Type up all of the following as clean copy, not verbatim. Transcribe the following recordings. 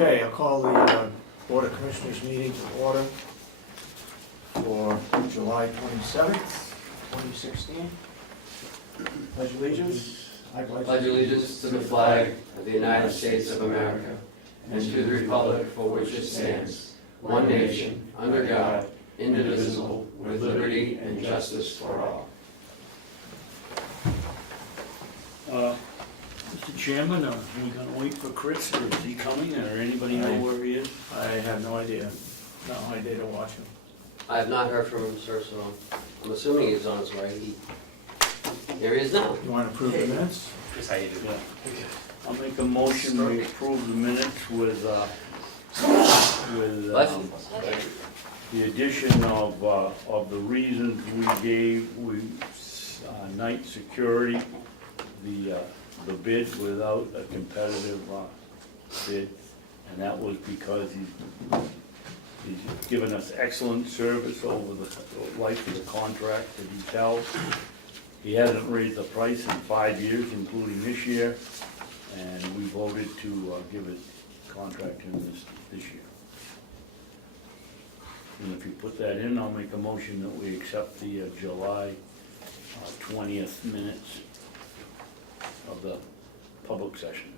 Okay, I'll call the Board of Commissioners meeting to order for July 27th, 2016. Pledge allegiance. I Pledge allegiance to the flag of the United States of America and to the republic for which it stands, one nation, under God, indivisible, with liberty and justice for all. Mr. Chairman, are we gonna wait for Chris, or is he coming, or anybody know where he is? I have no idea. No idea to watch him. I have not heard from him, sir, so I'm assuming he's on his way. Here he is now. You want to approve the minutes? Chris, how you doing? I'll make a motion, we approve the minutes with the addition of the reasons we gave, night security, the bid without a competitive bid, and that was because he's given us excellent service over the life of the contract that he's held. He hasn't raised the price in 5 years, including this year, and we voted to give his contract in this year. And if you put that in, I'll make a motion that we accept the July 20th minutes of the public session.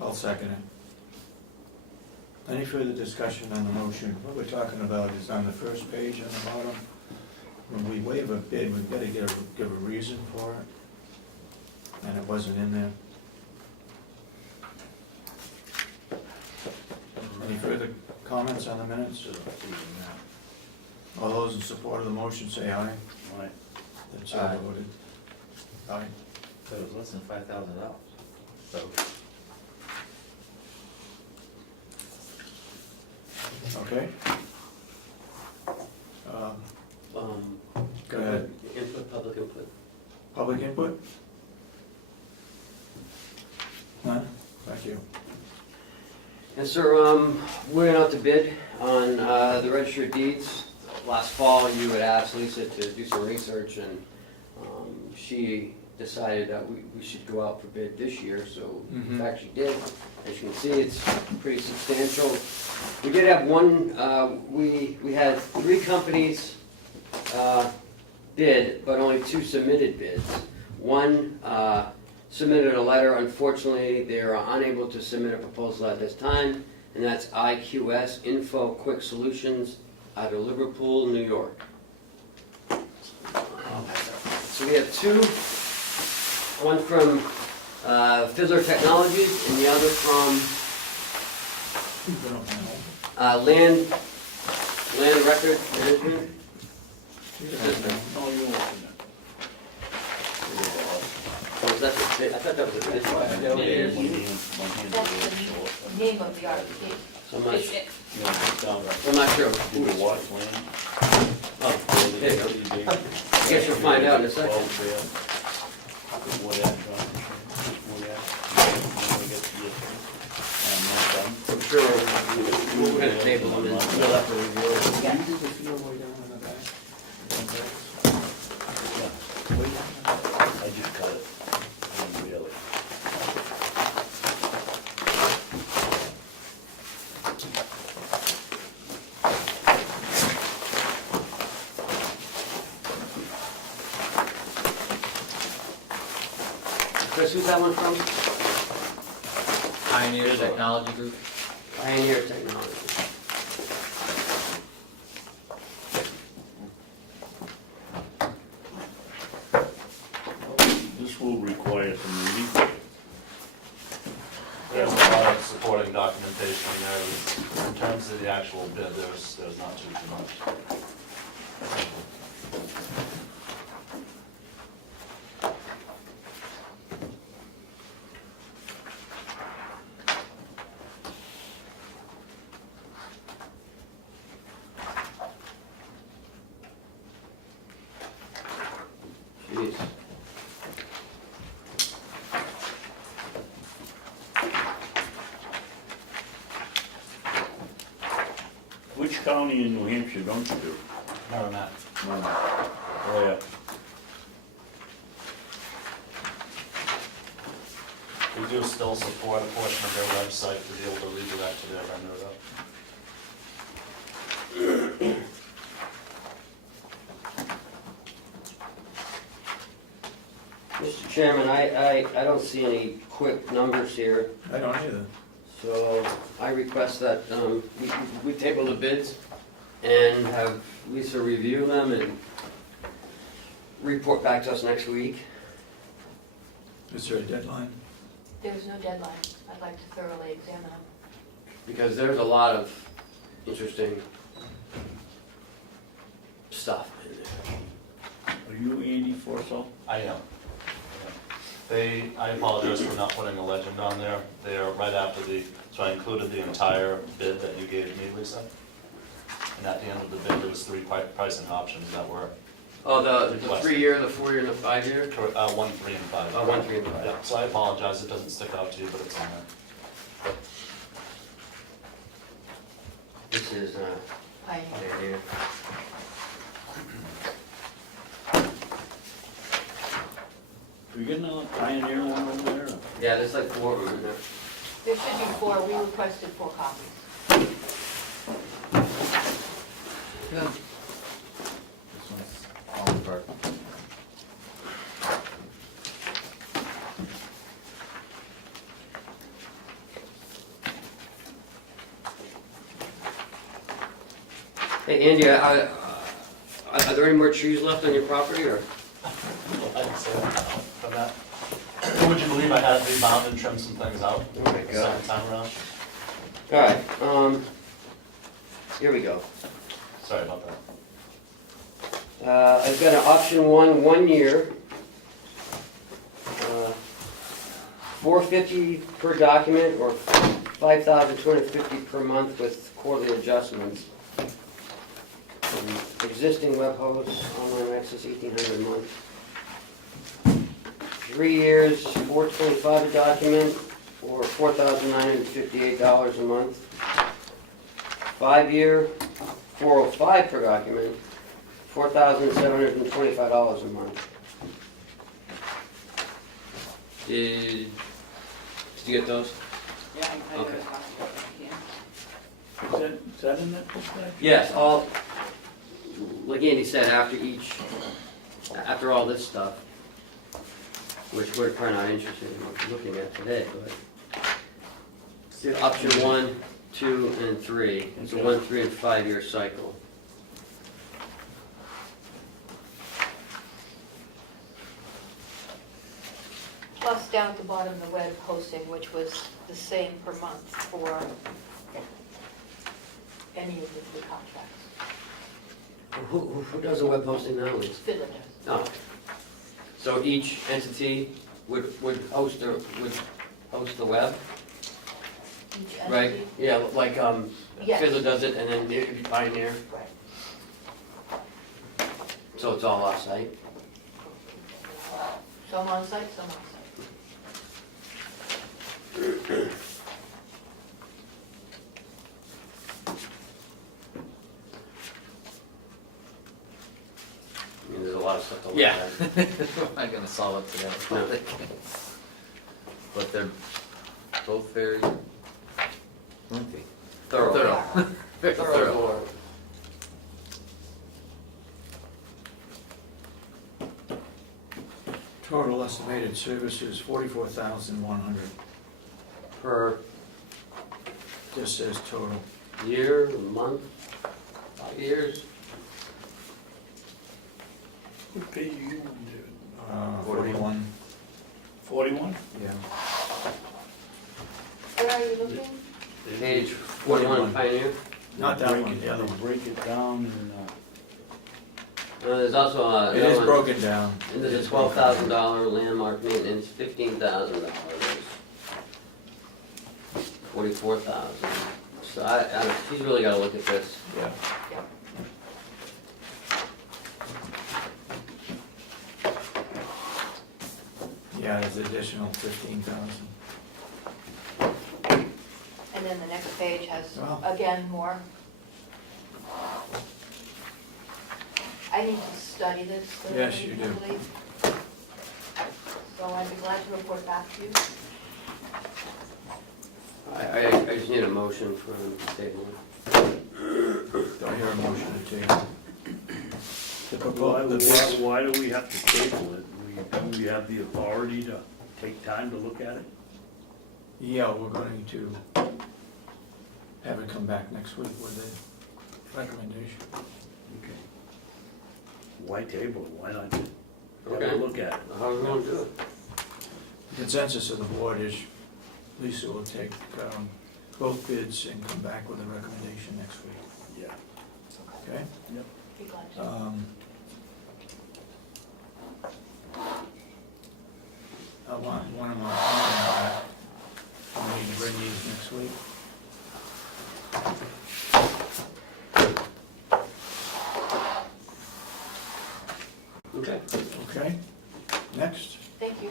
I'll second it. Any further discussion on the motion? What we're talking about is on the first page on the bottom. When we waive a bid, we've got to give a reason for it, and it wasn't in there. Any further comments on the minutes? All those in support of the motion say aye. Aye. That's so voted. Aye. So it was less than $5,000. So Okay. Go ahead. Input, public input. Public input? None? Thank you. Yes, sir, we went out to bid on the register of deeds. Last fall, you had asked Lisa to do some research, and she decided that we should go out for bid this year, so in fact she did. As you can see, it's pretty substantial. We did have one, we had 3 companies bid, but only 2 submitted bids. One submitted a letter. Unfortunately, they're unable to submit a proposal at this time, and that's IQS Info Quick Solutions out of Liverpool, New York. So we have 2, one from Fizzler Technologies and the other from Land Record Management. Oh, you open it. Oh, that's a bid. I thought that was a bid. One hand That's will the show name of the RFP. So much. It's it. up. Down right. I'm not sure. Do the watch land. Oh, there you go. I guess you'll find out in a second. What I'm sure we're going to table them and we'll have to review it. Yeah. You did the field way down in the back? I just cut it. Really. Chris, who's that one from? Pioneer Technology Group. Pioneer Technology. This will require some reading. There's a lot of supporting documentation in there. In terms of the actual bid, there's not too much. Jeez. Which county in New Hampshire don't you do? No, not. Oh, yeah. do still support a portion of their website to be able to redirect to their vendor though. Mr. Chairman, I don't see any quick numbers here, I don't either. so I request that we table the bids and have Lisa review them and report back to us next week. Is there a deadline? There's no deadline. I'd like to thoroughly examine them. Because there's a lot of interesting stuff in there. Are you Andy Forso? I am. I apologize for not putting a legend on there. They are right after so I included the entire bid that you gave me, Lisa. And at the end of the bid, there was 3 pricing options that were, Oh, the 3-year, the 4-year, and the 5-year? 1, 3, and 5. Oh, 1, 3, and 5. Yeah, so I apologize, it doesn't stick out to you, but it's on there. This is, Pioneer. We getting a Pioneer one over there? yeah, there's like 4 of them in there. There should be 4. We requested 4 copies. Yeah. This one's all apart. Hey, Andy, are there any more trees left on your property, or? I'd say from that. Would you believe I had rebound and trimmed some things out? Oh my the God. second time around? All right, here we go. Sorry about that. I've got an option 1 year. $450 per document or $5,250 per month with quarterly adjustments. Existing web hosts, online access $1,800 a month. 3 years, $425 a document or $4,958 a month. 5 year, $405 per document, $4,725 a month. Did you get those? Yeah, I can tell you Okay. as much as I can. Is that in that display? Yes, all, like Andy said, after all this stuff, which we're probably not interested in looking at today, but option 1, 2, and 3. It's a 1, 3, and 5 year cycle. Plus down at the bottom, the web hosting, which was the same per month for any of the 3 contracts. Who does the web hosting now, Lisa? Fiddler does. Oh. So each entity would host the web, Each right? entity. Yeah, like Yes. Fiddler does it, and then Pioneer. Right. So it's all off-site. Some on site, some off site. I mean, there's a lot of stuff to look Yeah. at. We're not gonna solve it today. No. But they're both very lengthy. Thorough. Very thorough. Thorough. Total estimated services, 44,100. Per Just says total. year, month, 5 years. What page are you on, David? 41, 41? yeah. Where are you looking? Page 41 Pioneer. Not that Break one, it- the other one. Break it down and, There's also a. It is broken down. And there's a $12,000 landmark maintenance, $15,000. 44,000. So she's really gotta look at this. Yeah. Yep. Yeah, there's additional 15,000. And then the next page has, Wow. again, more. I need to study this. Yes, you do. thoroughly. So I'd be glad to report back to you. I just need a motion for the table. Do I hear a motion to table? The proposal, the bids, Why do we have to table it? Do we have the authority to take time to look at it? yeah, we're going to have it come back next week with a recommendation. Okay. Why table it? Why not just have Okay. a look at it? How are we gonna do it? The consensus of the board is Lisa will take both bids and come back with a recommendation next week, Yeah. okay? Be glad to. I want one of my, back. We need to bring these next week. Okay. Okay, next, Thank you.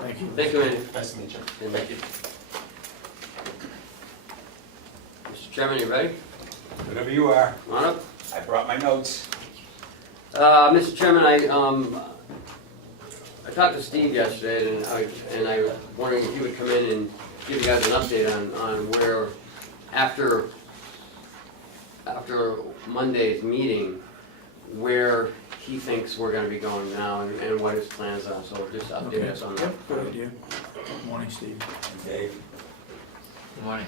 thank you. Thank you, Andy. Nice to meet you. And thank you. Mr. Chairman, you ready? Whenever you are, Come on up. I brought my notes. Mr. Chairman, I talked to Steve yesterday, and I was wondering if you would come in and give you guys an update on where, after Monday's meeting, where he thinks we're gonna be going now and what his plans are, so just update Okay, us on that. yep, good idea. Good morning, Steve. Dave. Good morning.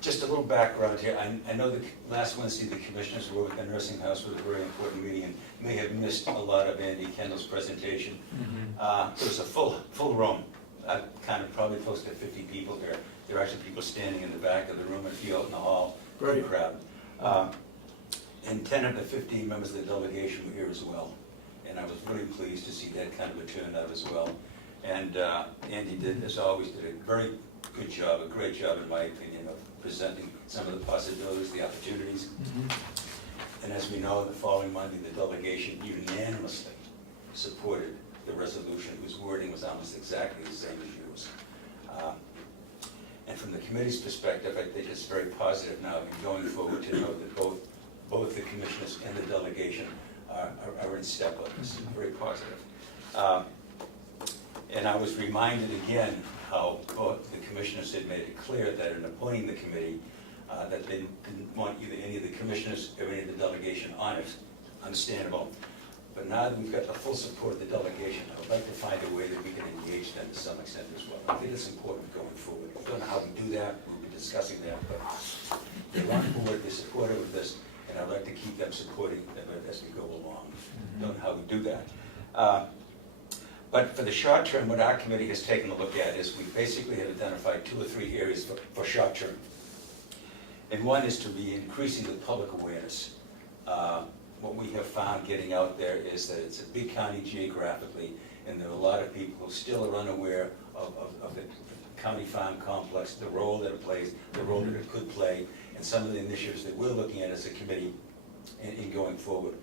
Just a little background here. I know that last Wednesday, the commissioners were with the nursing house with a very important meeting and may have missed a lot of Andy Kendall's presentation. It was a full room, kind of probably close to 50 people here. There are actually people standing in the back of the room and a few out in the hall. Great. Crowd. And 10 of the 15 members of the delegation were here as well. And I was really pleased to see that kind of a turnout as well. And Andy did, as always, did a very good job, a great job in my opinion, of presenting some of the possibilities, the opportunities. And as we know, the following Monday, the delegation unanimously supported the resolution, whose wording was almost exactly the same as yours. And from the committee's perspective, I think it's very positive now in going forward to know that both the commissioners and the delegation are in step on this. Very positive. And I was reminded again how both the commissioners had made it clear that in appointing the committee, that they didn't want either any of the commissioners or any of the delegation on it. Understandable. But now that we've got the full support of the delegation, I would like to find a way that we can engage them to some extent as well. I think it's important going forward. I don't know how we do that, we'll be discussing that, but they're on board, they're supportive of this, and I'd like to keep them supporting them as we go along. Don't know how we do that. But for the short term, what our committee has taken a look at is we basically have identified 2 or 3 areas for short term. And one is to be increasing the public awareness. What we have found getting out there is that it's a big county geographically, and there are a lot of people who still are unaware of the county farm complex, the role that it plays, the role that it could play, and some of the initiatives that we're looking at as a committee in going forward.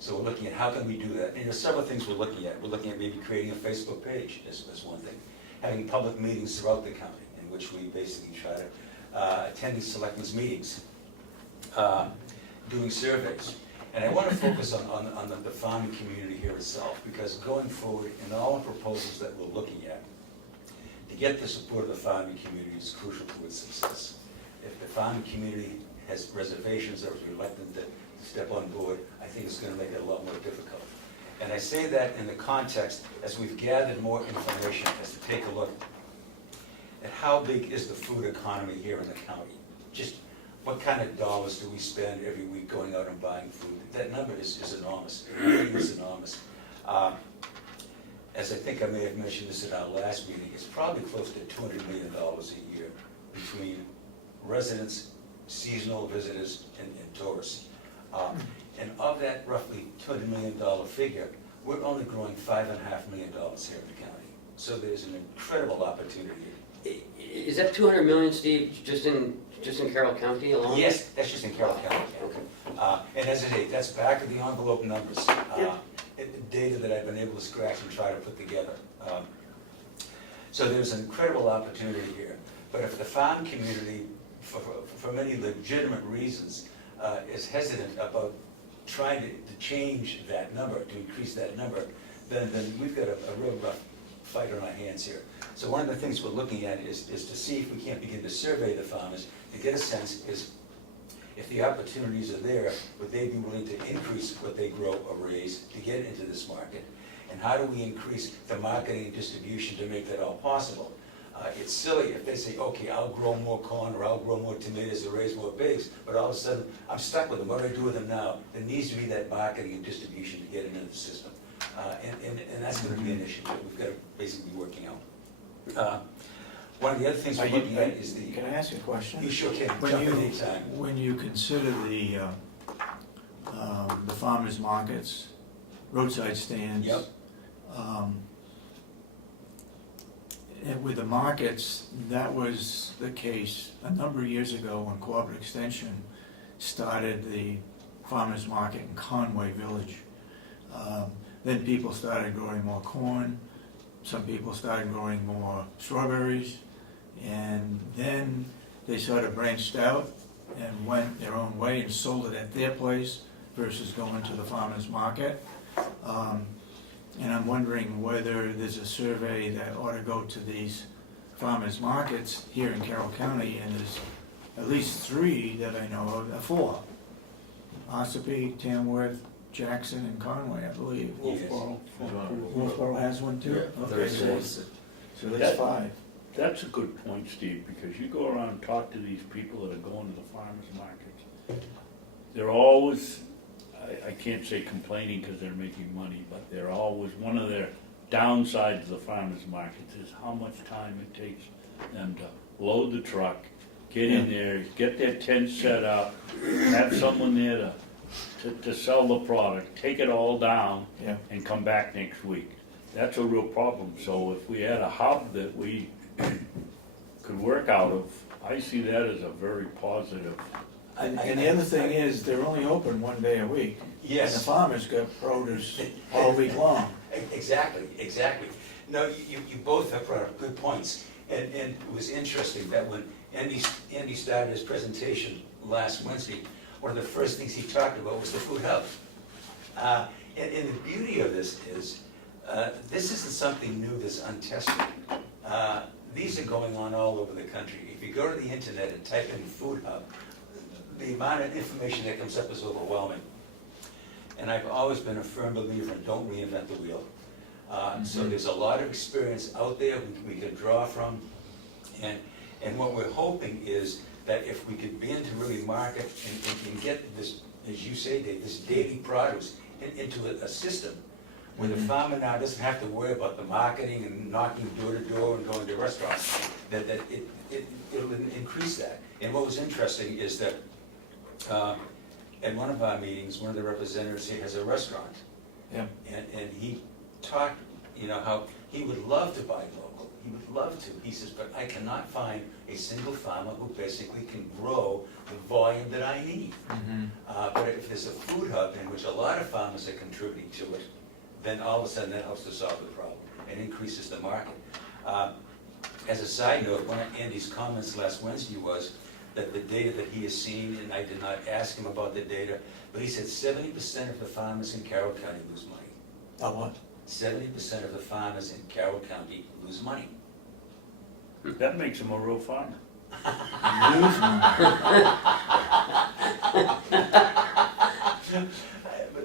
So we're looking at how can we do that. And there's several things we're looking at. We're looking at maybe creating a Facebook page as one thing. Having public meetings throughout the county in which we basically try to attend selectmen's meetings, doing surveys. And I want to focus on the farming community here itself, because going forward in all the proposals that we're looking at, to get the support of the farming community is crucial to its success. If the farming community has reservations or is reluctant to step on board, I think it's going to make it a lot more difficult. And I say that in the context, as we've gathered more information, as to take a look at how big is the food economy here in the county. Just what kind of dollars do we spend every week going out and buying food? That number is enormous. It really is enormous. As I think I may have mentioned this at our last meeting, it's probably close to $200 million a year between residents, seasonal visitors, and tourists. And of that roughly $200 million figure, we're only growing $5.5 million here in the county. So there's an incredible opportunity. Is that 200 million, Steve, just in Carroll County alone? Yes, that's just in Carroll County. Okay. And as I say, that's back of the envelope numbers, data that I've been able to scratch and try to put together. So there's an incredible opportunity here. But if the farm community, for many legitimate reasons, is hesitant about trying to change that number, to increase that number, then we've got a real rough fight on our hands here. So one of the things we're looking at is to see if we can't begin to survey the farmers to get a sense is if the opportunities are there, would they be willing to increase what they grow or raise to get into this market? And how do we increase the marketing and distribution to make that all possible? It's silly if they say, okay, I'll grow more corn or I'll grow more tomatoes or raise more pigs, but all of a sudden I'm stuck with them. What do I do with them now? There needs to be that marketing and distribution to get into the system. And that's going to be an issue that we've got to basically be working out. One of the other things we're looking at is the... Can I ask you a question? You sure can. When Jump in you, anytime. when you consider the farmers markets, roadside stands. Yep. And with the markets, that was the case a number of years ago when Cooperative Extension started the farmers market in Conway Village. Then people started growing more corn, some people started growing more strawberries, and then they sort of branched out and went their own way and sold it at their place versus going to the farmers market. And I'm wondering whether there's a survey that ought to go to these farmers markets here in Carroll County, and there's at least 3 that I know of, 4. Ossipee, Tamworth, Jackson, and Conway, I believe. Yes. Wolfboro has one too? Yeah, Okay, there's so one. so there's 5. That's a good point, Steve, because you go around and talk to these people that are going to the farmers markets. They're always, I can't say complaining because they're making money, but they're always, one of their downsides of the farmers markets is how much time it takes them to load the truck, get in there, get their tent set up, have someone there to sell the product, take it all down, Yeah. and come back next week. That's a real problem. So if we had a hub that we could work out of, I see that as a very positive. And the other thing is, they're only open 1 day a week. Yes. And the farmers got produce all week long. Exactly, exactly. No, you both have brought up good points. And it was interesting that when Andy started his presentation last Wednesday, one of the first things he talked about was the food hub. And the beauty of this is, this isn't something new that's untested. These are going on all over the country. If you go to the internet and type in food hub, the amount of information that comes up is overwhelming. And I've always been a firm believer in don't reinvent the wheel. So there's a lot of experience out there we can draw from. And what we're hoping is that if we could begin to really market and get this, as you say, Dave, this daily produce into a system where the farmer now doesn't have to worry about the marketing and knocking door to door and going to restaurants, that it'll increase that. And what was interesting is that at one of our meetings, one of the representatives here has a restaurant. Yeah. And he talked, how he would love to buy local. He would love to. He says, but I cannot find a single farmer who basically can grow the volume that I need. But if there's a food hub in which a lot of farmers are contributing to it, then all of a sudden that helps to solve the problem and increases the market. As a side note, one of Andy's comments last Wednesday was that the data that he has seen, and I did not ask him about the data, but he said 70% of the farmers in Carroll County lose money. Oh, what? 70% of the farmers in Carroll County lose money. That makes them a real farmer. Lose money.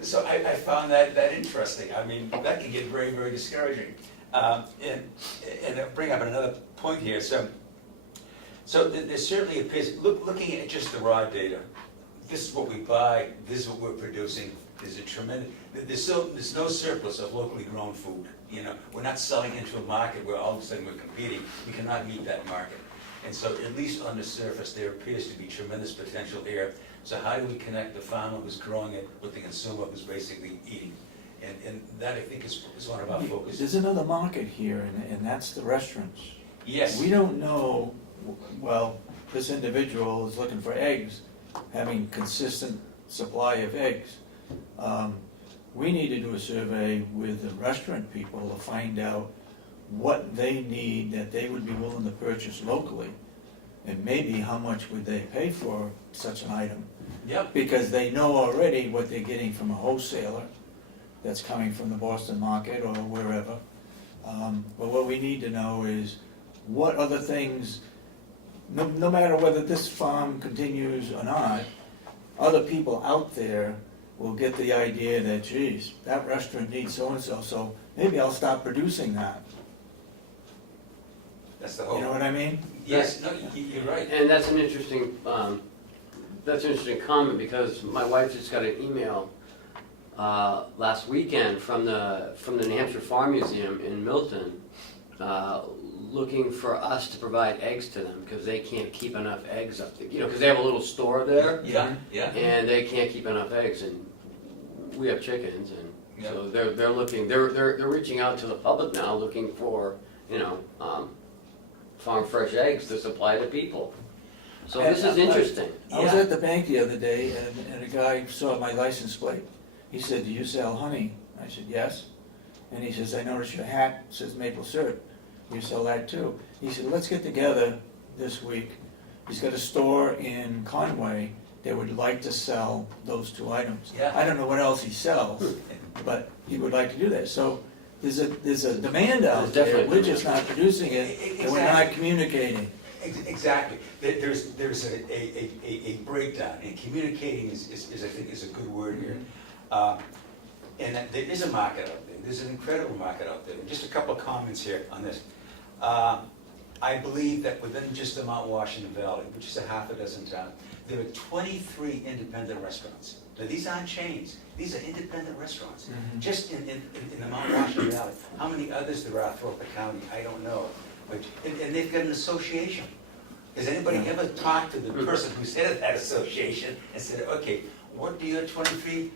So I found that interesting. I mean, that can get very, very discouraging. And I'll bring up another point here. So there certainly appears, looking at just the raw data, this is what we buy, this is what we're producing. There's a tremendous, there's no surplus of locally grown food. We're not selling into a market where all of a sudden we're competing. We cannot meet that market. And so at least on the surface, there appears to be tremendous potential here. So how do we connect the farmer who's growing it with the consumer who's basically eating? And that, I think, is one of our focuses. There's another market here, and that's the restaurants. Yes. We don't know, well, this individual is looking for eggs, having consistent supply of eggs. We need to do a survey with the restaurant people to find out what they need that they would be willing to purchase locally, and maybe how much would they pay for such an item. Yep. Because they know already what they're getting from a wholesaler that's coming from the Boston market or wherever. But what we need to know is what other things, no matter whether this farm continues or not, other people out there will get the idea that, geez, that restaurant needs so-and-so, so maybe I'll stop producing that. That's the You hope. know what I mean? Yes, no, you're right. And that's an interesting comment, because my wife just got an email last weekend from the New Hampshire Farm Museum in Milton, looking for us to provide eggs to them, because they can't keep enough eggs up there. You know, because they have a little store there, Yeah, yeah. and they can't keep enough eggs, and we have chickens, and Yeah. so they're looking, they're reaching out to the public now, looking for, you know, farm fresh eggs to supply to people. So this is interesting. I was Yeah. at the bank the other day, and a guy saw my license plate. He said, "Do you sell honey?" I said, "Yes." And he says, "I noticed your hat says maple syrup. You sell that too?" He said, "Let's get together this week." He's got a store in Conway that would like to sell those two items. Yeah. I don't know what else he sells, but he would like to do that. So there's a demand out There's there, definitely we're just not producing it, and we're not Exactly. communicating. Exactly. There's a breakdown, and communicating is I think, is a good word here. And that there is a market out there. There's an incredible market out there. And just a couple of comments here on this. I believe that within just the Mount Washington Valley, which is a half a dozen towns, there are 23 independent restaurants. Now, these aren't chains. These are independent restaurants. Just in the Mount Washington Valley. How many others there are throughout the county, I don't know. But, and they've got an association. Has anybody ever talked to the person who's head of that association and said, okay, what do your 23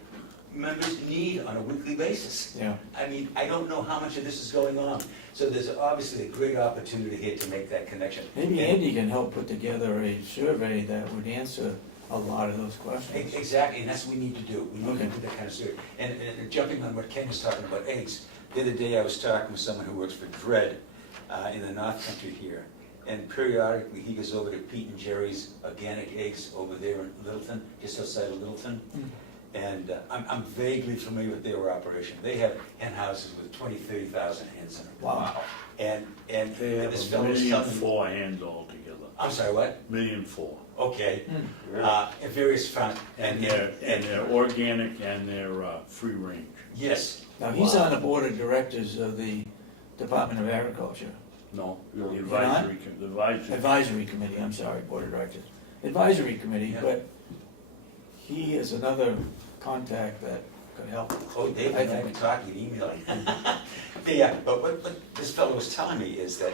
members need on a weekly basis? Yeah. I mean, I don't know how much of this is going on. So there's obviously a great opportunity here to make that connection. Maybe Andy can help put together a survey that would answer a lot of those questions. Exactly, and that's what we need to do. We need to Okay. do that kind of survey. And jumping on what Ken was talking about eggs, the other day I was talking with someone who works for Dread in the North Country here. And periodically, he goes over to Pete and Jerry's Organic Eggs over there in Littleton, just outside of Littleton. And I'm vaguely familiar with their operation. They have hen houses with 20, 30,000 hens in them. Wow. And They have this a fellow was telling me, 1,000,004 hens altogether. I'm sorry, what? 1,000,004. Okay. Yeah. And various farms. And they're organic and they're free range. Yes. Now, he's on the board of directors of the Department of Agriculture. No, No. the You're not? advisory. Advisory committee, I'm sorry, board of directors. Advisory committee, Yeah. but he is another contact that could help. Oh, David and I have been talking, emailing. Yeah, but what this fellow was telling me is that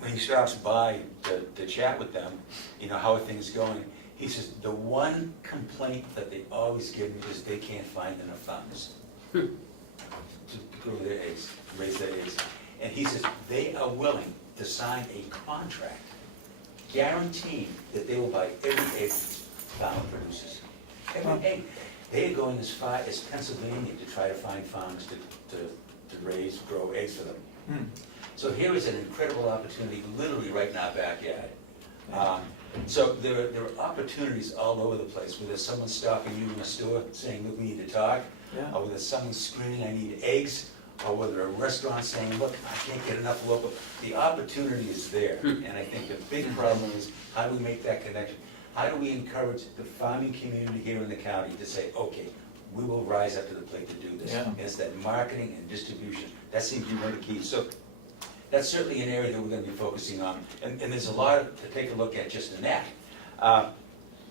when he stops by to chat with them, you know, how are things going, he says, the one complaint that they always give me is they can't find enough farmers to grow their eggs, raise their eggs. And he says, they are willing to sign a contract guaranteeing that they will buy every egg farmer produces. Every egg. They are going as far as Pennsylvania to try to find farms to grow eggs for them. So here is an incredible opportunity, literally right in our backyard. So there are opportunities all over the place, whether someone's stopping you in a store saying, look, we need to talk, Yeah. or whether someone's screaming, I need eggs, or whether a restaurant's saying, look, I can't get enough local. The opportunity is there, and I think the big problem is, how do we make that connection? How do we encourage the farming community here in the county to say, okay, we will rise up to the plate to do this? Yeah. And it's that marketing and distribution, that seems to be one of the keys. So that's certainly an area that we're gonna be focusing on, and there's a lot to take a look at just in that.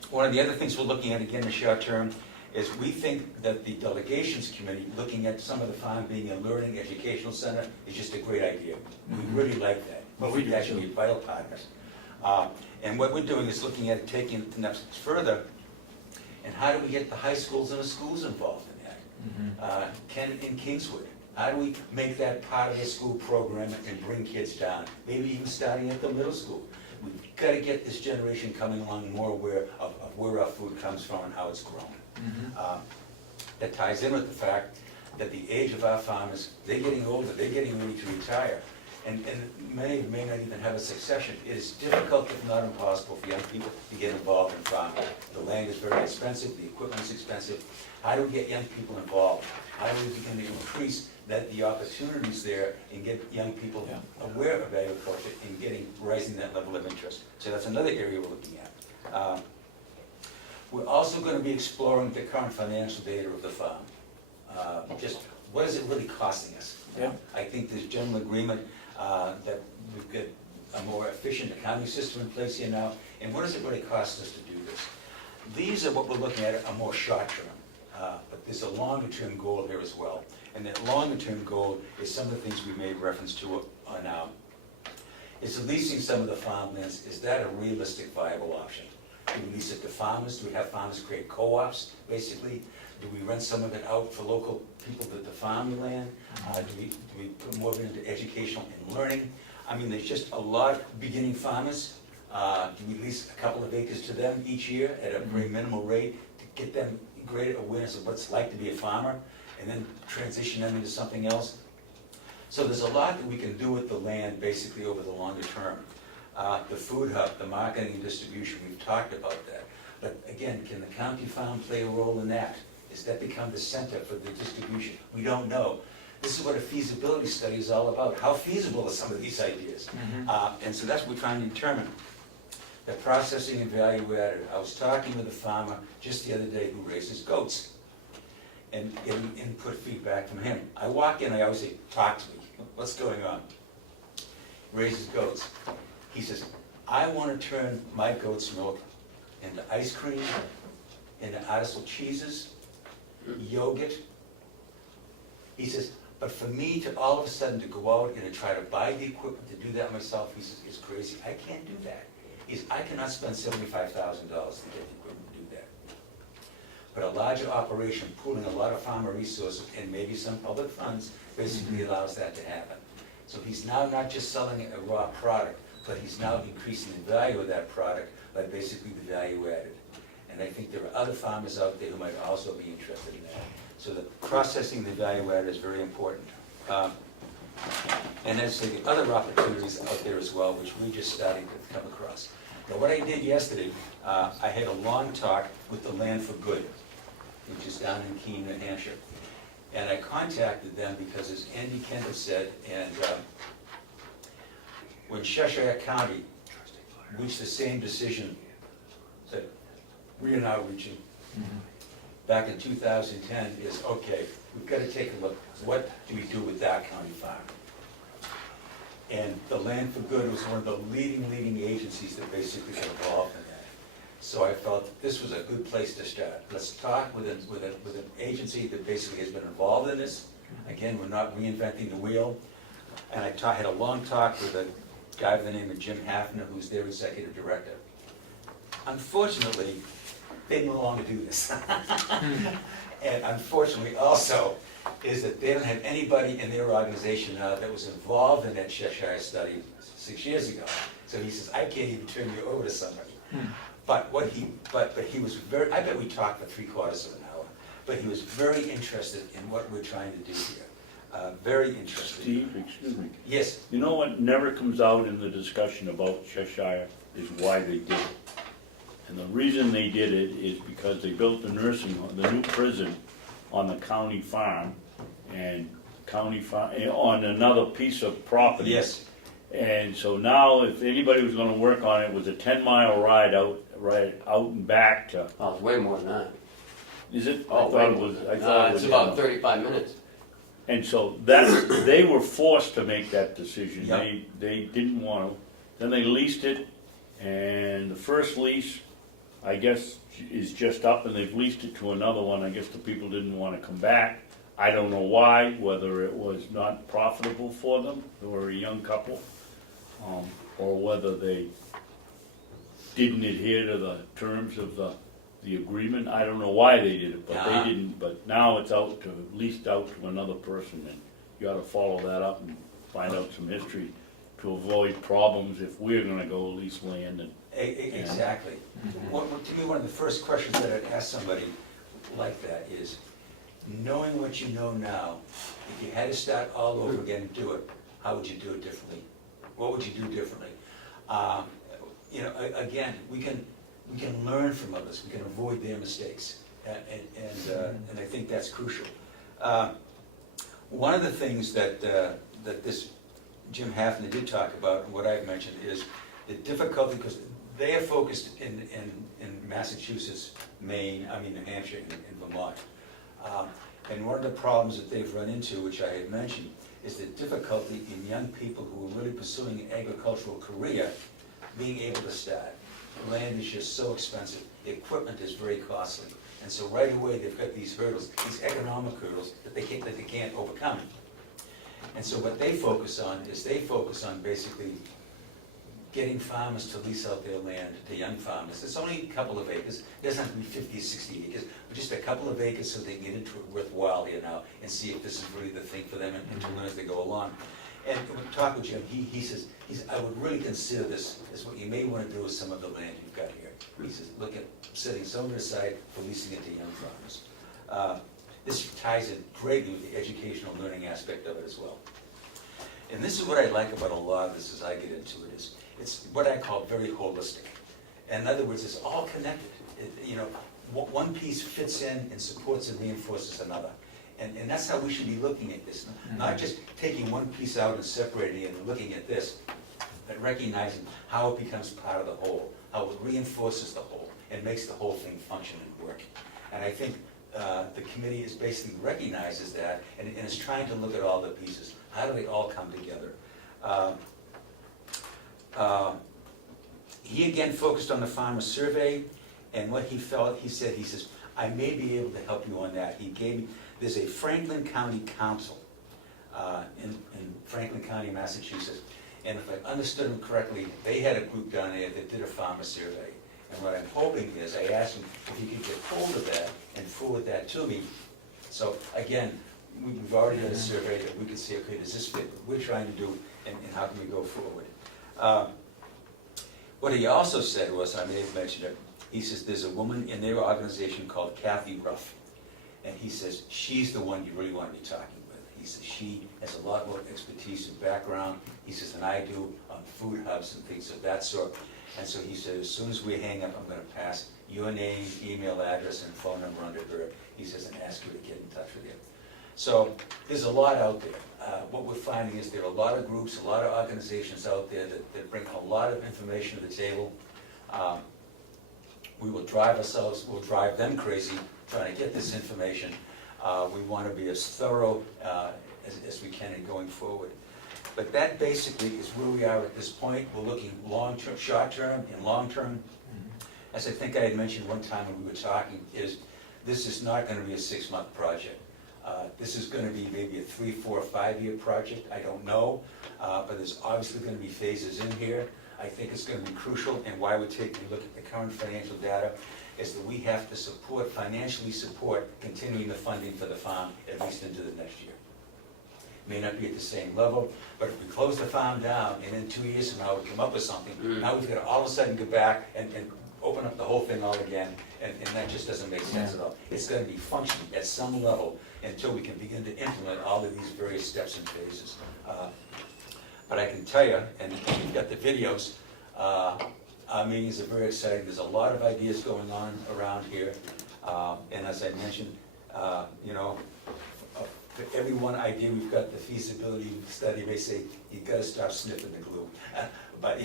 One of the other things we're looking at, again, in the short term, is we think that the delegations committee, looking at some of the farm being a learning educational center, is just a great idea. We really like that. Well, we think do that should too. be vital partners. And what we're doing is looking at taking it the next further, and how do we get the high schools and the schools involved in that? Ken in Kingswood, how do we make that part of the school program and bring kids down? Maybe even starting at the middle school. We've got to get this generation coming along more aware of where our food comes from and how it's grown. That ties in with the fact that the age of our farmers, they're getting older, they're getting ready to retire. And many may not even have a succession. It is difficult, if not impossible, for young people to get involved in farming. The land is very expensive, the equipment is expensive. How do we get young people involved? How do we begin to increase that the opportunities there and get young people aware of agriculture and raising that level of interest. So that's another area we're looking at. We're also going to be exploring the current financial data of the farm. Just what is it really costing us? Yeah. I think there's general agreement that we've got a more efficient accounting system in place here now. And what does it really cost us to do this? These are what we're looking at are more short-term, but there's a longer-term goal here as well. And that longer-term goal is some of the things we made reference to on is leasing some of the farmlands. Is that a realistic, viable option? Do we lease it to farmers? Do we have farmers create co-ops, basically? Do we rent some of it out for local people to farm the land? Do we put more of it into educational and learning? I mean, there's just a lot of beginning farmers. Do we lease a couple of acres to them each year at a very minimal rate to get them greater awareness of what it's like to be a farmer and then transition them into something else? So there's a lot that we can do with the land basically over the longer term. The food hub, the marketing and distribution, we've talked about that. But again, can the county farm play a role in that? Does that become the center for the distribution? We don't know. This is what a feasibility study is all about. How feasible are some of these ideas? And so that's what we're trying to determine. The processing and value added. I was talking with a farmer just the other day who raises goats and getting input feedback from him. I walk in, I always say, talk to me. What's going on? Raises goats. He says, I want to turn my goat's milk into ice cream, into artisanal cheeses, yogurt. He says, but for me to all of a sudden to go out and to try to buy the equipment to do that myself, he says, is crazy. I can't do that. He says, I cannot spend $75,000 to get the equipment to do that. But a larger operation, pooling a lot of farmer resources and maybe some public funds, basically allows that to happen. So he's now not just selling a raw product, but he's now increasing the value of that product by basically the value added. And I think there are other farmers out there who might also be interested in that. So the processing the value added is very important. And as I say, the other opportunities out there as well, which we just starting to come across. Now what I did yesterday, I had a long talk with the Land for Good, which is down in Keene, New Hampshire. And I contacted them because, as Andy Kent has said, and when Cheshire County reached the same decision that we are now reaching, back in 2010, is, okay, we've got to take a look, what do we do with that county farm? And the Land for Good was one of the leading agencies that basically got involved in that. So I felt that this was a good place to start. Let's talk with an agency that basically has been involved in this. Again, we're not reinventing the wheel. And I had a long talk with a guy by the name of Jim Hafner, who's their executive director. Unfortunately, they no longer do this. And unfortunately also is that they don't have anybody in their organization now that was involved in that Cheshire study 6 years ago. So he says, I can't even turn you over to somebody. But he was very, I bet we talked for 3/4 of an hour, but he was very interested in what we're trying to do here. Very interested. Steve, excuse me. Yes. You know what never comes out in the discussion about Cheshire is why they did it. And the reason they did it is because they built the nursing home, the new prison on the county farm, and on another piece of property. Yes. And so now, if anybody was gonna work on it, it was a 10-mile ride out and back to, Oh, it's way more than that. is it? Oh, I thought it was. it's about 35 minutes. And so they were forced to make that decision. Yep. They didn't want to. Then they leased it, and the first lease, I guess, is just up, and they've leased it to another one. I guess the people didn't want to come back. I don't know why, whether it was not profitable for them, they were a young couple, or whether they didn't adhere to the terms of the agreement. I don't know why they did it, but they didn't. But now it's leased out to another person, and you ought to follow that up and find out some history to avoid problems if we're going to go lease land. And Exactly. To me, one of the first questions that I'd ask somebody like that is, knowing what you know now, if you had to start all over again and do it, how would you do it differently? What would you do differently? Again, we can learn from others. We can avoid their mistakes, and I think that's crucial. One of the things that this Jim Hafner did talk about, and what I've mentioned, is the difficulty, because they are focused in Massachusetts, Maine, New Hampshire, and Vermont. And one of the problems that they've run into, which I had mentioned, is the difficulty in young people who are really pursuing an agricultural career being able to start. Land is just so expensive, equipment is very costly, and so right away they've got these hurdles, these economic hurdles that they can't overcome. And so what they focus on is basically getting farmers to lease out their land to young farmers. It's only a couple of acres, it doesn't have to be 50 or 60 acres, but just a couple of acres so they can get into it worthwhile here now and see if this is really the thing for them and to learn as they go along. And when we talk with Jim, he says, I would really consider this as what you may want to do with some of the land you've got here. He says, look at setting some of it aside for leasing it to young farmers. This ties in greatly with the educational learning aspect of it as well. And this is what I like about a lot of this as I get into it, is it's what I call very holistic. In other words, it's all connected. One piece fits in and supports and reinforces another. And that's how we should be looking at this. Not just taking one piece out and separating it and looking at this, but recognizing how it becomes part of the whole, how it reinforces the whole, and makes the whole thing function and work. And I think the committee is basically recognizes that and is trying to look at all the pieces. How do they all come together? He again focused on the farmer survey, and what he says, I may be able to help you on that. He gave me, there's a Franklin County Council in Franklin County, Massachusetts, and if I understood him correctly, they had a group down there that did a farmer survey. And what I'm hoping is, I asked him if he could get hold of that and forward that to me. So again, we've already done a survey that we can say, okay, does this fit what we're trying to do, and how can we go forward? What he also said was, I may have mentioned it, he says there's a woman in their organization called Kathy Ruff, and he says she's the one you really want to be talking with. He says she has a lot more expertise and background, he says, than I do on food hubs and things of that sort. And so he said, as soon as we hang up, I'm going to pass your name, email address, and phone number under her. He says, and ask her to get in touch with you. So there's a lot out there. What we're finding is there are a lot of groups, a lot of organizations out there that bring a lot of information to the table. We will drive them crazy trying to get this information. We want to be as thorough as we can in going forward. But that basically is where we are at this point. We're looking long-term, short-term, and long-term. As I think I had mentioned one time when we were talking, this is not going to be a 6-month project. This is going to be maybe a 3, 4, 5-year project. I don't know, but there's obviously going to be phases in here. I think it's going to be crucial, and why we're taking a look at the current financial data is that we have to financially support continuing the funding for the farm at least into the next year. May not be at the same level, but if we close the farm down and in 2 years from now we come up with something, now we've got to all of a sudden go back and open up the whole thing all again, and that just doesn't make sense at all. It's going to be functioning at some level until we can begin to implement all of these various steps and phases. But I can tell you, and you've got the videos, our meetings are very exciting. There's a lot of ideas going on around here, and as I mentioned, for every one idea we've got the feasibility study. They say you got to stop sniffing the glue, but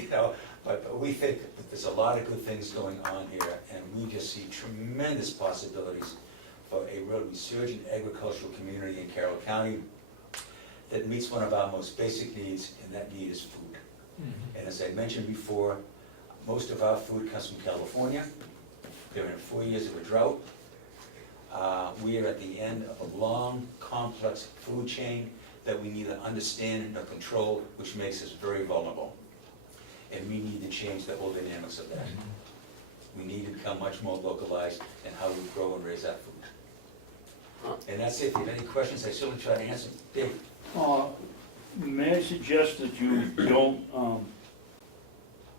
we think that there's a lot of good things going on here, and we just see tremendous possibilities for a real resurgent agricultural community in Carroll County that meets one of our most basic needs, and that need is food. And as I mentioned before, most of our food comes from California. They're in 4 years of a drought. We are at the end of a long, complex food chain that we need to understand and control, which makes us very vulnerable. And we need to change the whole dynamics of that. We need to become much more localized in how we grow and raise our food. And that's it. If you have any questions, I certainly try to answer. Dave? May I suggest that you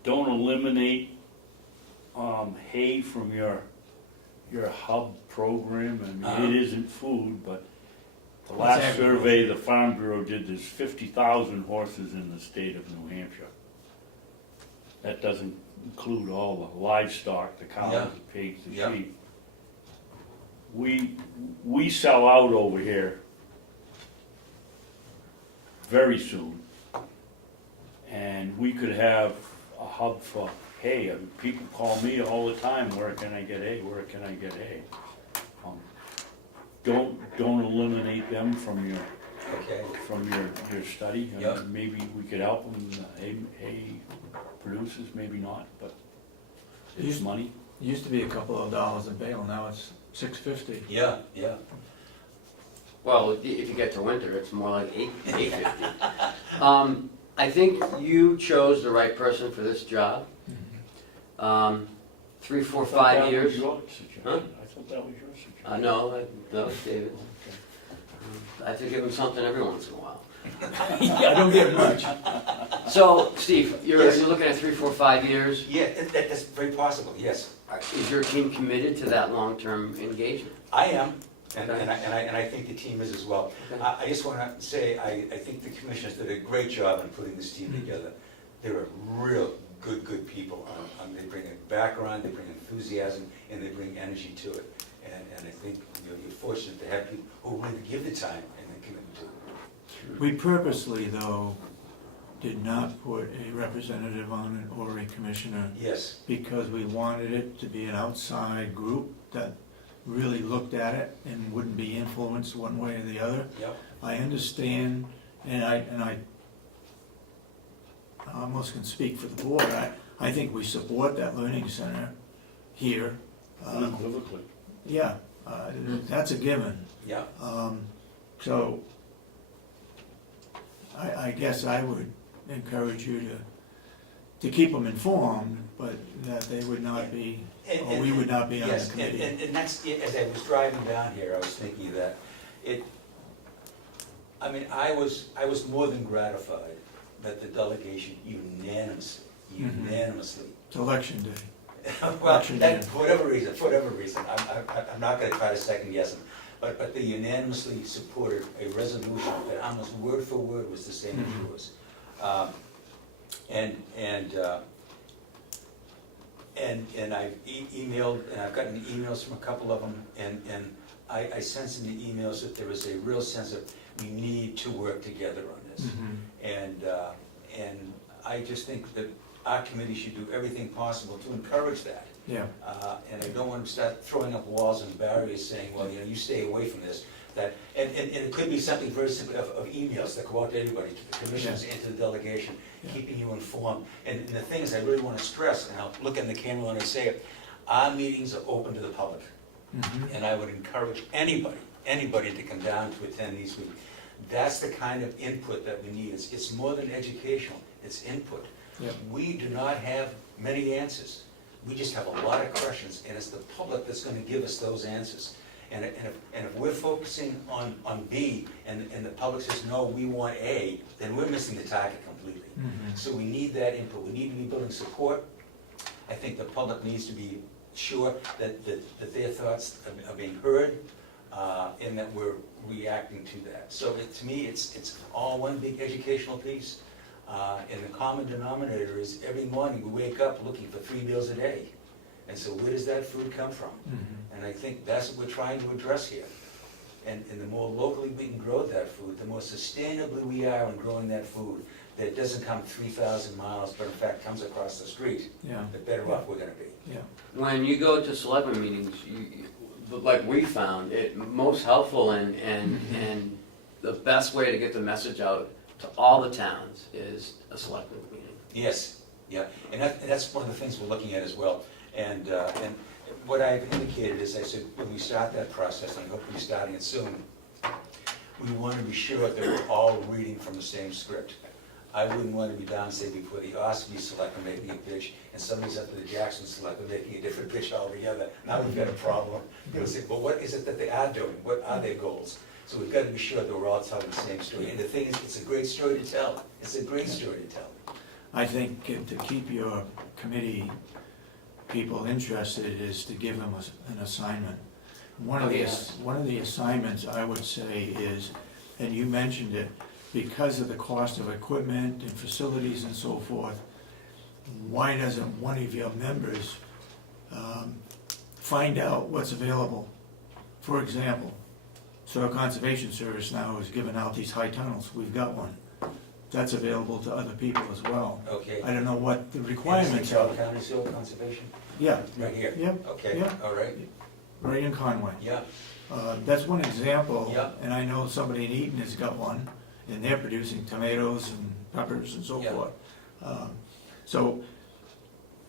don't eliminate hay from your hub program? I mean, it isn't food, but the last survey the Farm Bureau did, there's 50,000 horses in the state of New Hampshire. That doesn't include all the livestock, the cows, the pigs, the sheep. We sell out over here very soon. And we could have a hub for, hey, people call me all the time, where can I get A, where can I get A? Don't eliminate them from your Okay, your study. I Yep. mean, maybe we could help them, A producers, maybe not, but it's Used- money. Used to be a couple of dollars a bale, now it's $6.50. yeah, yeah. Well, if you get to winter, it's more like $8.50. I think you chose the right person for this job. 3, 4, 5 years. I thought that was your suggestion. Huh? I thought that was your suggestion. No, that was David. Okay. I have to give him something every once in a while. I don't get much. So, Steve, you're Yes. looking at 3, 4, 5 years. Yeah, that's very possible, yes. Is your team committed to that long-term engagement? I am, and Okay. I think the team is as well. Okay. I just want to say, I think the commissioners did a great job in putting this team together. They're real good people. They bring a background, they bring enthusiasm, and they bring energy to it. And I think you're fortunate to have people who are willing to give the time and the commitment to it. We purposely, though, did not put a representative on it or a commissioner Yes, because we wanted it to be an outside group that really looked at it and wouldn't be influenced one way or the other. yep, I understand, and I almost can speak for the board, I think we support that learning center here. Unequivocally. Yeah, that's a given. yeah. So, I guess I would encourage you to keep them informed, but that they would not be, or we would not be on the Yes, committee. and that's, as I was driving down here, I was thinking that I was more than gratified that the delegation unanimously, It's election day. well, that, for whatever reason, I'm not gonna try to second guess them, but they unanimously supported a resolution that almost word for word was the same as yours. And I've emailed, and I've gotten emails from a couple of them, and I sense in the emails that there is a real sense of we need to work together on this. And I just think that our committee should do everything possible to encourage that. Yeah, And I don't want to start throwing up walls and barriers saying, well, you stay away from this. And it could be something very simple of emails that go out to everybody, to the commissioners and to the delegation, keeping you informed. And the thing is, I really want to stress, and I'll look in the camera when I say it, our meetings are open to the public. And I would encourage anybody to come down to attend these meetings. That's the kind of input that we need. It's more than educational, it's input. Yep. We do not have many answers. We just have a lot of questions, and it's the public that's going to give us those answers. And if we're focusing on B, and the public says, no, we want A, then we're missing the target completely. So we need that input. We need to be building support. I think the public needs to be sure that their thoughts are being heard, and that we're reacting to that. So to me, it's all one big educational piece. And the common denominator is every morning we wake up looking for 3 meals a day. And so where does that food come from? And I think that's what we're trying to address here. And the more locally we can grow that food, the more sustainably we are in growing that food, that it doesn't come 3,000 miles, but in fact comes across the street, yeah, the better off we're gonna be. yeah. When you go to selectmen meetings, like we found, it most helpful and the best way to get the message out to all the towns is a selectmen meeting. Yes, yeah, and that's one of the things we're looking at as well. And what I've indicated is, I said, when we start that process, and I hope we're starting it soon, we want to be sure that we're all reading from the same script. I wouldn't want to be down, say, before the Ossipee selectmen making a pitch, and somebody's up to the Jackson selectmen making a different pitch altogether. Now we've got a problem. They'll say, well, what is it that they are doing? What are their goals? So we've got to be sure that we're all telling the same story. And the thing is, it's a great story to tell. It's a great story to tell. I think to keep your committee people interested is to give them an assignment. One of the assignments I would say is, and you mentioned it, because of the cost of equipment and facilities and so forth, why doesn't one of your members find out what's available? For example, Soil Conservation Service now has given out these high tunnels. We've got one. that's available to other people as well. Okay. I don't know what the And requirements is the Carroll are. County Soil Conservation? Yeah, Right here? Yep, Okay, yeah. all right, right in Conway. yeah, That's one example, Yeah. and I know somebody in Eaton has got one, and they're producing tomatoes and peppers and so Yeah. forth. So,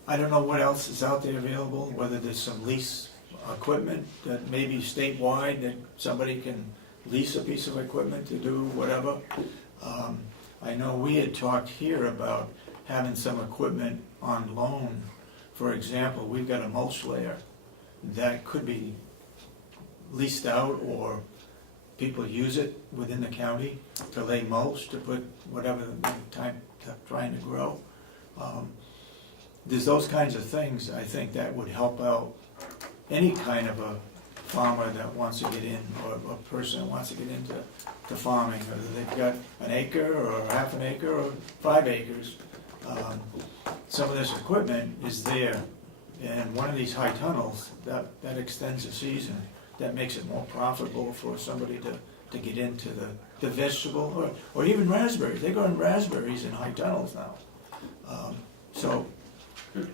I don't know what else is out there available, whether there's some lease equipment that maybe statewide, that somebody can lease a piece of equipment to do whatever. I know we had talked here about having some equipment on loan. For example, we've got a mulch layer that could be leased out, or people use it within the county to lay mulch, to put whatever time trying to grow. There's those kinds of things, I think, that would help out any kind of a farmer that wants to get in, or a person that wants to get into farming, whether they've got an acre or half an acre or 5 acres. Some of this equipment is there, and one of these high tunnels, that extends the season, that makes it more profitable for somebody to get into the vegetable, or even raspberries. They're growing raspberries in high tunnels now. So,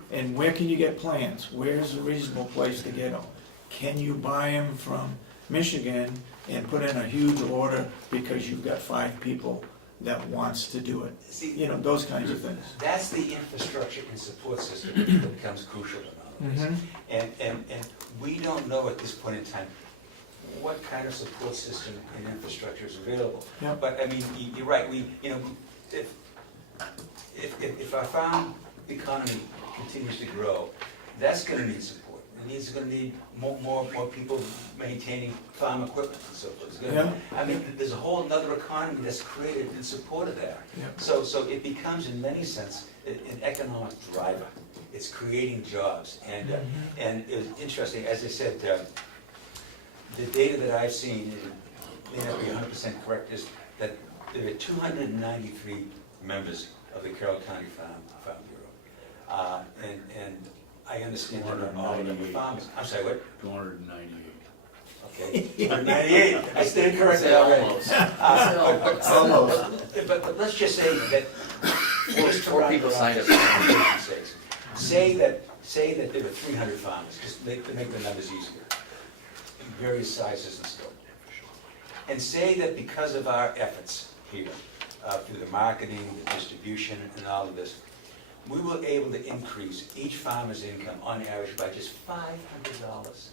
and where can you get plants? Where's a reasonable place to get them? Can you buy them from Michigan and put in a huge order because you've got 5 people that wants to do it? See, You know, those kinds of things. that's the infrastructure and support system that becomes crucial in all of this. And we don't know at this point in time what kind of support system and infrastructure is available. Yeah. But, I mean, you're right, if our farm economy continues to grow, that's gonna need support. It's gonna need more people maintaining farm equipment and so forth. It's gonna- I mean, there's a whole other economy that's created in support of that. Yeah. So it becomes, in many sense, an economic driver. It's creating jobs. And it was interesting, as I said, the data that I've seen, and may not be 100% correct, is that there are 293 members of the Carroll County Farm Bureau. And I understand that all of them are farmers. I'm sorry, what? 298. Okay, 298. I stand corrected already. Almost. But let's just say that. Four people signed up. Say that there were 300 farmers, just to make the numbers easier, in various sizes and scope. And say that because of our efforts here, through the marketing, the distribution, and all of this, we were able to increase each farmer's income on average by just $500.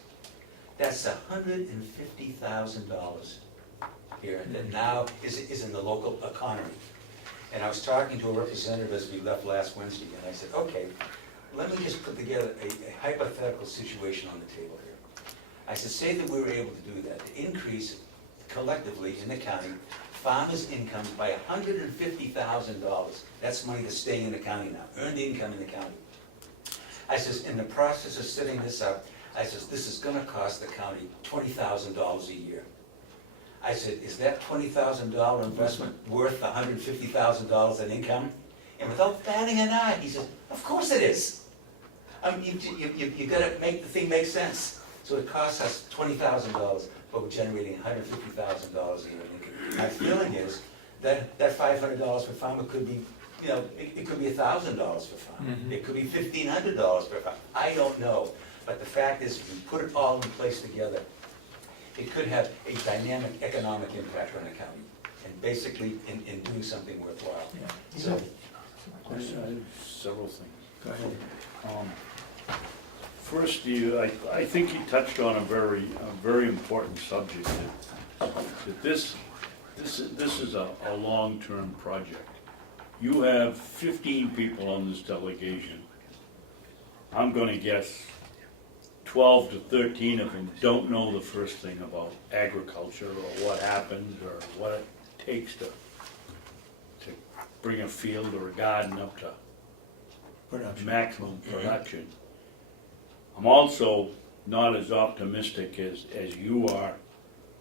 That's $150,000 here, and that now is in the local economy. And I was talking to a representative as we left last Wednesday, and I said, okay, let me just put together a hypothetical situation on the table here. I said, say that we were able to do that, to increase collectively in the county farmers' income by $150,000. That's money that's staying in the county now, earned income in the county. I says, in the process of setting this up, I says, this is gonna cost the county $20,000 a year. I said, is that $20,000 investment worth $150,000 in income? And without batting an eye, he said, of course it is. You gotta make the thing make sense. So it costs us $20,000, but we're generating $150,000 a year in income. My feeling is that $500 per farmer could be, it could be $1,000 per farmer. It could be $1,500 per farmer. I don't know. But the fact is, if we put it all in place together, it could have a dynamic economic impact on the county, and basically in doing something worthwhile. Yeah. So, I have several things. Go ahead. First, I think you touched on a very important subject, that this is a long-term project. You have 15 people on this delegation. I'm gonna guess 12 to 13 of them don't know the first thing about agriculture, or what happens, or what it takes to bring a field or a garden up to Production. maximum production. I'm also not as optimistic as you are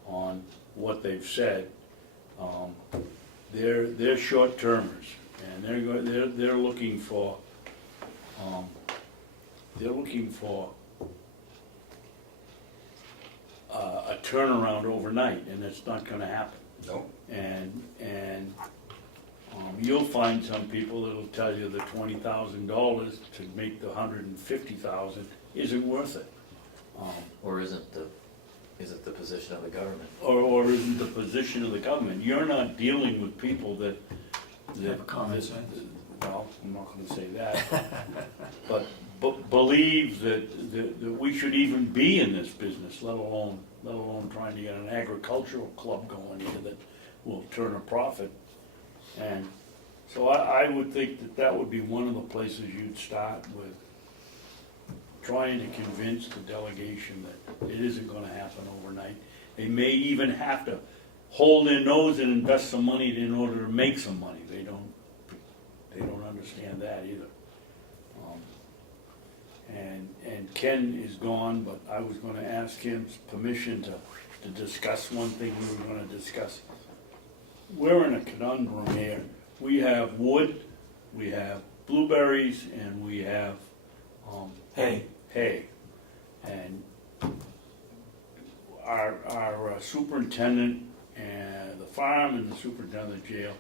on what they've said. They're short-termers, and they're looking for a turnaround overnight, and it's not going to happen. no, And you'll find some people that'll tell you the $20,000 to make the 150,000 isn't worth it. Or is it the position of the government? Or isn't the position of the government. You're not dealing with people that. Have common sense. Well, I'm not gonna say that, but believe that we should even be in this business, let alone trying to get an agricultural club going here that will turn a profit. And so I would think that would be one of the places you'd start with, trying to convince the delegation that it isn't gonna happen overnight. They may even have to hold their nose and invest some money in order to make some money. They don't understand that either. And Ken is gone, but I was gonna ask him permission to discuss one thing we were gonna discuss. We're in a conundrum here. We have wood, we have blueberries, and we have, Hay. Hay. And our superintendent and the farm and the superintendent of jail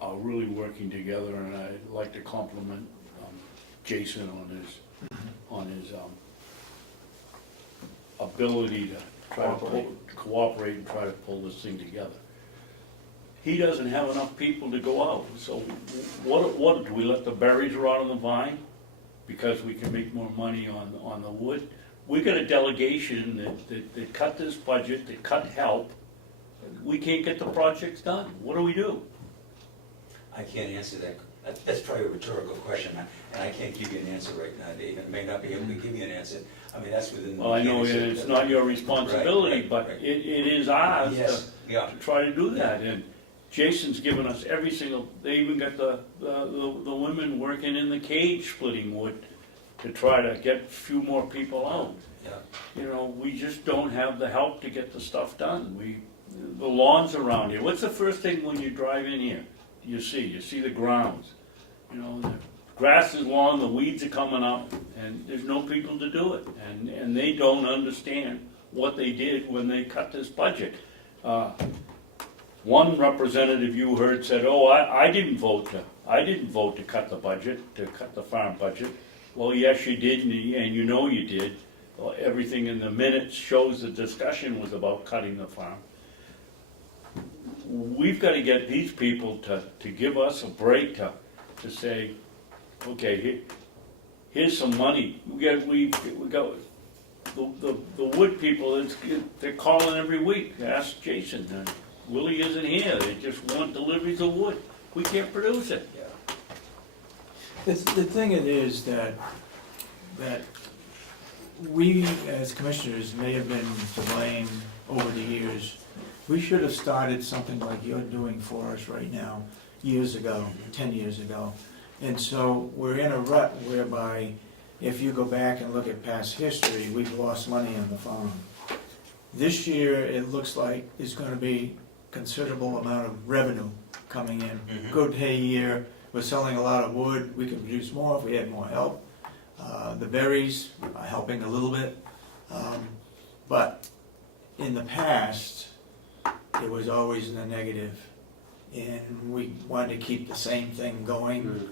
are really working together, and I'd like to compliment Jason on his ability to try to cooperate and try to pull this thing together. He doesn't have enough people to go out, so what do we let the berries rot on the vine because we can make more money on the wood? We got a delegation that cut this budget, that cut help. We can't get the projects done. What do we do? I can't answer that. That's probably a rhetorical question, and I can't give you an answer right now, Dave, and may not be able to give you an answer. I mean, that's within the... Well, I know it's not your responsibility, Right, but right. it is ours Yes, yeah. to try to do that. And Jason's given us every single, they even got the women working in the cage splitting wood to try to get a few more people out. Yeah. You know, we just don't have the help to get the stuff done. The lawns around here, what's the first thing when you drive in here? You see the grounds. You know, the grass is long, the weeds are coming up, and there's no people to do it. And they don't understand what they did when they cut this budget. One representative you heard said, "Oh, I didn't vote to cut the budget, to cut the farm budget." Well, yes, you did, and you know you did. Well, everything in the minutes shows the discussion was about cutting the farm. We've got to get these people to give us a break, to say, okay, here's some money. We got the wood people. They're calling every week. Ask Jason. And Willie isn't here. They just want deliveries of wood. We can't produce it. The thing it is that we as commissioners may have been to blame over the years. We should have started something like you're doing for us right now, years ago, 10 years ago. And so we're in a rut whereby if you go back and look at past history, we've lost money on the farm. This year, it looks like there's gonna be considerable amount of revenue coming in. Mhm. Good hay year, we're selling a lot of wood, we can produce more if we had more help. The berries are helping a little bit. But in the past, it was always in the negative. And we wanted to keep the same thing going.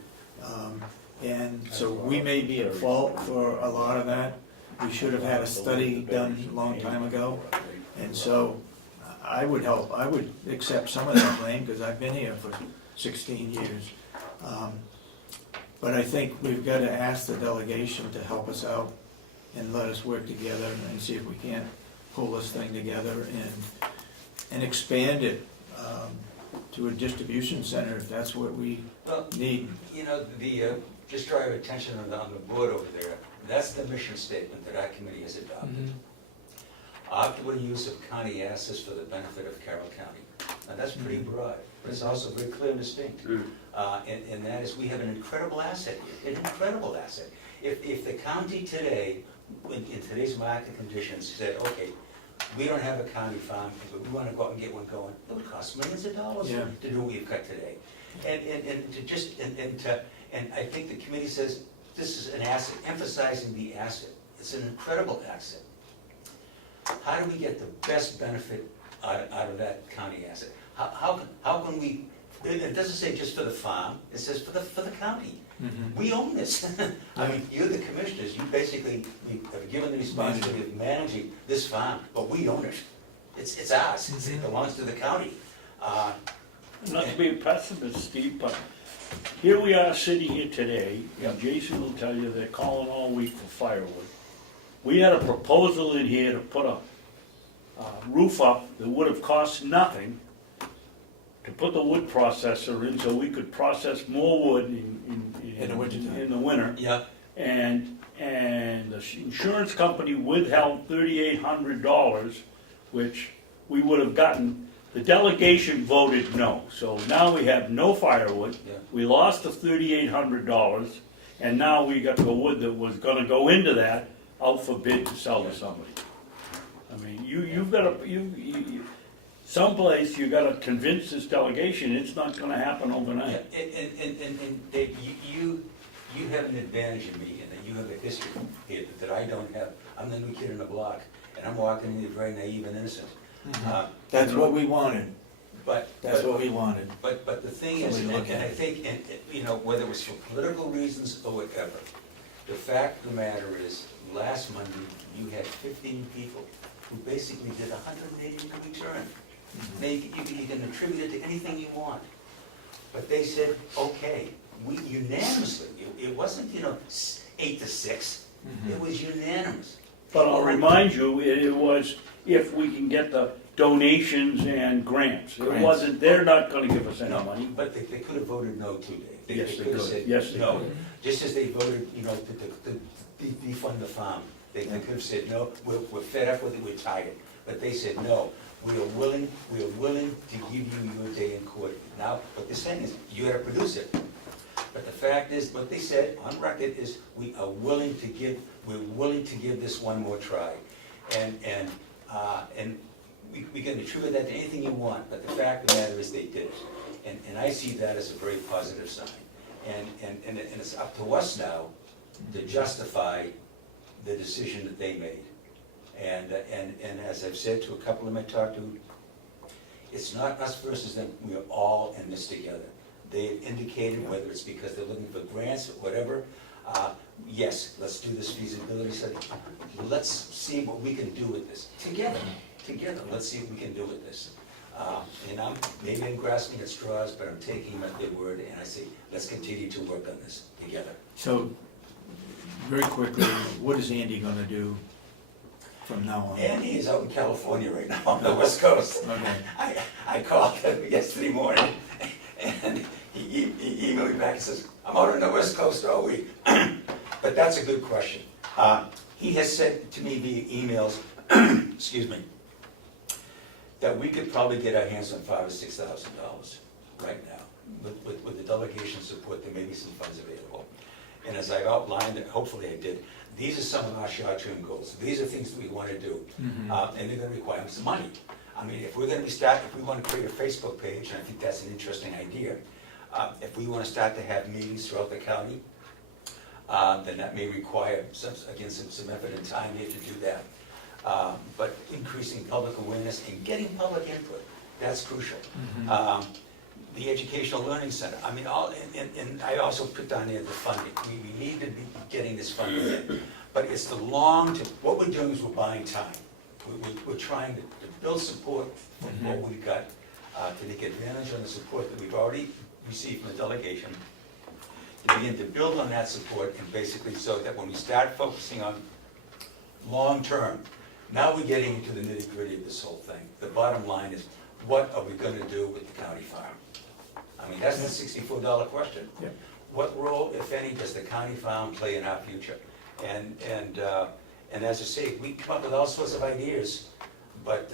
And so we may be at fault for a lot of that. We should have had a study done a long time ago. And so I would accept some of that blame because I've been here for 16 years. But I think we've got to ask the delegation to help us out and let us work together and see if we can't pull this thing together and expand it to a distribution center if that's what we Well, need. you know, just draw your attention on the board over there. That's the mission statement that our committee has adopted. Optimal use of county assets for the benefit of Carroll County. Now, that's pretty broad, but it's also very clear and distinct. And that is, we have an incredible asset here, an incredible asset. If the county today, in today's market conditions, said, okay, we don't have a county farm, but we want to go out and get one going, it would cost millions of dollars Yeah. to do what we've cut today. And I think the committee says, this is an asset, emphasizing the asset. It's an incredible asset. How do we get the best benefit out of that county asset? How can we it doesn't say just for the farm, it says for the county. Mhm. We own this. I mean, you're the commissioners, you basically, you have given the responsibility of managing this farm, but we own it. It's ours, it belongs to the county. Not to be a pessimist, Steve, but here we are sitting here today, and Jason will tell you they're calling all week for firewood. We had a proposal in here to put a roof up that would have cost nothing, to put the wood processor in so we could process more wood In the wintertime. in the winter. Yeah, And the insurance company withheld $3,800, which we would have gotten. The delegation voted no, so now we have no firewood. Yeah. We lost the $3,800, and now we got the wood that was gonna go into that out for bid to sell to somebody. I mean, you've gotta, someplace you gotta convince this delegation it's not gonna happen yeah, overnight. and Dave, you have an advantage in me, in that you have a history here that I don't have. I'm the new kid in the block, and I'm walking in here very naive and innocent. That's what we wanted, But. that's but- what we wanted. But the thing is, Somebody look and at I it. think, and, you know, whether it was for political reasons or whatever, the fact of the matter is, last Monday, you had 15 people who basically did a 180-degree turn. Now, you can attribute it to anything you want, but they said, okay, we unanimously, it wasn't, 8-6, it was unanimous. But I'll remind you, it was if we can get the donations and grants. It Grants. wasn't, they're not gonna give us any No, money. but they could have voted no too, Dave. Yes, they could have could. said Yes, they no. could. Just as they voted, to defund the farm. They could have said, no, we're fed up with it, we're tired. But they said, no, we are willing to give you your day in court. Now, what they're saying is, you gotta produce it. But the fact is, what they said on record is, we're willing to give this one more try. And we can attribute that to anything you want, but the fact of the matter is they did it. And I see that as a very positive sign. And it's up to us now to justify the decision that they made. And as I've said to a couple of them I talked to, it's not us versus them, we are all in this together. They've indicated, whether it's because they're looking for grants or whatever, yes, let's do this feasibility study. Let's see what we can do with this, together, let's see what we can do with this. And maybe I'm grasping at straws, but I'm taking them at their word, and I say, let's continue to work on this together. So, very quickly, what is Andy gonna do from now on? And he's out in California right now, on the West Coast. Okay. I called him yesterday morning, and he emailed me back and says, I'm out on the West Coast all week. But that's a good question. He has said to me via emails, excuse me, that we could probably get our hands on $5,000 or $6,000 right now. With the delegation support, there may be some funds available. And as I've outlined, and hopefully I did, these are some of our short-term goals. These are things that we want to do. And they're going to require some money. I mean, if we're going to if we want to create a Facebook page, and I think that's an interesting idea, if we want to start to have meetings throughout the county, then that may require some effort and time here to do that. But increasing public awareness and getting public input, that's crucial. The Educational Learning Center, I mean, and I also put down there the funding. We need to be getting this funding in. But it's the what we're doing is we're buying time. We're trying to build support for what we've got, to take advantage of the support that we've already received from the delegation, to begin to build on that support, and basically so that when we start focusing on long-term, now we're getting into the nitty-gritty of this whole thing. The bottom line is, what are we going to do with the county farm? I mean, that's the $64 question. Yeah. What role, if any, does the county farm play in our future? And as I say, we come up with all sorts of ideas, but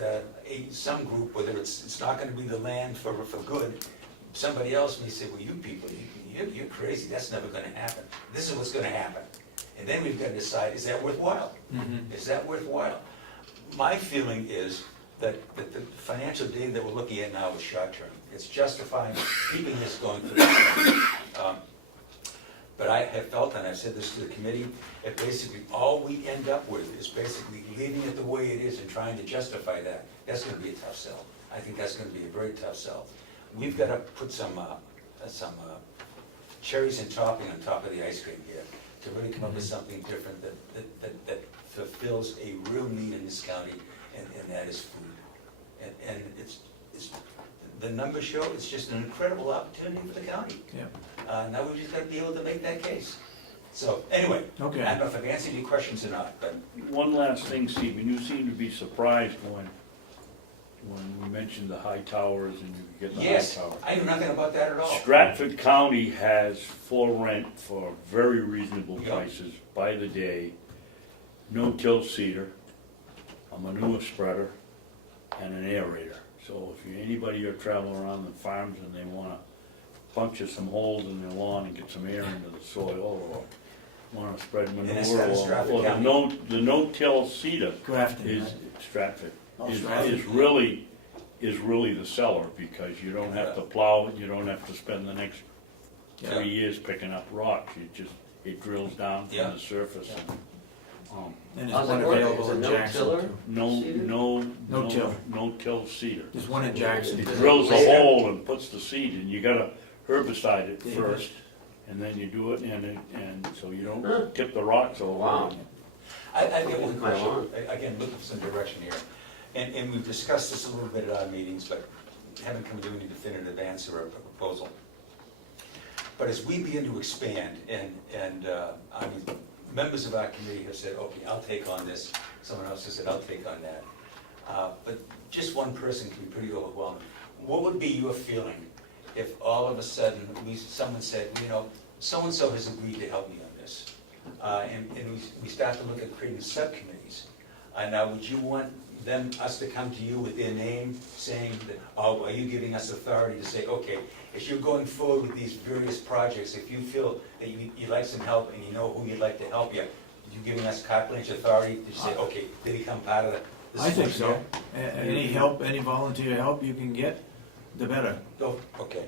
some group, whether it's not going to be the land for good, somebody else may say, well, you people, you're crazy, that's never going to happen. This is what's going to happen. And then we've got to decide, is that worthwhile? Is that worthwhile? My feeling is that the financial data that we're looking at now is short-term. It's justifying keeping this going for this long. But I have felt, and I've said this to the committee, that basically all we end up with is basically leaving it the way it is and trying to justify that. That's going to be a tough sell. I think that's going to be a very tough sell. we've got to put some cherries and topping on top of the ice cream here to really come up with something different that fulfills a real need in this county, and that is food. And it's, the numbers show it's just an incredible opportunity for the county. Yeah. Now we've just got to be able to make that case. So, anyway, I Okay. don't know if I've answered your questions or not, but One last thing, Stephen, you seem to be surprised when we mentioned the high towers and you could get the high yes, tower. I knew nothing about that at all. Stratford County has full rent for very reasonable Yeah. prices by the day, no-till seeder, a manure spreader, and an aerator. So if anybody are traveling around the farms and they wanna puncture some holes in their lawn and get some air into the soil, or wanna spread manure, that's out of Stratford or County. the no-till seeder Grafton, is right? Stratford. Oh, Is Stratford. really the seller, because you don't have to plow it, you don't have to spend the next Yeah. 3 years picking up rocks, it drills down Yeah. from the surface. And How's there's one it work? available Is it in no Jackson tiller? too. No-till No-till. seeder. There's one in Jackson. It Is it drills a later? hole and puts the seed in, you gotta herbicide it Yeah. first, and then you do it, and so you Huh. don't tip the rocks over. Wow. I get one My lawn. question, again, looking for some direction here. And we've discussed this a little bit at our meetings, but haven't come to any definitive answer or proposal. But as we begin to expand, I mean, members of our committee have said, okay, I'll take on this, someone else has said, I'll take on that. But just one person can be pretty overwhelming. What would be your feeling if all of a sudden, someone said, you know, so-and-so has agreed to help me on this? And we start to look at creating subcommittees. Now, would you want us to come to you with their name, saying that, oh, are you giving us authority to say, okay, as you're going forward with these various projects, if you feel that you'd like some help and you know who you'd like to help you, you giving us carte blanche authority to say, okay, they become part of the I think solution so. Any help, any volunteer help you can get, the better. here? Oh, okay,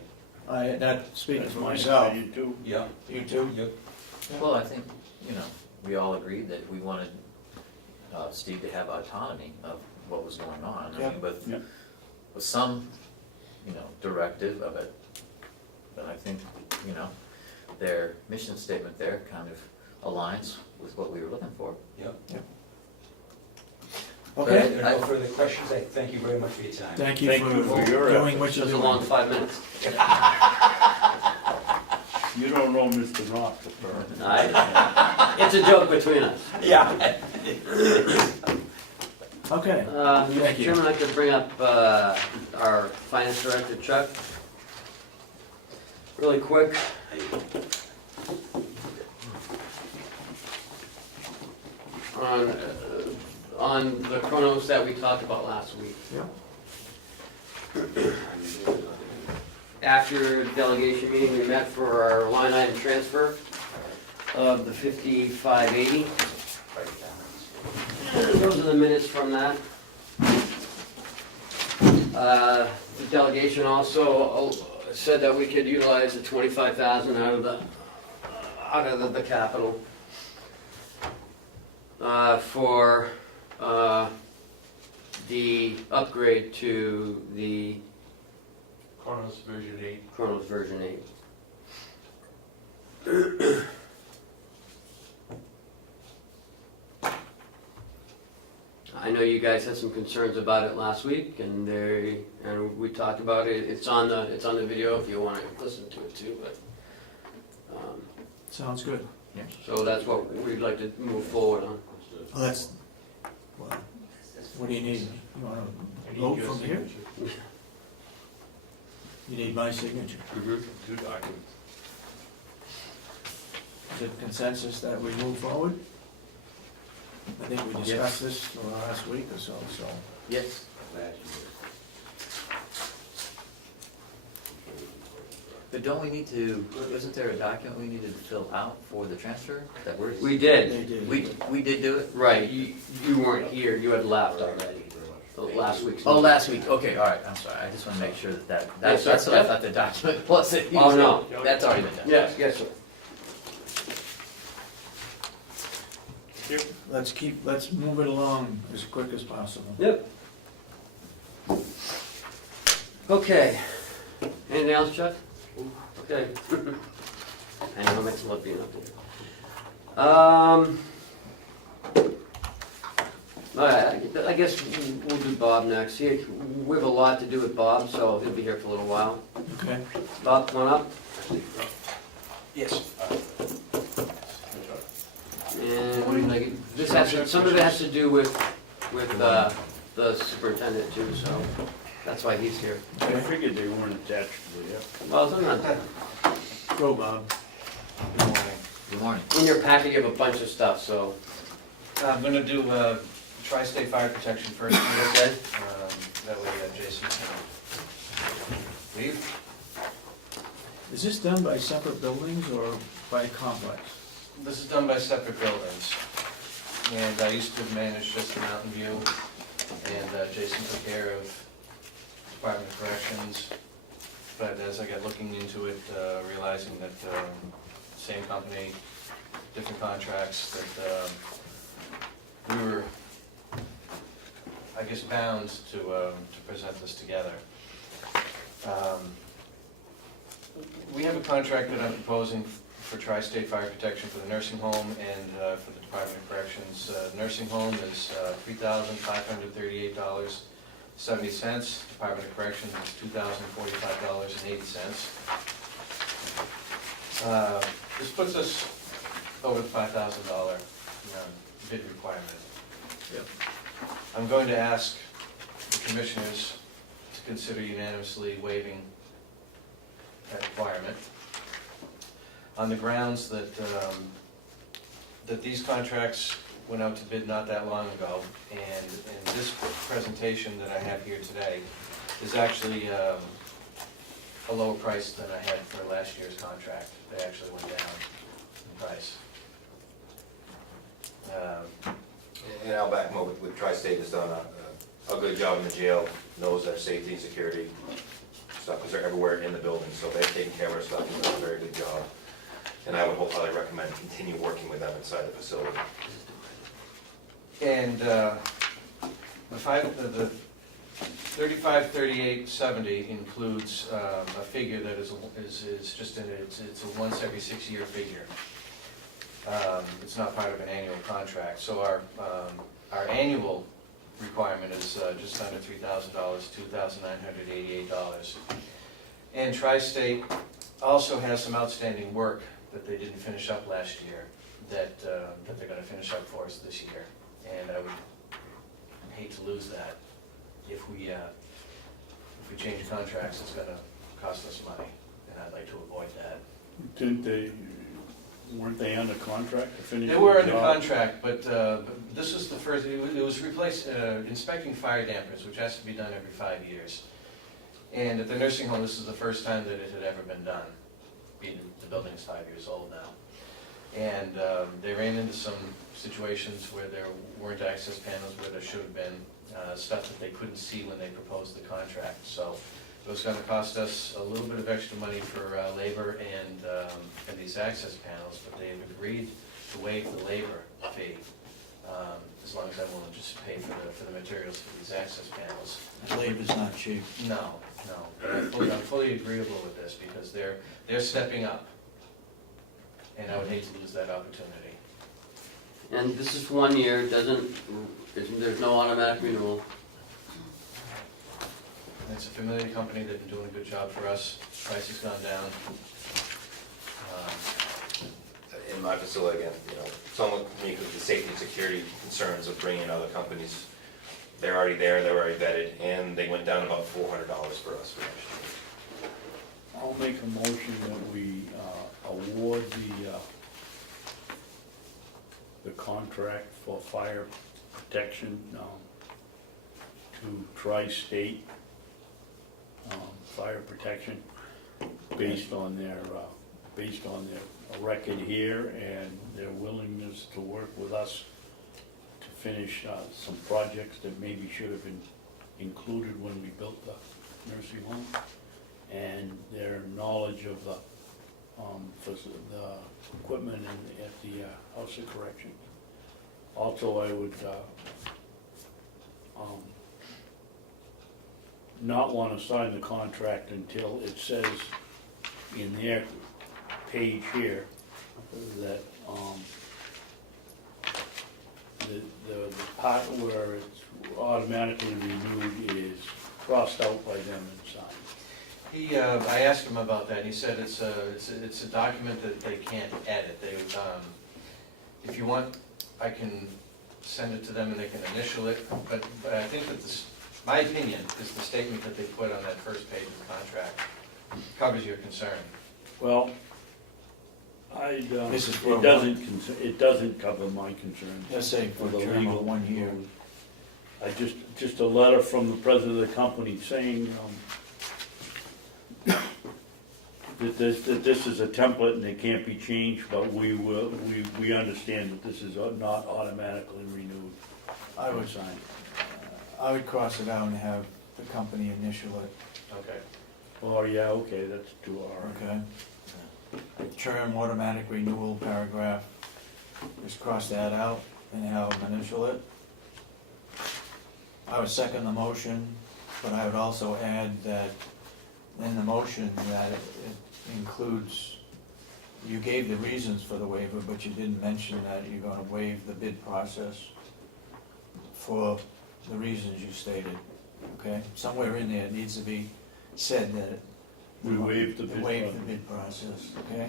That speaks That's for my myself. opinion too. yeah. You too? Well, I think, we all agreed that we wanted Steve to have autonomy of what was going on. I Yeah. mean, Yeah. with some, directive of it. But I think, their mission statement there kind of aligns with what we were looking for. Yep. Okay, If there are no further questions, I thank you very much for your time. thank you Thank you for for your doing efforts. what you're Just a doing. long 5 minutes. You don't know Mr. Knopf, the firm. It's a joke between us. Yeah. Okay, Mr. Thank you. Chairman, I'd like to bring up our finance director, Chuck. Really quick. On the chronos that we talked about last week. yeah, After the delegation meeting, we met for our line item transfer of the 5580. Those are the minutes from that. The delegation also said that we could utilize the 25,000 out of the capital for the upgrade to the Chronos version 8. Chronos version 8. I know you guys had some concerns about it last week, and we talked about it. It's on the video if you want to listen to it too. But sounds good. so that's what we'd like to move forward on. Well, well, what do you need? You want to vote from here? You need my signature. Two documents. Is it consensus that we move forward? I think we discussed this for the last week or so, Yes. But don't we need to, isn't there a document we needed to fill out for the transfer that we're? We did. they did. We did do it? Right. You weren't here. You had left already. The last week's. Oh, last week, okay, all right, I'm sorry, I just want to make sure Yes, that's sir. what I thought the document was. Oh, no. That's already been done. Yes. Yes, sir. Let's move it along as quick as possible. Yep. Okay. Anything else, Chuck? Okay. Hang on, I'll make some up being up there. All right, I guess we'll do Bob next. We have a lot to do with Bob, so he'll be here for a little while. Okay. Bob, come on up. Yes. And this has to, some of it has to do with the superintendent too, so that's why he's here. I figured they weren't attached to it, Well, sometimes Go, Bob. Good morning. Good morning. in your packet you have a bunch of stuff, so. I'm gonna do tri-state fire protection first. Okay. That way Jason can leave. Is this done by separate buildings or by complex? This is done by separate buildings. And I used to manage just in Mountain View, and Jason took care of Department of Corrections. But as I got looking into it, realizing that same company, different contracts, that we were, I guess, bound to present this together. We have a contract that I'm proposing for tri-state fire protection for the nursing home and for the Department of Corrections. Nursing home is $3,538.70. Department of Corrections is $2,045.80. This puts us over the $5,000 bid requirement. Yep. I'm going to ask the commissioners to consider unanimously waiving that requirement on the grounds that that these contracts went out to bid not that long ago, and this presentation that I have here today is actually a lower price than I had for last year's contract. They actually went down in price. And Al Backmo with Tri-State has done a good job in the jail, knows their safety and security stuff, because they're everywhere in the building, so they've taken care of our stuff and done a very good job. And I would wholeheartedly recommend continue working with them inside the facility. And the 353870 includes a figure that is just in it. It's a once every 6 year figure. It's not part of an annual contract. So our annual requirement is just under $3,000, $2,988. And Tri-State also has some outstanding work that they didn't finish up last year that they're going to finish up for us this year. And I would hate to lose that. If we change contracts, it's going to cost us money, and I'd like to avoid that. weren't they under contract to finish the They job? were under contract, but this was the first, it was replaced, inspecting fire dampers, which has to be done every 5 years. And at the nursing home, this is the first time that it had ever been done, being the building is 5 years old now. And they ran into some situations where there weren't access panels where there should have been, stuff that they couldn't see when they proposed the contract. So it was going to cost us a little bit of extra money for labor and these access panels, but they have agreed to waive the labor fee, as long as I'm willing to just pay for the materials for these access panels. Labor's not cheap. No. But I'm fully agreeable with this because they're stepping up, and I would hate to lose that opportunity. And this is for 1 year, there's no automatic renewal. And it's a familiar company, they've been doing a good job for us, price has gone down. In my facility, again, someone with the safety and security concerns of bringing in other companies, they're already there, they're already vetted, and they went down about $400 for us for next year. I'll make a motion that we award the contract for fire protection to Tri-State Fire Protection based on their record here and their willingness to work with us to finish some projects that maybe should have been included when we built the nursing home, and their knowledge of the equipment at the House of Correction. Also, I would not wanna sign the contract until it says in their page here that, the part where it's automatically renewed is crossed out by them and signed. I asked him about that, and he said it's a document that they can't edit. If you want, I can send it to them and they can initial it, but I think that my opinion is the statement that they put on that first page of the contract covers your concern. Well, This is for it doesn't cover my concern. Let's say for For a the term legal of 1 year. I just a letter from the president of the company saying, that this is a template and it can't be changed, but we understand that this is not automatically renewed. I would sign. I would cross it out and have the company initial it, Okay. Oh, yeah, okay, that's 2R. okay? Term automatic renewal paragraph, just cross that out and have them initial it. I would second the motion, but I would also add that in the motion that it includes, you gave the reasons for the waiver, but you didn't mention that you're gonna waive the bid process for the reasons you stated, okay? Somewhere in there it needs to be said that We waived the bid waive process. the bid process, okay?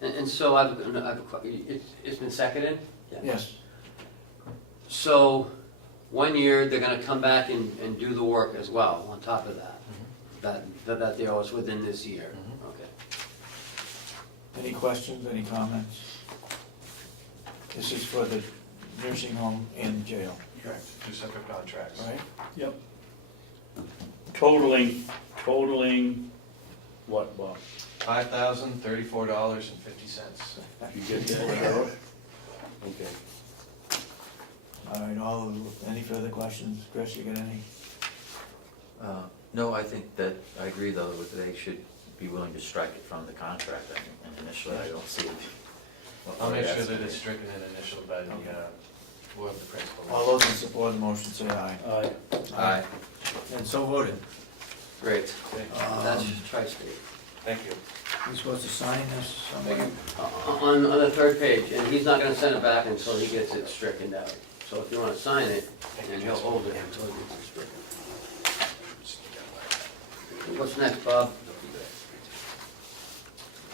And so it's been seconded? Yeah. Yes, So, 1 year, they're gonna come back and do the work as well, on top of that? That they owe us within this year? Okay. any questions, any comments? This is for the nursing home and jail, Correct. 2 separate contracts. right? Yep. Totaling what, Bob? $5,034.50. You get that, Carol? Okay. All right, any further questions? Chris, you got any? No, I think that, I agree though, that they should be willing to strike it from the contract, and initially I don't see it. I'll make sure that it's stricken and initialed by the, board of the principal. All those in support of the motion say aye. Aye. And so voted. Great. Okay. That's just Tri-State. Thank you. We're supposed to sign this somewhere? On the third page, and he's not gonna send it back until he gets it stricken out. So if you wanna sign it, and he'll hold it until he gets it stricken. What's next, Bob?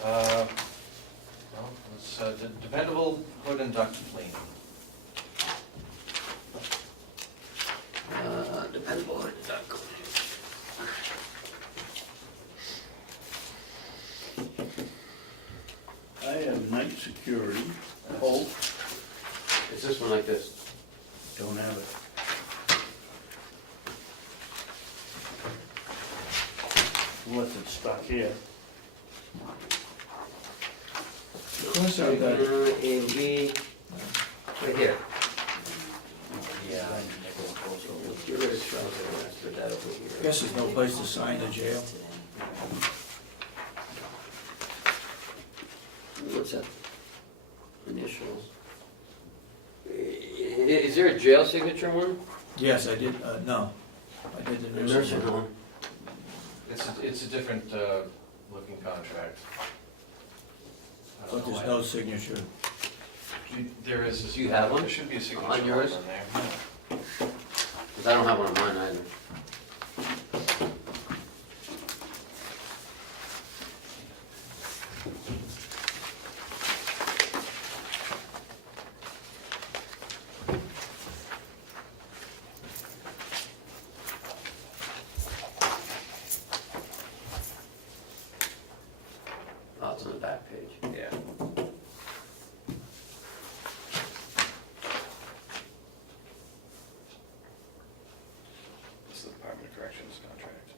Well, it's dependable hood and duct cleaning. Dependable. I have night security, Hope, Is this one like this? don't have it. Unless it's stuck here. Of course I got it. A, B, right here. Yeah. Get rid of Charles, let's put that over here. Guess there's no place to sign the jail. What's that? Initials. Is there a jail signature one? Yes, I did, no. I did the nursing home. It's a different looking contract. I don't But know there's why. no signature. There is. Do you have one? There should be a signature On yours? on there. Because I don't have one on mine either. Oh, it's on the back page. Yeah. This is the Department of Corrections contract.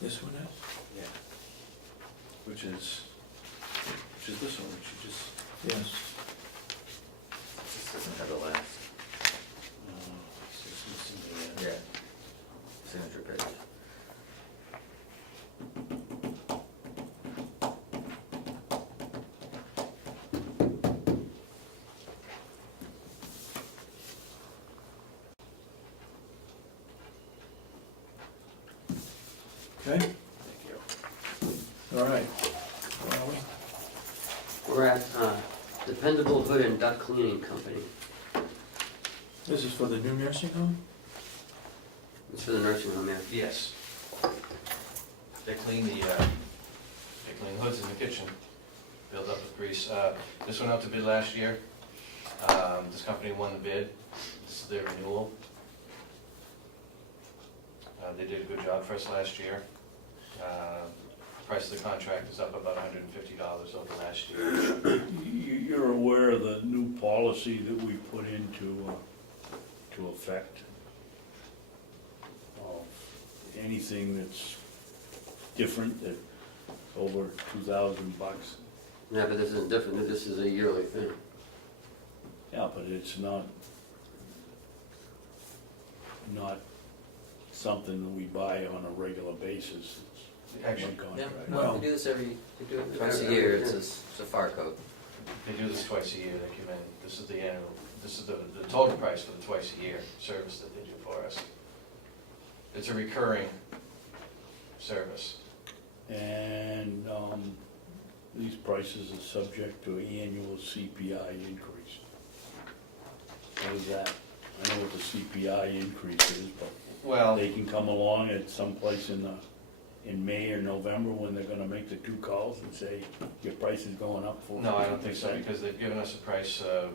This one is? Yeah. Which is this one, which you just. Yes. This doesn't have the last, It's just missing the, yeah, signature page. Okay, Thank you. all right. Where are we? We're at Dependable Hood and Duct Cleaning Company. This is for the new nursing home? It's for the nursing home, yeah. Yes. They clean hoods in the kitchen, filled up with grease. This went out to bid last year. This company won the bid. This is their renewal. They did a good job for us last year. Price of the contract is up about $150 over last year. You're aware of the new policy that we put into effect? Of anything that's different, that over $2,000? Yeah, but this isn't different, this is a yearly thing. Yeah, but it's not something that we buy on a regular basis. It's Actually, one Yeah, contract. no, we do this we do it twice a year, it's a fire code. they do this twice a year. They come in, this is the annual, this is the total price for the twice a year service that they do for us. It's a recurring service. And these prices are subject to annual CPI increase. What is that? I know what the CPI increase is, but Well, they can come along at some place in May or November when they're gonna make the 2 calls and say, your price is going up 4%. no, I don't think so, because they've given us a price of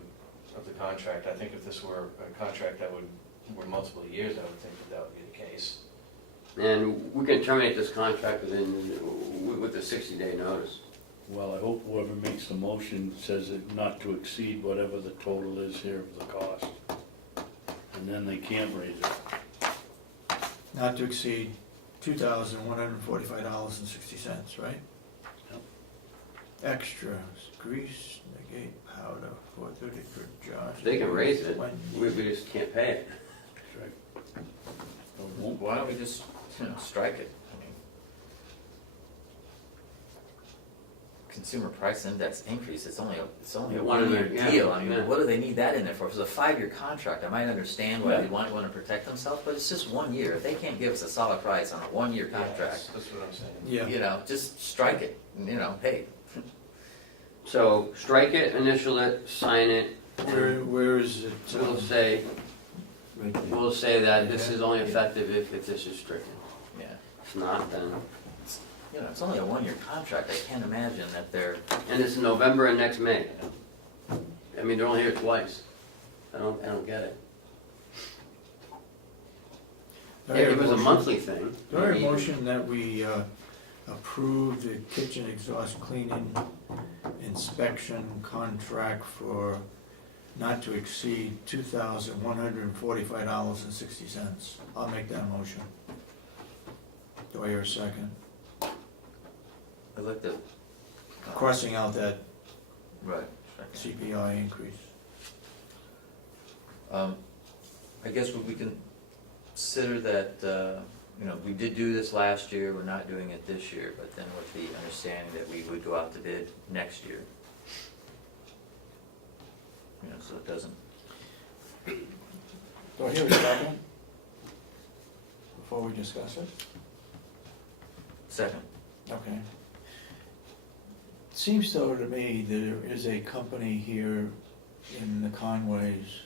the contract. I think if this were a contract that were multiple years, I would think that would be the case. And we can terminate this contract with a 60-day notice. Well, I hope whoever makes the motion says it not to exceed whatever the total is here of the cost. And then they can't raise it. Not to exceed $2,145.60, right? Yep. Extras, grease, negate, powder, $4.30 per Josh. They can raise it, When we just can't pay it. That's right. So it won't- Why don't we just, strike it? I mean, consumer price index increase, it's only a Yeah, 1 year yeah, deal. I yeah. mean, what do they need that in there for? If it's a 5-year contract, I might understand why Yeah. they want to protect themselves, but it's just 1 year. If they can't give us a solid price on a 1-year contract, That's what I'm saying. Yeah, just strike it, hey. So strike it, initial it, sign it, where is it? we'll say, Right there. we'll say that this is only effective if this is stricken. Yeah, If not, then, it's only a 1-year contract. I can't imagine that they're, and it's November and next May. I mean, they're only here twice. I don't get it. Do I If hear it was a motion- monthly thing. Do I hear a maybe- motion that we approve the kitchen exhaust cleaning inspection contract for not to exceed $2,145.60? I'll make that motion. Do I hear a second? I'd like to. Crossing out that Right. CPI increase. I guess we can consider that, we did do this last year, we're not doing it this year, but then with the understanding that we would go out to bid next year. So it doesn't, Do I hear a second? Before we discuss it? second, Okay. Seems though to me there is a company here in the Conways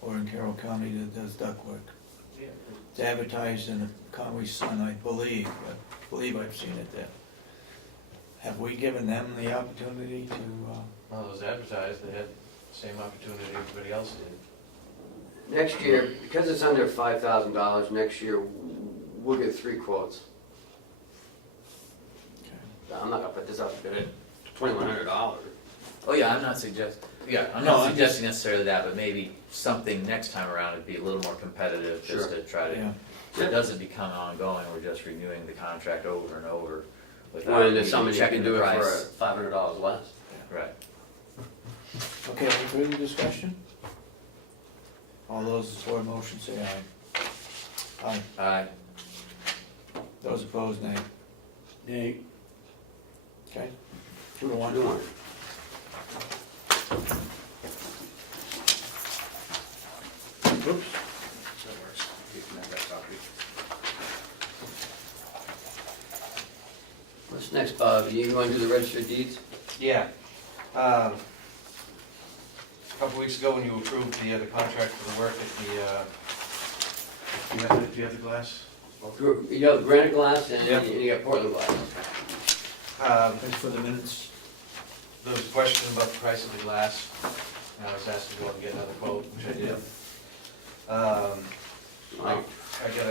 or in Carroll County that does ductwork. It's advertised in the Conway Sun, I believe I've seen it there. Have we given them the opportunity to, Well, it was advertised, they had the same opportunity everybody else did. Next year, because it's under $5,000, next year, we'll get 3 quotes. I'm not gonna put this out to bid at $2,100. oh yeah, I'm not suggesting necessarily that, but maybe something next time around would be a little more competitive, just Sure. to try to, yeah, so it doesn't become ongoing, we're just renewing the contract over and over without When even there's somebody who checking can the do it for price. $500 less. Right. okay, any further discussion? All those in support of the motion say aye. Aye. Aye. Those opposed, nay. Nay. Okay, 2 to 1. 2 to 1. Oops. That works. You can have that copy. What's next, Bob? You wanna do the register of deeds? Yeah. A couple weeks ago, when you approved the contract for the work at the, do you have the glass? You have granite glass and Yep. you got Portland glass. Thanks for the minutes. There was a question about the price of the glass, and I was asked to go and get another quote, which I did. I got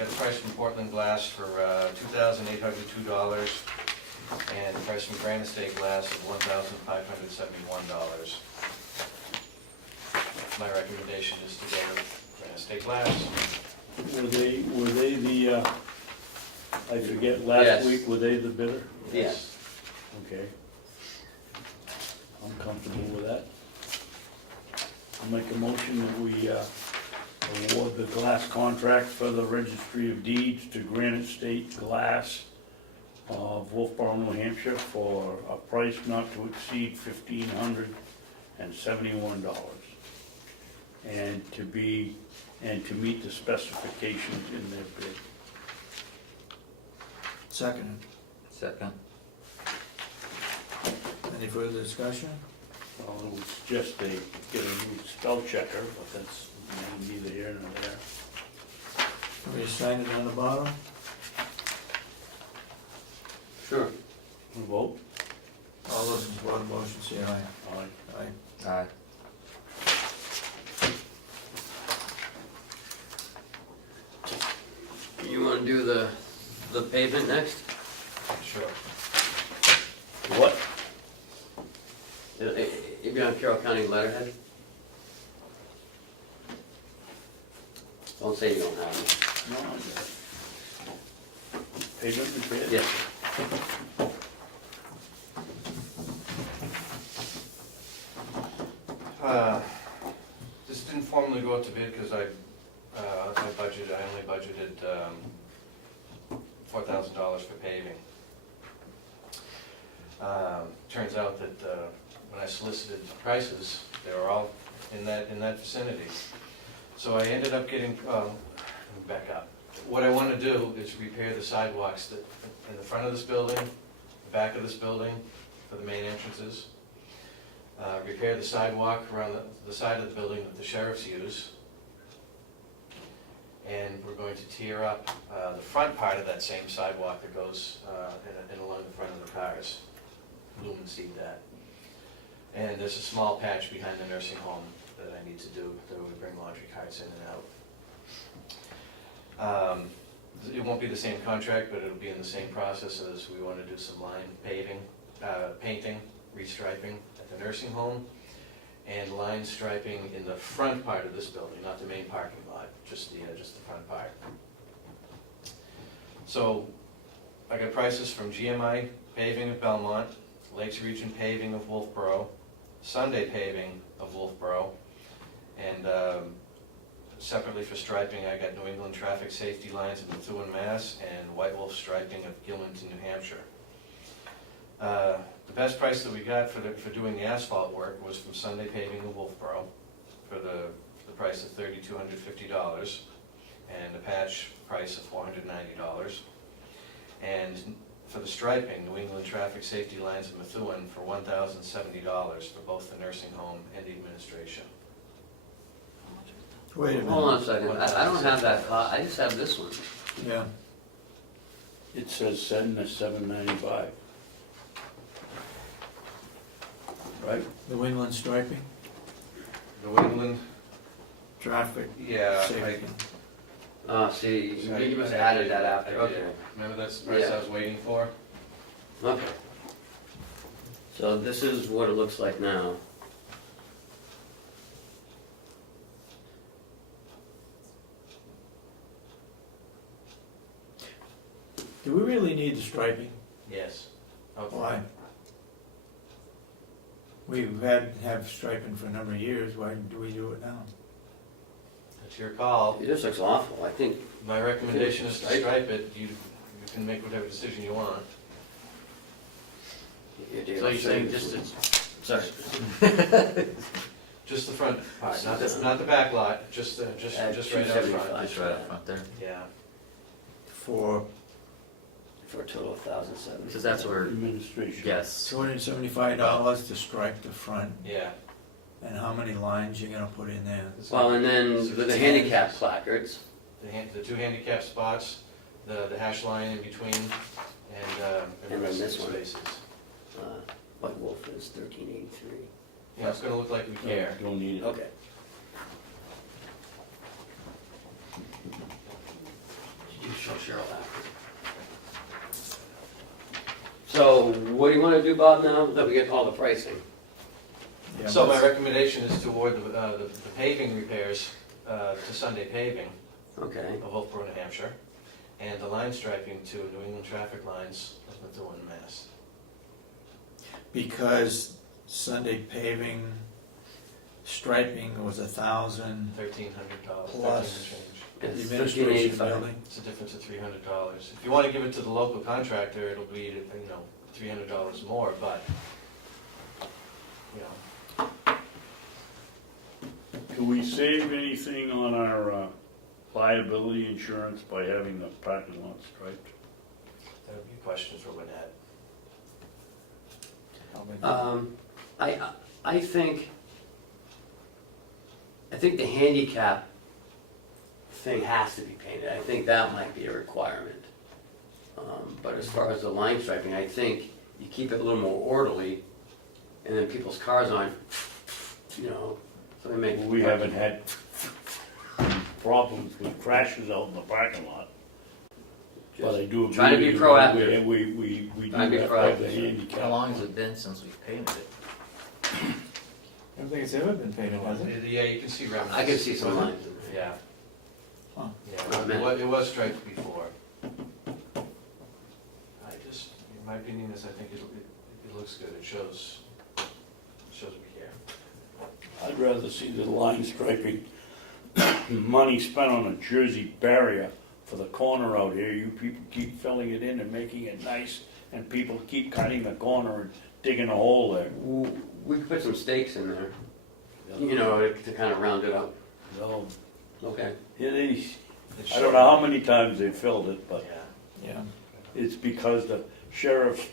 a price from Portland Glass for $2,802, and a price from Granite State Glass of $1,571. My recommendation is to go with Granite State Glass. Were they the, I forget, Yes. last week, were they the bidder? Yes. Okay. I'm comfortable with that. I'll make a motion that we award the glass contract for the Registry of Deeds to Granite State Glass of Wolfboro, New Hampshire for a price not to exceed $1,571. And to meet the specifications in their bid. Second. Second. Any further discussion? Well, it was just get a new spell checker, but that's neither here nor there. Will you sign it on the bottom? Sure. Vote? All those in support of the motion, say aye. Aye. Aye. Aye. You wanna do the pavement next? Sure. What? You've been on Carroll County letterhead? Don't say you don't have it. No, I'm good. Pavement repair? Yes. This didn't formally go out to bid because I only budgeted $4,000 for paving. Turns out that when I solicited prices, they were all in that vicinity. So I ended up getting, let me back up. What I want to do is repair the sidewalks that, in the front of this building, the back of this building, for the main entrances. Repair the sidewalk around the side of the building that the sheriffs use. And we're going to tear up the front part of that same sidewalk that goes in along the front of the cars. Lumen seed that. And there's a small patch behind the nursing home that I need to do, that we bring laundry carts in and out. It won't be the same contract, but it'll be in the same process as we want to do some line paving, painting, restriping at the nursing home, and line striping in the front part of this building, not the main parking lot, just the front part. So I got prices from GMI Paving of Belmont, Lakes Region Paving of Wolfboro, Sunday Paving of Wolfboro, and separately for striping, I got New England Traffic Safety Lines in Methuen, Mass, and White Wolf Striping of Gilmanton, New Hampshire. The best price that we got for doing the asphalt work was from Sunday Paving of Wolfboro for the price of $3,250, and the patch price of $490. And for the striping, New England Traffic Safety Lines of Methuen for $1,070 for both the nursing home and the administration. Wait a minute. Hold on a second, I don't have that, I just have this one. Yeah, It says send the $795. Right? New England striping, New England, traffic, yeah, safety. See, you must have added that after, okay. Remember that's the price Yeah. I was waiting for? Okay. So this is what it looks like now. Do we really need the striping? Yes. Okay. Why? We've have striping for a number of years, why do we do it now? That's your call. It just looks awful, I think. My recommendation is to stripe it, you can make whatever decision you want. So you're saying just, sorry. Just the front part, not the back lot, just right out front. Just right up front there. Yeah. For for a total of $1,070. Because that's where, Administration. yes, $275 to stripe the front, Yeah. and how many lines you gonna put in there? Well, and then with the handicap placards, The two handicap spots, the hash line in between, and the then rest of the this one. spaces. White Wolf is $13.83. Yeah, it's gonna look like we care. Don't need it. Okay. You show Cheryl after. So, what do you want to do, Bob, now that we get all the pricing? Yeah, So my let's- recommendation is to award the paving repairs to Sunday Paving Okay. of Wolfboro, New Hampshire, and the line striping to New England Traffic Lines of Methuen, Mass. Because Sunday paving, striping was $1,000, $1,300, Plus- 13 and change. It's administration $13.85. building. It's a difference of $300. If you want to give it to the local contractor, it'll be, $300 more, but, Can we save anything on our liability insurance by having the parking lot striped? that would be a question for Lynette. How many- I think the handicap thing has to be painted. I think that might be a requirement. But as far as the line striping, I think you keep it a little more orderly, and then people's cars aren't, so they make. We haven't had problems with crashes out in the parking lot. But I do agree. Trying to be with you. proactive. We do Trying to be have to have the proactive. handicap. how long has it been since we've painted it? I don't think it's ever been painted, has it? Yeah, you can see remnants. I can see some lines in there. Yeah. Huh. Yeah, it was striped before. My opinion is I think it looks good. It shows we care. I'd rather see the line striping, money spent on a Jersey barrier for the corner out here. You people keep filling it in and making it nice, and people keep cutting the corner and digging a hole there. We could put some stakes in there, to kind of round it up. So, Okay. I don't know how many times they filled it, but Yeah. Yeah. it's because the sheriff's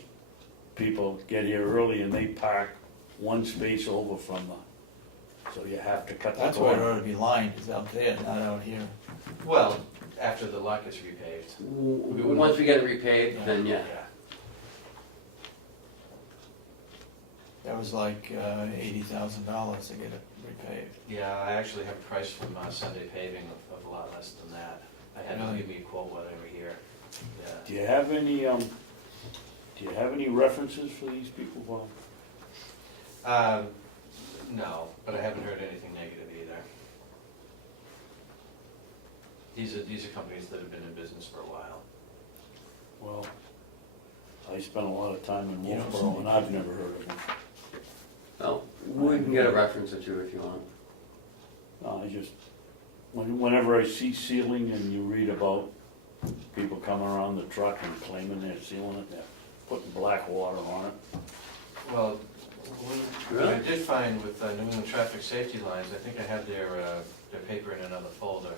people get here early and they park one space over from so you have to cut the That's where it corner. ought to be lined, is out there, not out here. Well, after the lot gets repaved. Once we get it repaved, then yeah. That was like $80,000 to get it repaved. Yeah, I actually have a price from Sunday Paving of a lot less than that. I had them Really? give me a quote while they were here. Yeah. Do you have any references for these people, Bob? No, but I haven't heard anything negative either. These are companies that have been in business for a while. Well, I spent a lot of time in You know Wolfboro something. and I've never heard of them. Well, we can get a reference or two if you want. No, whenever I see sealing and you read about people coming around the truck and claiming they're sealing it, they're putting black water on it. Well, what I did find with New England Traffic Safety Lines, I think I have their paper in another folder,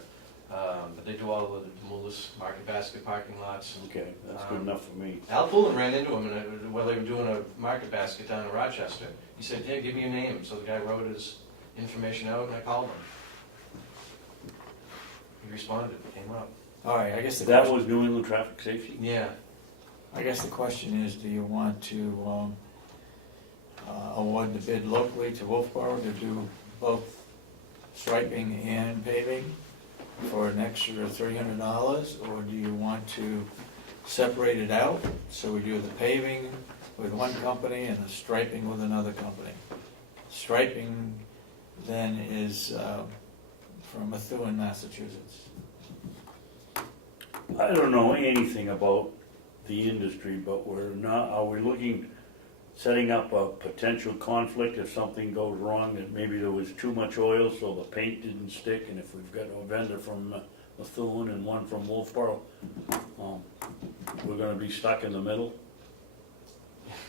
but they do all of the Demoulas Market Basket parking lots. Okay, that's good enough for me. Al Poulin ran into him while they were doing a market basket down in Rochester. He said, "Yeah, give me your name." So the guy wrote his information out and I called him. He responded, came up. All right, I guess the That question, was New England Traffic Safety? Yeah. I guess the question is, do you want to award the bid locally to Wolfboro to do both striping and paving for an extra $300? Or do you want to separate it out, so we do the paving with one company and the striping with another company? Striping then is from Methuen, Massachusetts. I don't know anything about the industry, but are we setting up a potential conflict if something goes wrong, that maybe there was too much oil so the paint didn't stick, and if we've got a vendor from Methuen and one from Wolfboro, we're gonna be stuck in the middle?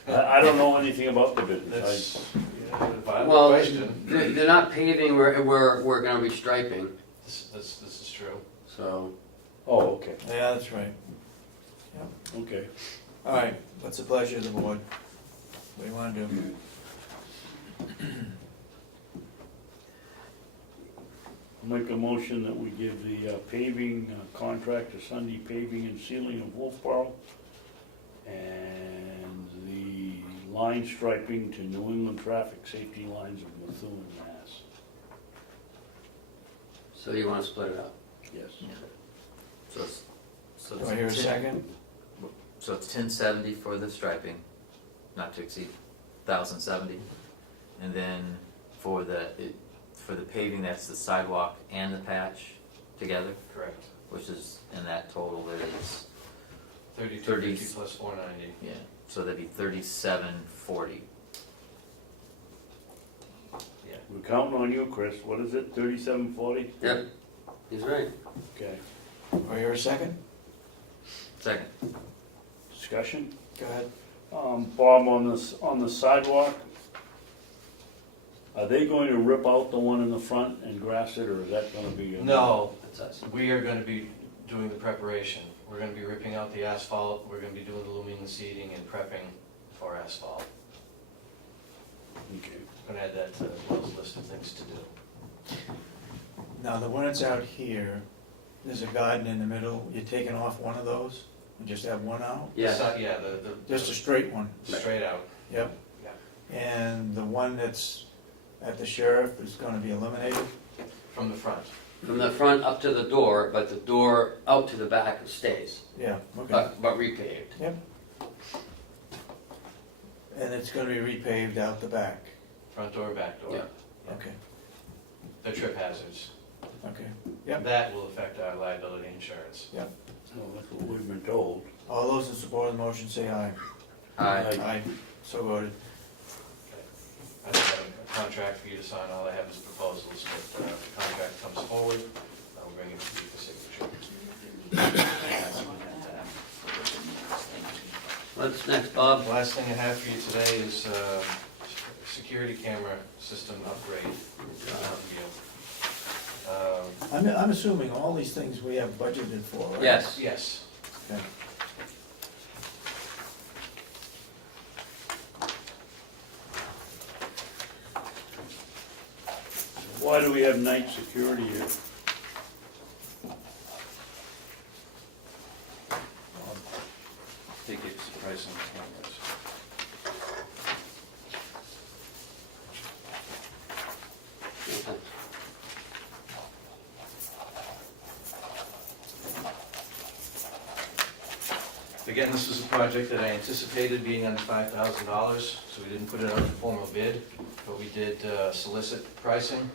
I don't know anything about the business. That's a viable Well, question. they're not paving, we're gonna be striping, This is true. so. Oh, okay. Yeah, that's right. Okay. All right, what's the pleasure of the board? What do you wanna do? Make a motion that we give the paving contract to Sunday Paving and Sealing of Wolfboro, and the line striping to New England Traffic Safety Lines of Methuen, Mass. So you wanna split it up? Yes. So Do I hear a second? So it's 1070 for the striping, not to exceed 1070. And then for the paving, that's the sidewalk and the patch together, Correct. which is, in that total, it is, 3250 plus 490. yeah, so that'd be 3740. Yeah. We're counting on you, Chris. What is it, 3740? Yep, he's right. Okay. Do I hear a second? Second. Discussion? Go ahead. Bob, on the sidewalk, are they going to rip out the one in the front and grass it, or is that gonna be? No, That's us. we are gonna be doing the preparation. We're gonna be ripping out the asphalt, we're gonna be doing the looming and seeding and prepping for asphalt. Okay. Gonna add that to Will's list of things to do. Now, the one that's out here, there's a garden in the middle, you're taking off one of those? You just have one out? Yeah, Yeah, Just a straight one? straight out. Yep. Yeah. And the one that's at the sheriff is gonna be eliminated? From the front. from the front up to the door, but the door out to the back stays, Yeah, okay. but repaved. And it's gonna be repaved out the back? Front door, back door. Yeah. Okay, They're trip hazards. okay. Yep. That will affect our liability insurance. Oh, that's what we've been told. All those in support of the motion say aye. Aye. Aye. So voted. I don't have a contract for you to sign, all I have is proposals, but if the contract comes forward, I'll bring it to you for signature. What's next, Bob? The last thing I have for you today is security camera system upgrade. I'm assuming all these things we have budgeted for, right? Yes. Yes. Okay. Why do we have night security here? Take it to price on the cameras. Okay. Again, this was a project that I anticipated being under $5,000, so we didn't put it out for formal bid, but we did solicit pricing.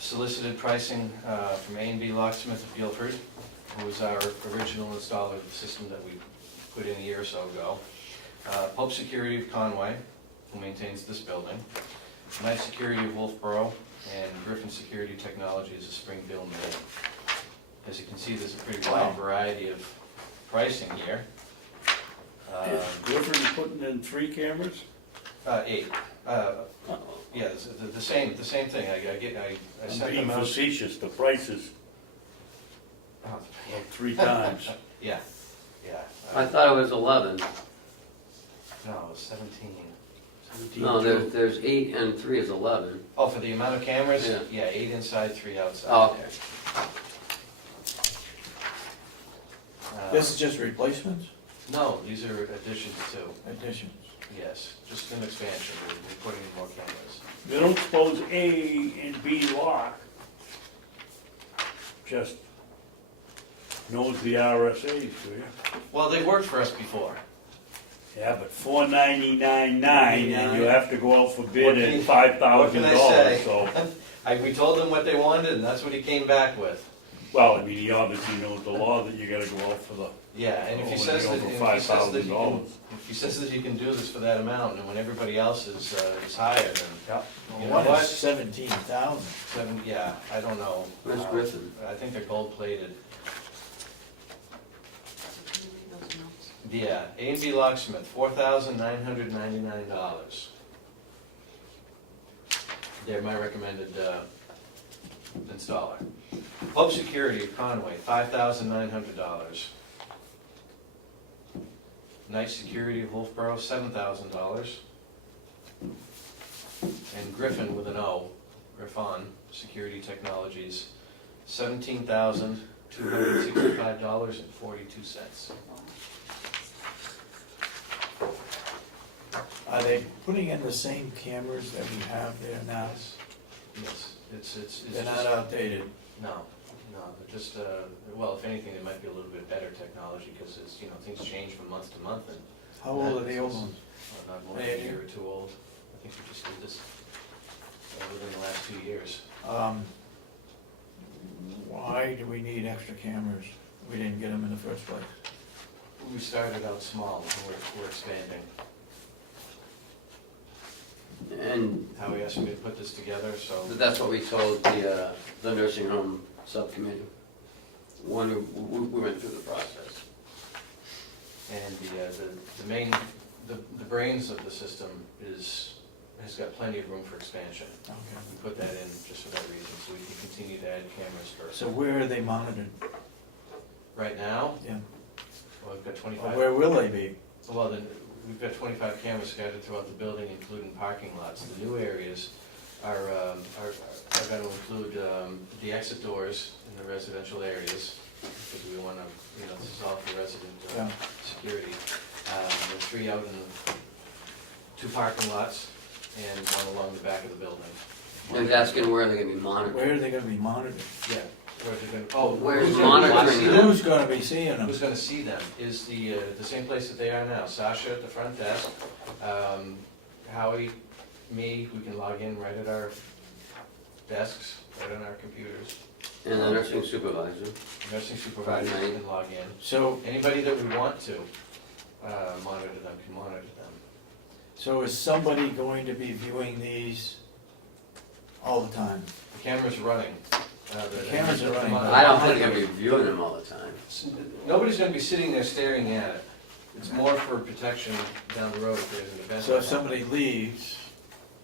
Solicited pricing from A&B Locksmith of Guilford, who was our original installer of the system that we put in a year or so ago. Pope Security of Conway, who maintains this building. Night Security of Wolfboro, and Griffin Security Technologies of Springfield, Maine. As you can see, there's a pretty wide variety of pricing here. Is Griffin putting in 3 cameras? 8. Yeah, it's the same thing. I I'm sent being them out. facetious, the price is Oh, like 3 times. Yeah. I thought it was 11. No, it was 17. No, there's 8 and 3 is 11. Oh, for the amount of cameras? Yeah. Yeah, 8 inside, 3 outside. Oh, okay. This is just replacements? No, these are additions too. Additions? Yes, just an expansion. We're putting in more cameras. They don't suppose A and B lock just knows the RSA's, do you? Well, they worked for us before. Yeah, but $499.9 and you have to go out for What bid can- at $5,000, what can I say? so. We told them what they wanted, and that's what he came back with. Well, I mean, he obviously knows the law that you gotta go out for the, Yeah, and if he Oh, says that, over if he says that he can, $5,000. if he says that he can do this for that amount, and when everybody else is higher, then, you know One what? is 17,000. Yeah, I don't know. Where's Griffin? I think they're gold plated. Yeah, A&B Locksmith, $4,999. They're my recommended installer. Pope Security of Conway, $5,900. Night Security of Wolfboro, $7,000. And Griffin with an O, Griffon Security Technologies, $17,265.42. Are they putting in the same cameras that we have there now? Yes, it's They're just, not outdated? no, they're just, well, if anything, it might be a little bit better technology, because it's, things change from month to month, and How old are the old ones? not more than a year or two old. I think we just did this within the last 2 years. Why do we need extra cameras? We didn't get them in the first place. We started out small, and we're expanding. And Howie asked me to put this together, so. that's what we told the nursing home subcommittee, when we went through the process. And the main, the brains of the system has got plenty of room for expansion. Okay. We put that in just for that reason, so we can continue to add cameras for. So where are they monitored? Right now, Yeah. well, we've got Or 25. where will they be? Well, then, we've got 25 cameras scattered throughout the building, including parking lots. The new areas are going to include the exit doors in the residential areas, because we want to, this is all for resident Yeah. security. There's 3 out in 2 parking lots and 1 along the back of the building. And asking where they're gonna be monitored. Where are they gonna be monitored? Yeah, where they're going to, oh, Where's who's gonna monitoring see them? them? Who's gonna be seeing them? Who's gonna see them is the same place that they are now. Sasha at the front desk, Howie, me, we can log in right at our desks, right on our computers. And the nursing supervisor. Nursing supervisor Right. can log in. So, Anybody that we want to monitor them can monitor them. so is somebody going to be viewing these all the time? The camera's running. The cameras are running. I don't think they're gonna be viewing them all the time. Nobody's gonna be sitting there staring at it. It's more for protection down the road if there's an event. So if somebody leaves,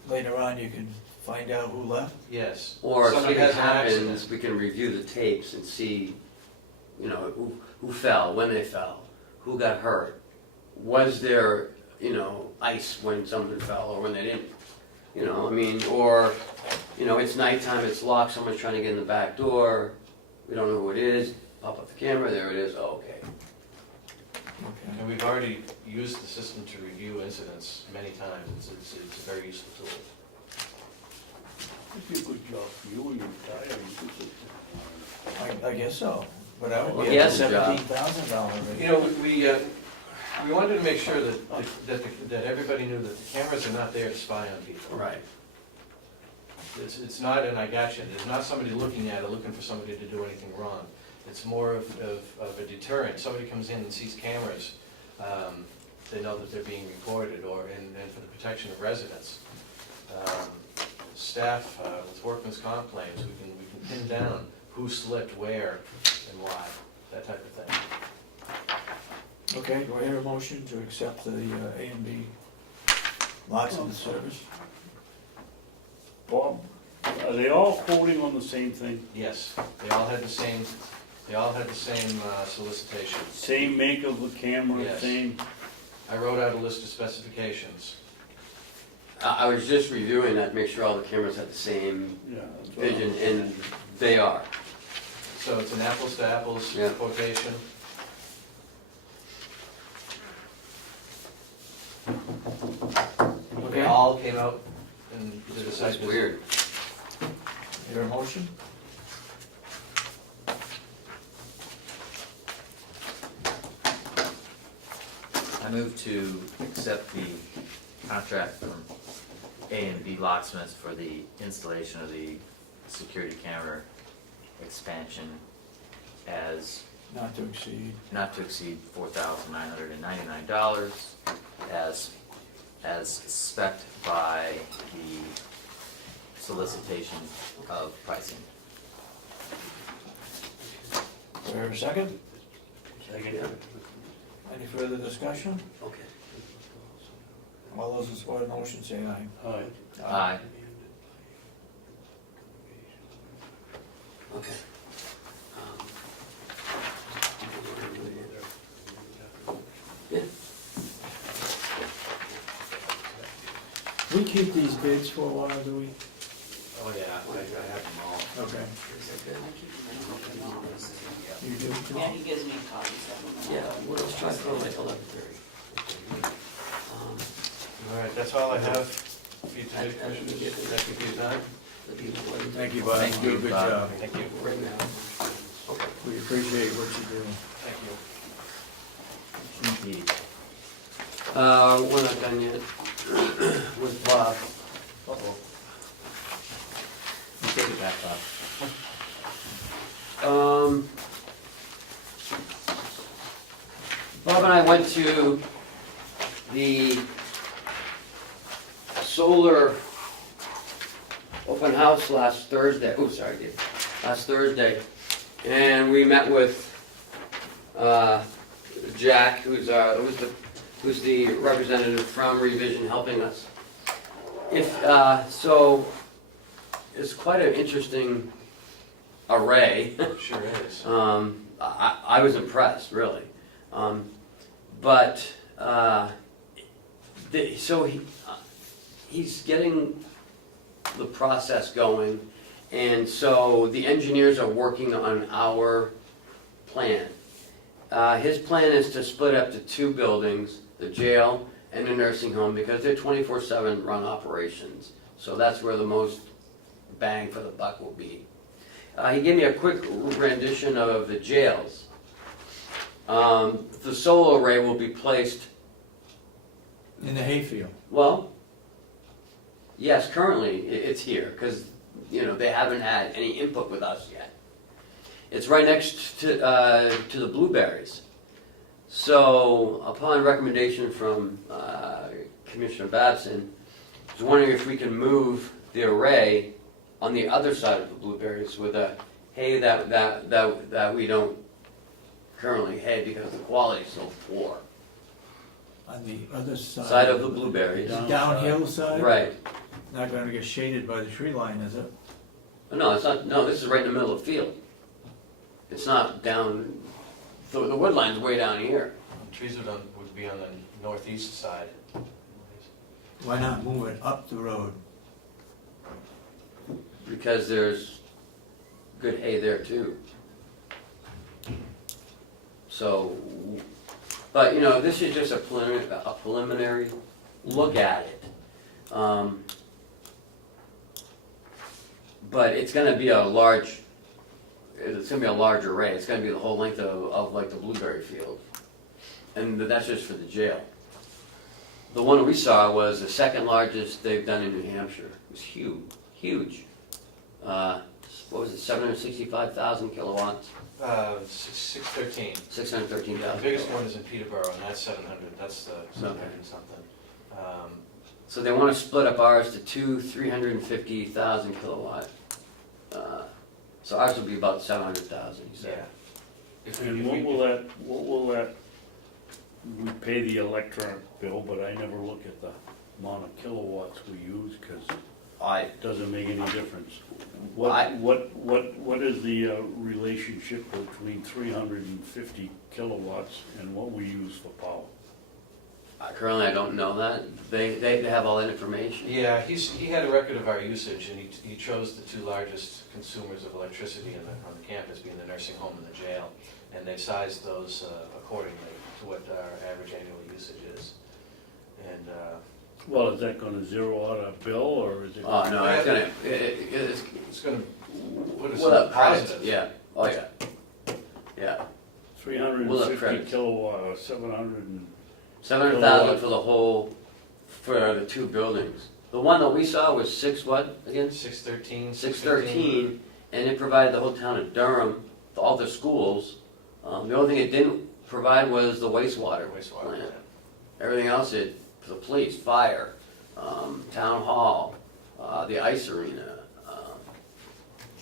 later on you can find out who left? Yes. Or if Somebody something has an accident. happens, we can review the tapes and see, who fell, when they fell, who got hurt. Was there, ice when someone fell or when they didn't? Or, it's nighttime, it's locked, someone's trying to get in the back door, we don't know who it is, pop up the camera, there it is, oh, okay. Okay. And we've already used the system to review incidents many times. It's a very useful tool. It's a good job for you when you retire. I guess so, but I Well, would he get has a job. $17,000 rate. We wanted to make sure that everybody knew that the cameras are not there to spy on people. Right. It's not an I gotcha. There's not somebody looking at it, looking for somebody to do anything wrong. It's more of a deterrent. Somebody comes in and sees cameras, they know that they're being recorded, and for the protection of residents. Staff with workman's comp claims, we can pin down who slipped where and why, that type of thing. Okay, do I hear a motion to accept the A and B lots in the service? Bob, are they all quoting on the same thing? Yes, they all had the same solicitation. Same make of the camera, Yes. same? I wrote out a list of specifications. I was just reviewing that, make sure all the cameras had the same Yeah. that's what I'm vision, saying. and they are. So it's an apples to apples Yeah. quotation. They Okay, all came out and did a site That's visit. weird. hear a motion? I move to accept the contract from A and B locksmiths for the installation of the security camera expansion as Not to exceed. not to exceed $4,999 as spec'd by the solicitation of pricing. Do I hear a second? Second. Any further discussion? Okay. All those in support of the motion say aye. Aye. Aye. Okay. Yeah. we keep these bids for a while, do we? Oh, yeah, I have them all. Okay. You do? Yeah, he gives me copies of them. Yeah, well, let's try for like 11:30. All right, that's all I have for you today, Commissioners. Thank you for your time. Thank you, Bob. Thank You do a you, good Bob. job. Thank you. Right now. We appreciate what you do. Thank you. Indeed. We're not done yet with Bob. Uh-oh. You take it back, Bob. Bob and I went to the solar open house last Thursday. Last Thursday. And we met with Jack, who's the representative from Revision helping us. So it's quite an interesting array. Sure is. I was impressed, really. He's getting the process going, and so the engineers are working on our plan. His plan is to split up to 2 buildings, the jail and the nursing home, because they're 24/7 run operations. So that's where the most bang for the buck will be. He gave me a quick rendition of the jails. The solar array will be placed, In the hayfield. well, yes, currently it's here, because, they haven't had any input with us yet. It's right next to the blueberries. So, upon recommendation from Commissioner Babson, I was wondering if we can move the array on the other side of the blueberries with a hay that we don't currently hay because the quality is so poor. On the other side. Side of the blueberries. The downhill side? Right. Not gonna get shaded by the tree line, is it? No, it's not. No, this is right in the middle of the field. It's not down. The wood line's way down here. Trees would be on the northeast side. Why not move it up the road? Because there's good hay there too. So, but this is just a preliminary look at it. But it's going to be a large array. It's going to be the whole length of like the blueberry field, and that's just for the jail. The one we saw was the second largest they've done in New Hampshire. It was huge. What was it? 765,000 kilowatts. 613. 613,000. The biggest one is in Peterborough, and that's 700. That's the 700 and something. So they want to split up ours to 2 350,000 kilowatt. So ours will be about 700,000. He said. Yeah. And what will that, we pay the electric bill, but I never look at the amount of kilowatts we use, because it doesn't make any difference. What is the relationship between 350 kilowatts and what we use for power? Currently, I don't know that. They have all that information. Yeah, he had a record of our usage, and he chose the 2 largest consumers of electricity on the campus, being the nursing home and the jail, and they sized those accordingly to what our average annual usage is. And Well, is that gonna zero out our bill, or is it? Oh no, it's gonna. it's going to put us We'll in have credits. positive. Yeah. Oh yeah. Yeah. 350 credits. kilowatt, or 700 700,000 for the 2 buildings. The one that we saw was 6 what again? 613. 613, and it provided the whole town of Durham, all the schools. The only thing it didn't provide was the wastewater plant. Everything else, for the police, fire, town hall, the ice arena.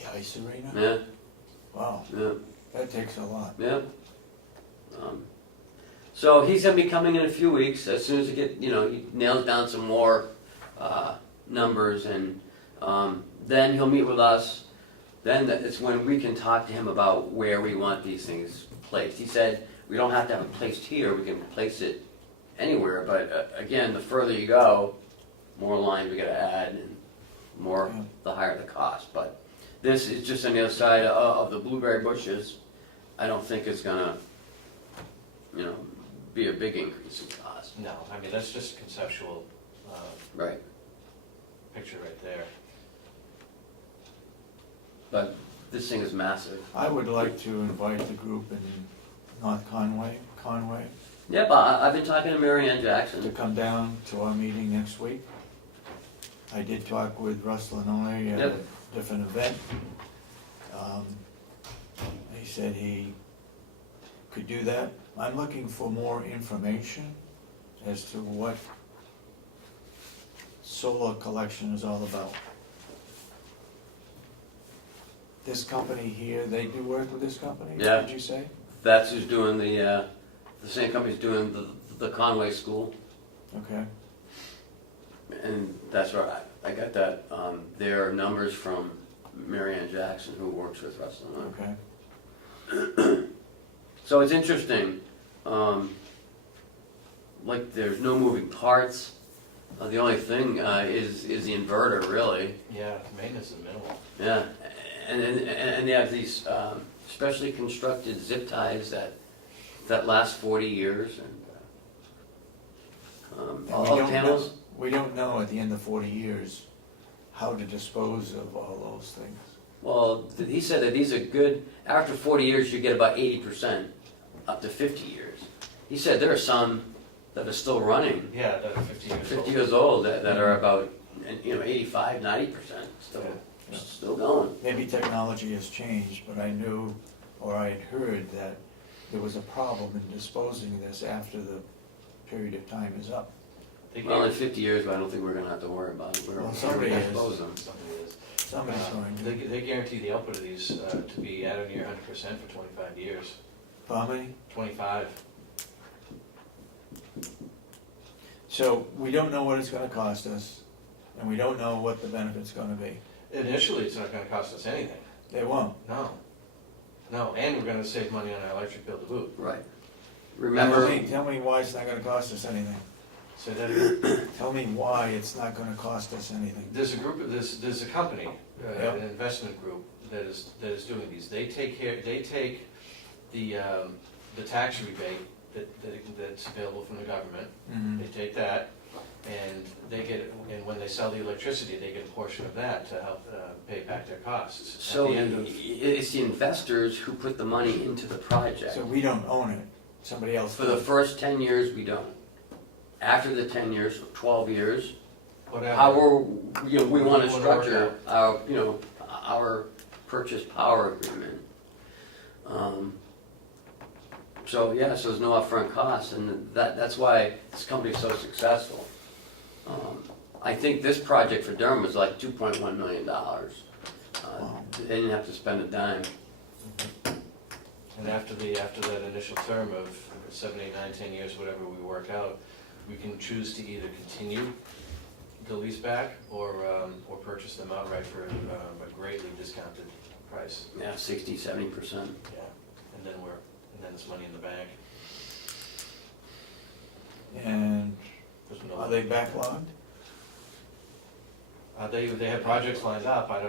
The ice arena? Yeah, Wow, yeah, that takes a lot. yeah. So he's gonna be coming in a few weeks as soon as he nails down some more numbers, and then he'll meet with us. Then it's when we can talk to him about where we want these things placed. He said we don't have to have it placed here; we can place it anywhere. But again, the further you go, more lines we gotta add, and more, Yeah. the higher the cost. But this is just on the other side of the blueberry bushes. I don't think it's gonna, be a big increase in cost. No, I mean, that's just conceptual Right. picture right there. But this thing is massive. I would like to invite the group in North Conway, Yep, I've been talking to Mary Ann to Jackson. come down to our meeting next week. I did talk with Russ Lanoy at a Yep. different event. He said he could do that. I'm looking for more information as to what solar collection is all about. This company here, they do work with this company? Yeah. Did you say? That's who's doing the same company's doing the Conway School. Okay. And that's where I got that, their numbers from Mary Ann Jackson, who works with Russ Lanoy. Okay. So it's interesting, like there's no moving parts. The only thing is the inverter, really. Yeah, maintenance is minimal. Yeah, and they have these specially constructed zip ties that last 40 years, and And all we the don't panels. know- We don't know at the end of 40 years how to dispose of all those things. Well, he said that these are good. After 40 years, you get about 80%, up to 50 years. He said there are some that are still running, Yeah, that are 50 years old. 50 years old, that are about 85, 90% still going. Maybe technology has changed, but I knew, or I had heard that there was a problem in disposing of this after the period of time is up. They Well, in guarantee- 50 years, I don't think we're going to have to worry about it. We're Well, going somebody to is. dispose them. Something is. Somebody's going to. They guarantee the output of these to be at or near 100% for 25 years. How many? 25. So we don't know what it's gonna cost us, and we don't know what the benefit's gonna be. Initially, it's not gonna cost us anything. They won't. No. No, and we're gonna save money on our electric bill to boot. Right. Remember, Tell me why it's not gonna cost us anything. Say that again. Tell me why it's not gonna cost us anything. There's a group, there's a company, Yeah. an investment group that is doing these. They take the tax rebate that's available from the government. Mhm. They take that, and and when they sell the electricity, they get a portion of that to help pay back their costs. so At the end of, it's the investors who put the money into the project. So we don't own it, somebody else For the does. first 10 years, we don't. After the 10 years, 12 years, whatever. how we want to We'll structure work our purchase power agreement. So there's no upfront cost, and that's why this company's so successful. I think this project for Durham was like $2.1 million. They didn't have to spend a dime. And after that initial term of 7, 8, 9, 10 years, whatever we work out, we can choose to either continue the lease back or purchase them outright for a greatly discounted price. Yeah, 60, 70%. Yeah, and then it's money in the bank. And There's no- are they backlogged? They have projects lined up. I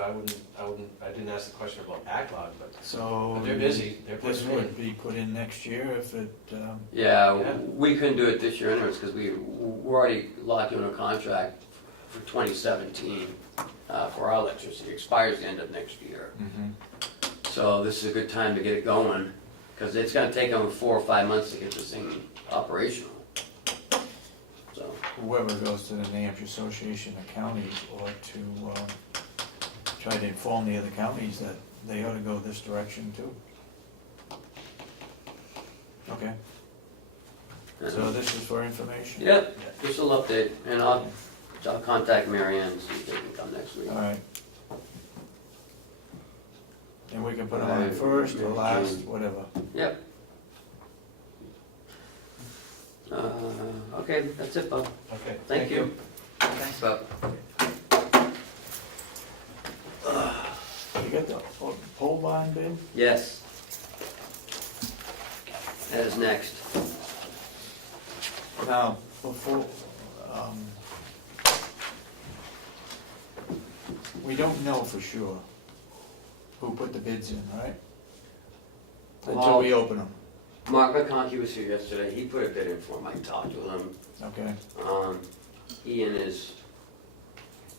didn't ask the question about backlog, but So. they're busy. They're This putting would in. be put in next year if it, Yeah, we couldn't do it this year anyways, because we're already locked into a contract for 2017 for our electricity. It expires the end of next year. So this is a good time to get it going, because it's gonna take them 4 or 5 months to get this thing operational. So, whoever goes to the New Hampshire Association of Counties or to try to inform the other counties that they ought to go this direction too. Okay, so this is for information? yep, just a little update, and I'll contact Mary Ann and see if they can come next week. All right. And we can put them on first or last, whatever. Yep. Okay, that's it, Bob. Okay, Thank you. Thanks, Bob. You got the pole barn bid? Yes. That is next. Now, before, We don't know for sure who put the bids in, right? Until we open them, Mark McConkey was here yesterday, he put a bid in for him, I talked to him. okay? He and his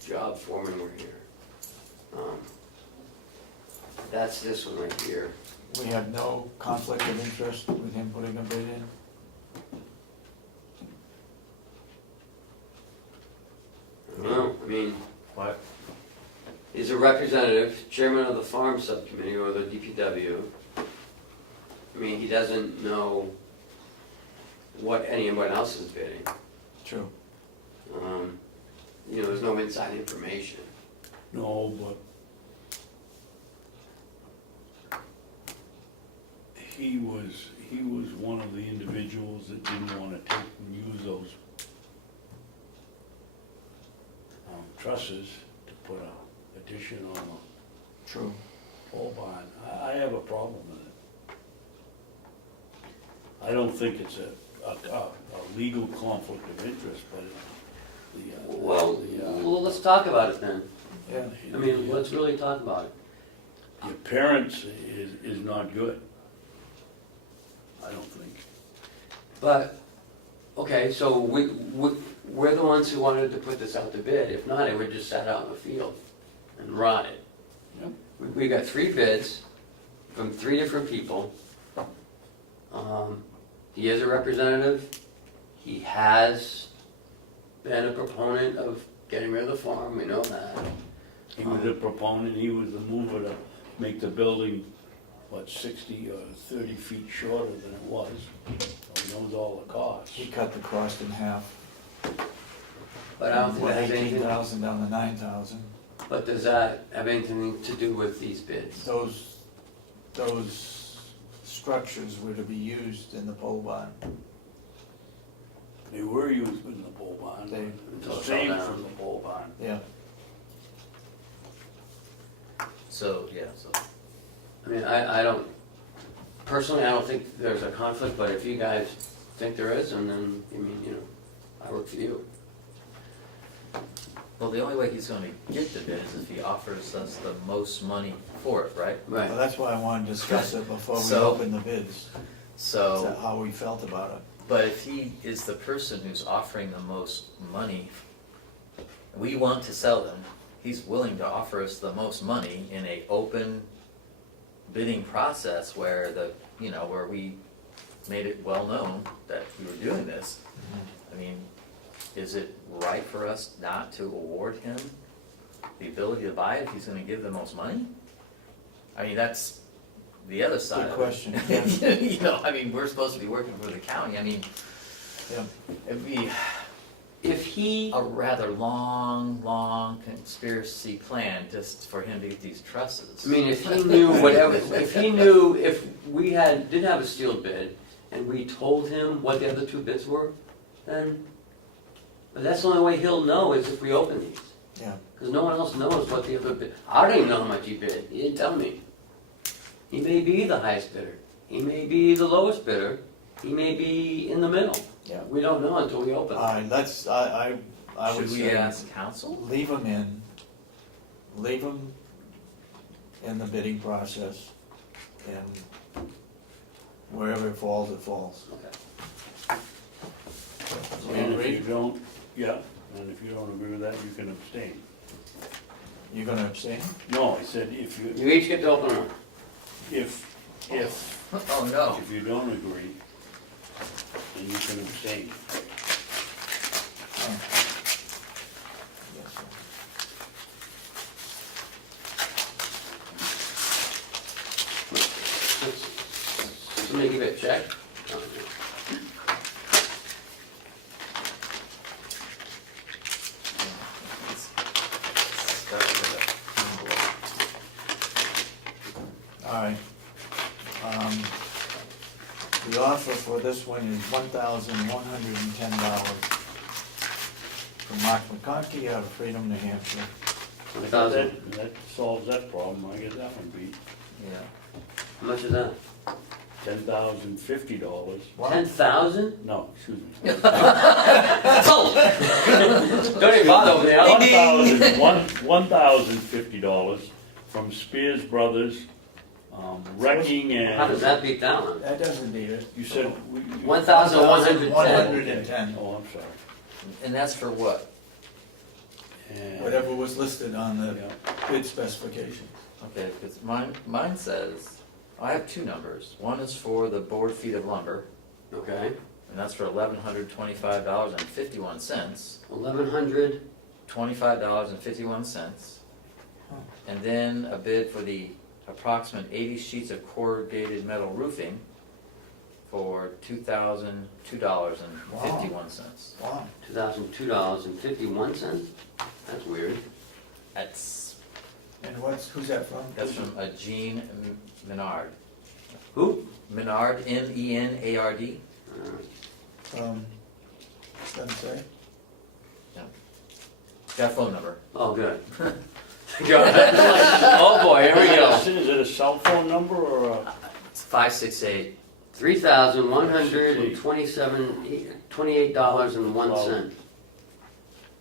job foreman were here. That's this one right here. We have no conflict of interest with him putting a bid in? I don't know, I mean, What? he's a representative, chairman of the farm subcommittee or the DPW. I mean, he doesn't know what anyone else is bidding. True. You know, there's no inside information. No, but he was one of the individuals that didn't wanna take and use those trusses to put a addition on a True. pole barn. I have a problem with it. I don't think it's a legal conflict of interest, but Well, let's talk about it then. Yeah. I mean, let's really talk about it. the appearance is not good. I don't think. But, okay, so we're the ones who wanted to put this out to bid. If not, it would just sat out in the field and rotted. Yep. We got 3 bids from 3 different people. He is a representative. He has been a proponent of getting rid of the farm, we know that. He was a proponent, he was the mover to make the building, 60 or 30 feet shorter than it was. So he knows all the costs. He cut the cost in half. But I don't think that has $18,000 anything, down to $9,000. but does that have anything to do with these bids? Those structures were to be used in the pole barn. They were used in the pole barn, They- the same from the pole barn. Yeah. So, yeah, so, I mean, I don't, personally, I don't think there's a conflict, but if you guys think there is, and then, I mean, you know, I work for you. well, the only way he's gonna get the bid is if he offers us the most money for it, right? Right. Well, that's why I wanted to discuss it before we So- open the bids. So. That's how we felt about it. But if he is the person who's offering the most money, we want to sell them, he's willing to offer us the most money in a open bidding process where where we made it well known that we were doing this. I mean, is it right for us not to award him the ability to buy it if he's gonna give the most money? I mean, that's the other side Good of question. it. You know, I mean, we're supposed to be working for the county, I mean, Yeah. it'd be If he, a rather long conspiracy plan just for him to get these trusses. I mean, if he knew whatever, if we did have a sealed bid, and we told him what the other 2 bids were, then, but that's the only way he'll know is if we open these. Yeah. Because no one else knows what the other bid, I don't even know how much he bid, he didn't tell me. He may be the highest bidder, he may be the lowest bidder, he may be in the middle. Yeah. We don't know until we open. All right, I would Should we say, ask council? leave them in the bidding process, and wherever it falls, it falls. Okay. So we And if you agree? don't, yeah, and if you don't agree with that, you can abstain. You're gonna abstain? No, I said if You each get to open one. if Oh, no. if you don't agree, then you can abstain. Oh. Yes, sir. Somebody give it a check? All right. The offer for this one is $1,110 from Mark McConkey out of Freedom, New Hampshire. That solves that problem, I get that one beat. Yeah. How much is that? $10,050. Wow. 10,000? No, excuse me. Don't even bother with the other. $1,050 from Spears Brothers, wrecking How does and, that beat that one? That doesn't need it. you said. 1,110. 110, Oh, I'm sorry. And that's for what? And- whatever was listed on the Yeah. bid specification. Okay, because mine says, I have two numbers. One is for the board feet of lumber, Okay, and that's for $1,125.51. 1,100, $25.51. And then a bid for the approximate 80 sheets of corrugated metal roofing for $2,002.51. Wow. $2,002.51. That's weird. That's, And who's that from? that's from Jean Menard. Who? Menard, M-E-N-A-R-D. Doesn't say. Got a phone number. Oh, good. Oh, boy, here we go. Is it a cell phone number or a? It's 568. $3,128.01.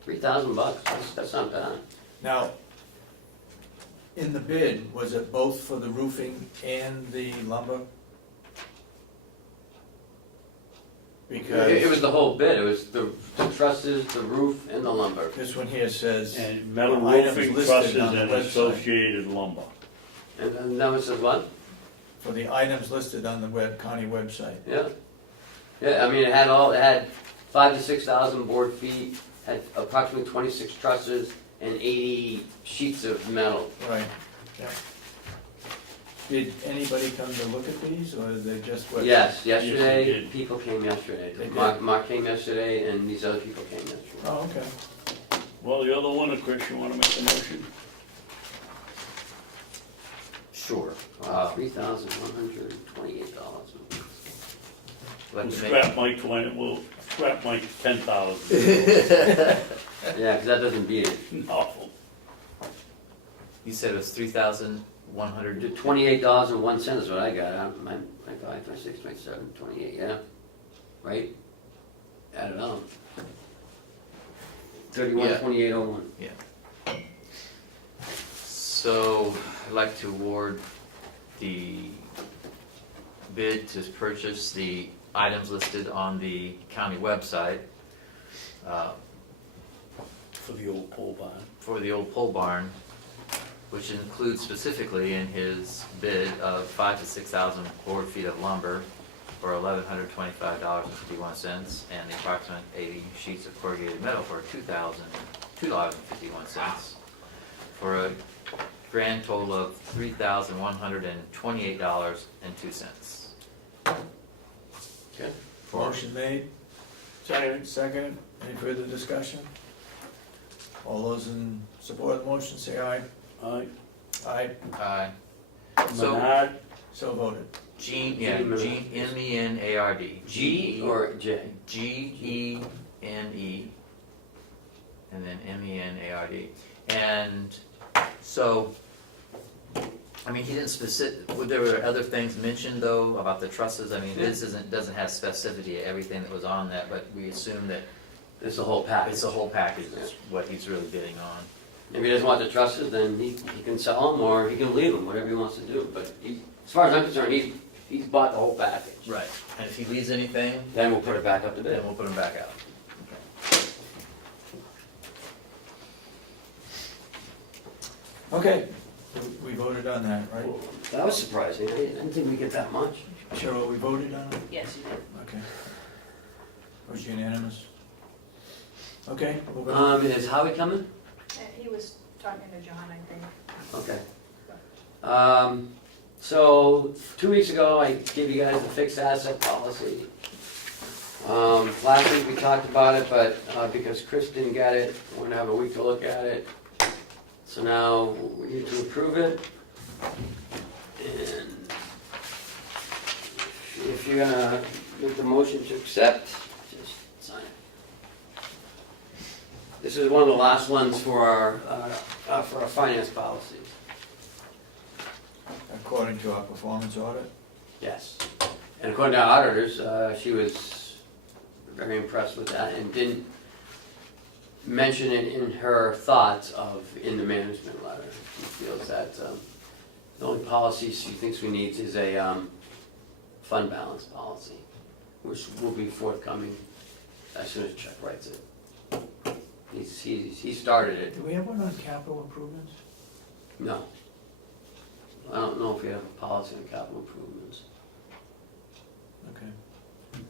$3,000, that's not bad. Now, in the bid, was it both for the roofing and the lumber? Because It was the whole bit, it was the trusses, the roof, and the lumber. this one here says, And metal Items roofing listed trusses on the and website. associated lumber. And then that one says what? for the items listed on the county website. Yeah. Yeah, I mean, it had 5,000 to 6,000 board feet, had approximately 26 trusses, and 80 sheets of metal. Right, yeah. Did anybody come to look at these, or they just what? Yes, Yes, yesterday, they did. people came yesterday. They did? Mark came yesterday, and these other people came yesterday. Oh, okay. Well, you're the winner, Chris, you wanna make the motion? Sure. $3,128. Like We'll to scrap my 20, we'll scrap my 10,000. Yeah, because that doesn't beat it. No. You said it was 3,100. $28.01 is what I got. My 5, 26, 27, 28, yeah. Right? Add it up. 312801. Yeah. So I'd like to award the bid to purchase the items listed on the county website For the old pole barn. for the old pole barn, which includes specifically in his bid of 5,000 to 6,000 board feet of lumber for $1,125.51, and the approximate 80 sheets of corrugated metal for $2,002.51, for a grand total of $3,128.02. Okay. Motion made. Second. Any further discussion? All those in support of the motion, say aye. Aye. Aye, Aye. So, Menard, so voted. Jean, Jean M-E-N-A-R-D. G or J? G-E-N-E, and then M-E-N-A-R-D. And so, I mean, he didn't there were other things mentioned though about the trusses? I mean, this doesn't have specificity of everything that was on that, but we assume that It's the whole package. it's the whole package is what he's really bidding on. If he doesn't want the trusses, then he can sell them, or he can leave them, whatever he wants to do. But as far as I'm concerned, he's bought the whole package. Right. And if he leaves anything, Then we'll put it back up to then bid. we'll put him back out. Okay, we voted on that, right? That was surprising. I didn't think we'd get that much. Cheryl, we voted on it? Yes, you did. Okay. Was unanimous? Okay, moving on. Is Howie coming? He was talking to John, I think. Okay. So, 2 weeks ago, I gave you guys the fixed asset policy. Last week we talked about it, but because Chris didn't get it, we're gonna have a week to look at it. So now, we need to approve it. And if you're gonna make the motion to accept, just sign it. This is one of the last ones for our finance policies. According to our performance audit. Yes. And according to our auditors, she was very impressed with that and mention it in her thoughts in the management letter. She feels that the only policy she thinks we need is a fund balance policy, which will be forthcoming as soon as Chuck writes it. He started it. Do we have one on capital improvements? No. I don't know if we have a policy on capital improvements. Okay.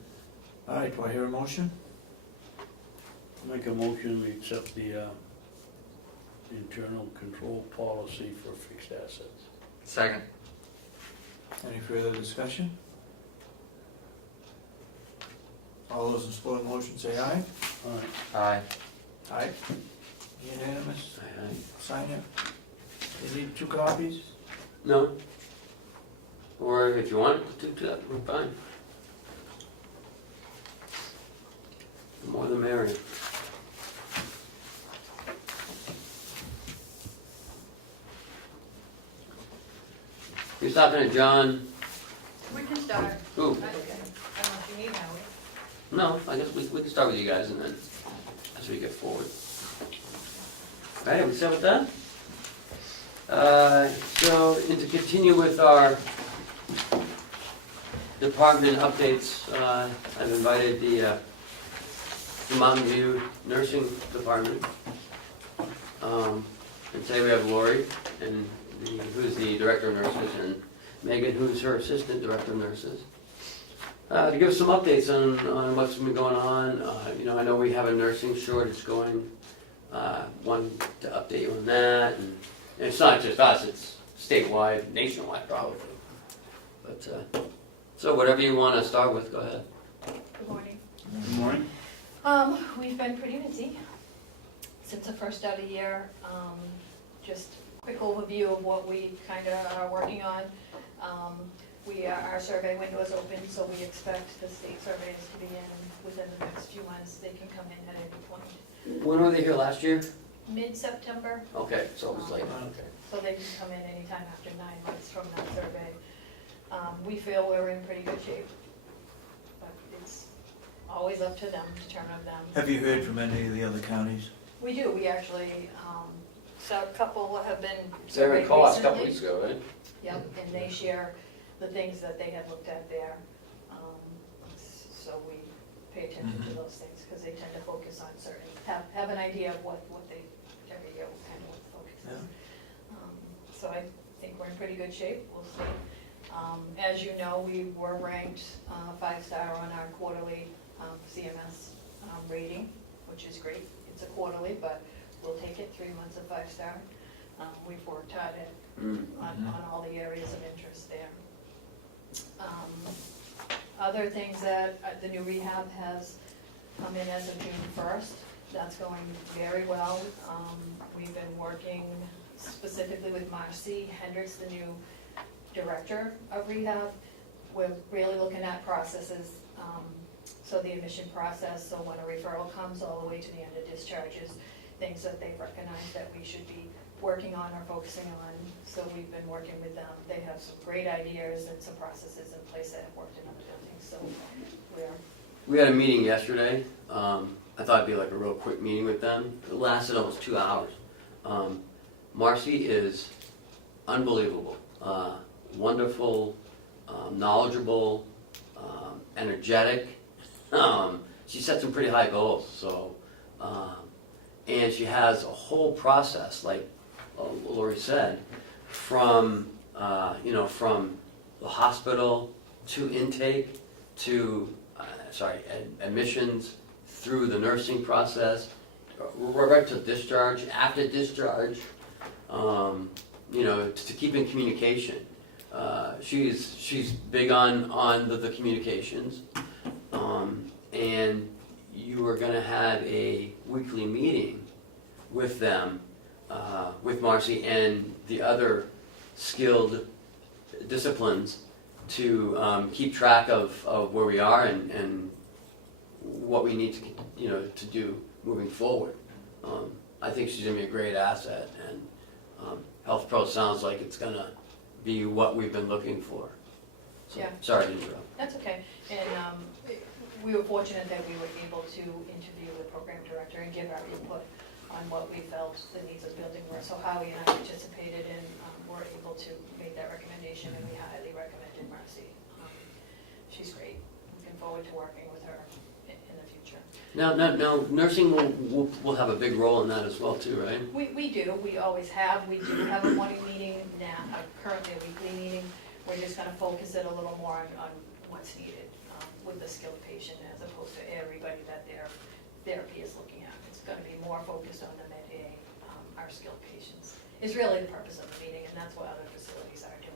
All right, do I hear a motion? Make a motion, we accept the internal control policy for fixed assets. Second. Any further discussion? All those in support of the motion say aye. All right. Aye. Aye. Unanimous? Aye. Sign it. You need 2 copies? No? Or if you want to do that, we're fine. The more the merrier. You're talking to John, We can start. who? I don't know if you need Howard. No, I guess we can start with you guys and then, as we get forward. All right, we set with that? So, and to continue with our department updates, I've invited the Mountain View Nursing Department. And today we have Lori, and who's the Director of Nurses, and Megan, who's her Assistant Director of Nurses. To give us some updates on what's been going on. I know we have a nursing shortage going. Wanted to update you on that, and it's not just us, it's statewide, nationwide probably. But, so whatever you want to start with, go ahead. Good morning. Good morning. We've been pretty busy since the first of the year. Just quick overview of what we kind of are working on. Our survey window is open, so we expect the state surveys to be in within the next few months. They can come in at any point. When were they here last year? Mid-September, Okay, so it was like, okay. so they can come in anytime after 9 months from that survey. We feel we're in pretty good shape, but it's always up to them, to determine them. Have you heard from any of the other counties? We do, we actually, so a couple have been Sarah surveyed called us a couple recently. weeks ago, right? Yep, and they share the things that they had looked at there. So we pay attention to those things, because they tend to focus on certain, have an idea of what they, every year, kind of what the focus is. So I think we're in pretty good shape, we'll see. As you know, we were ranked 5-star on our quarterly CMS rating, which is great. It's a quarterly, but we'll take it, 3 months of 5-star. We've worked hard on all the areas of interest there. Other things that the new rehab has come in as of June 1st, that's going very well. We've been working specifically with Marcy Hendricks, the new director of rehab. We're really looking at processes, so the admission process, so when a referral comes all the way to the end of discharges, things that they've recognized that we should be working on or focusing on. So we've been working with them. They have some great ideas and some processes in place that have worked in other buildings, so We had a meeting yesterday. I thought it'd be like a real quick meeting with them. It lasted almost 2 hours. Marcy is unbelievable, wonderful, knowledgeable, energetic. She set some pretty high goals, so, and she has a whole process, like Lori said, from from the hospital to intake to admissions, through the nursing process, right to discharge, after discharge, to keep in communication. She's big on the communications, and you are going to have a weekly meeting with them, with Marcy and the other skilled disciplines to keep track of where we are and what we need to do moving forward. I think she's going to be a great asset, and Health Pro sounds like it's going to be what we've been looking for. So, Yeah. Sorry to interrupt. that's okay. And we were fortunate that we were able to interview the program director and give our input on what we felt the needs of the building were. So Howie and I participated and were able to make that recommendation, and we highly recommended Marcy. She's great. Looking forward to working with her in the future. Now, nursing will have a big role in that as well too, right? We do, we always have. We do have a morning meeting now, currently a weekly meeting. We're just gonna focus it a little more on what's needed with the skilled patient as opposed to everybody that their therapy is looking at. It's gonna be more focused on the Med A, our skilled patients, is really the purpose of the meeting, and that's what other facilities are doing.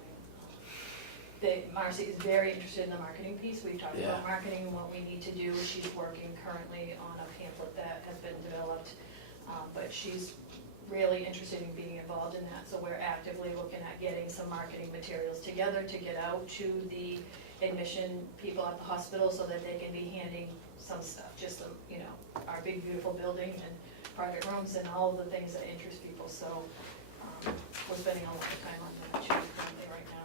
Marcy is very interested in the marketing piece. We've talked about marketing and what we need to do. She's working currently on a pamphlet that has been developed, but she's really interested in being involved in that. So we're actively looking at getting some marketing materials together to get out to the admission people at the hospital so that they can be handing some stuff, just, you know, our big beautiful building and private rooms and all of the things that interest people. So we're spending a lot of time on that too currently right now.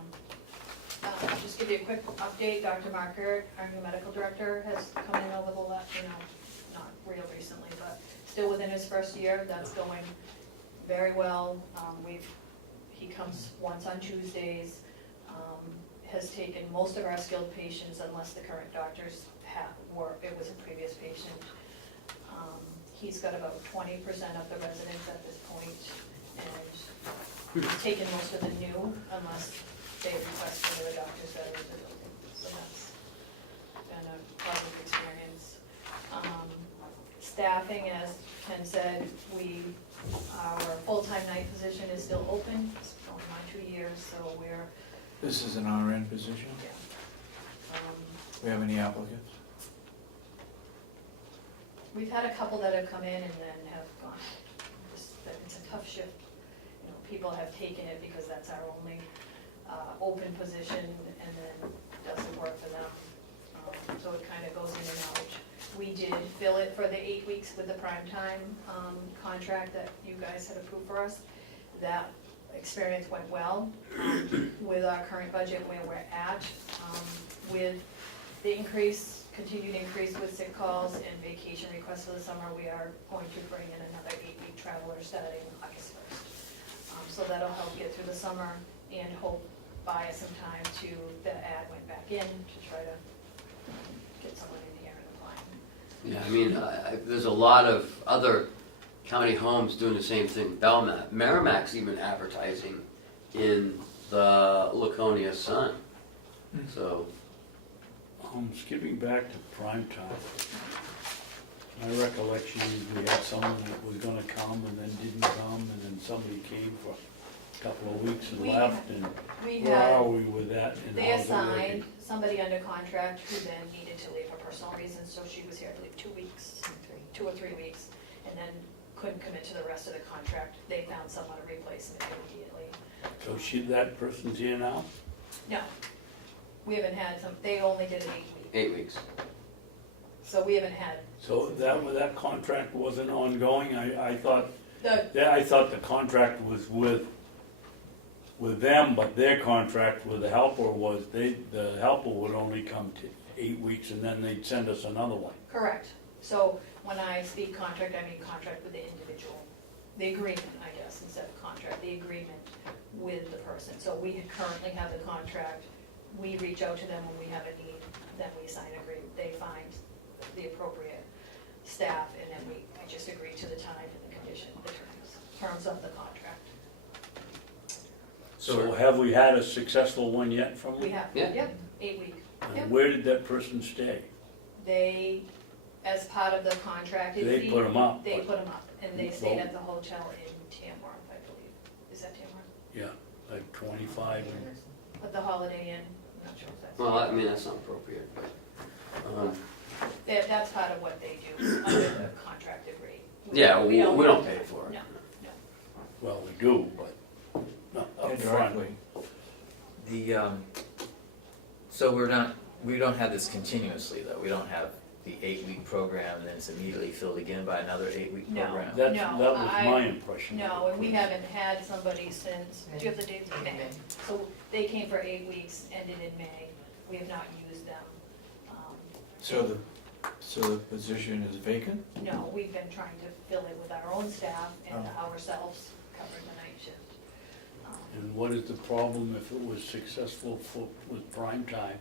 Just give you a quick update, Dr. Marker, our new medical director, has come in over the last, not real recently, but still within his first year. That's going very well. He comes once on Tuesdays, has taken most of our skilled patients unless the current doctors it was a previous patient. He's got about 20% of the residents at this point, and he's taken most of the new unless they request for the doctors that are in the building. So that's been a positive experience. Staffing, as Ken said, our full-time night position is still open. It's going on 2 years, so we're, This is an RN position? yeah. We have any applicants? We've had a couple that have come in and then have gone. It's a tough shift. You know, people have taken it because that's our only open position, and then doesn't work for them. So it kind of goes in and out. We did fill it for the 8 weeks with the primetime contract that you guys had approved for us. That experience went well with our current budget where we're at. With the continued increase with sick calls and vacation requests for the summer, we are going to bring in another 8-week traveler starting August 1st. So that'll help get through the summer and hope buy us some time to, the ad went back in to try to get someone in here and applying. Yeah, I mean, there's a lot of other county homes doing the same thing. Belknap, Merrimack's even advertising in the Laconia Sun. So, Skipping back to prime time, my recollection is we had someone that was gonna come and then didn't come, and then somebody came for a couple of weeks and left, and where are we with that? And They how's it assigned working? somebody under contract who then needed to leave for personal reasons, so she was here, I believe, 2 weeks, 2 or 3 weeks, and then couldn't commit to the rest of the contract. They found someone to replace me immediately. So that person's here now? No, we haven't had they only did an 8 week, 8 weeks. so we haven't had. So that contract wasn't ongoing? I thought, The, I thought the contract was with them, but their contract with the helper was the helper would only come to 8 weeks and then they'd send us another one. correct. So when I speak contract, I mean contract with the individual. The agreement, I guess, instead of contract, the agreement with the person. So we currently have the contract. We reach out to them when we have a need, then we sign an agreement. They find the appropriate staff, and then we just agree to the time and the condition, the terms of the contract. So have we had a successful one yet from them? We have, Yeah. yep, 8 week. And Yep. where did that person stay? They, as part of the contract. They put 'em up, They but- put them up, and they stayed Well- at the hotel in Tamworth, I believe. Is that Tamworth? Yeah, like 25 and... At the Holiday Inn, I'm not sure if that's. Well, I mean, that's not appropriate, but, That's part of what they do under the contracted rate. yeah, we don't pay for it. No, no. Well, we do, but not up front. Indirectly. So we don't have this continuously though, we don't have the 8-week program and then it's immediately filled again by another 8-week No. program? That No, was my impression. No, and we haven't had somebody since, do you have the dates? May. So they came for 8 weeks, ended in May. We have not used them. So So the position is vacant? No, we've been trying to fill it with our own staff and Oh. ourselves covering the night shift. And what is the problem if it was successful with prime time,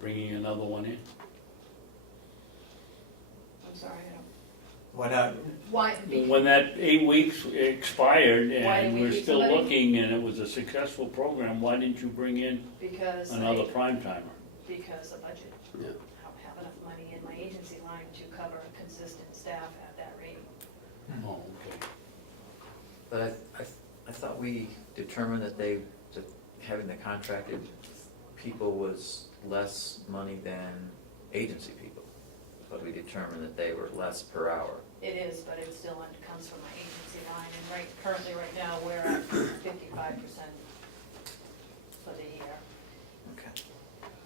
bringing another one in? I'm sorry, I don't, Why not? why, When that 8 weeks expired Why did and we we're keep still somebody? looking and it was a successful program, why didn't you bring in because another prime timer? because of budget. Yeah. I don't have enough money in my agency line to cover a consistent staff at that rate. Oh, okay. But I thought we determined that that having the contracted people was less money than agency people. But we determined that they were less per hour. It is, but it still comes from my agency line, and currently right now, we're at 55% for the year, Okay.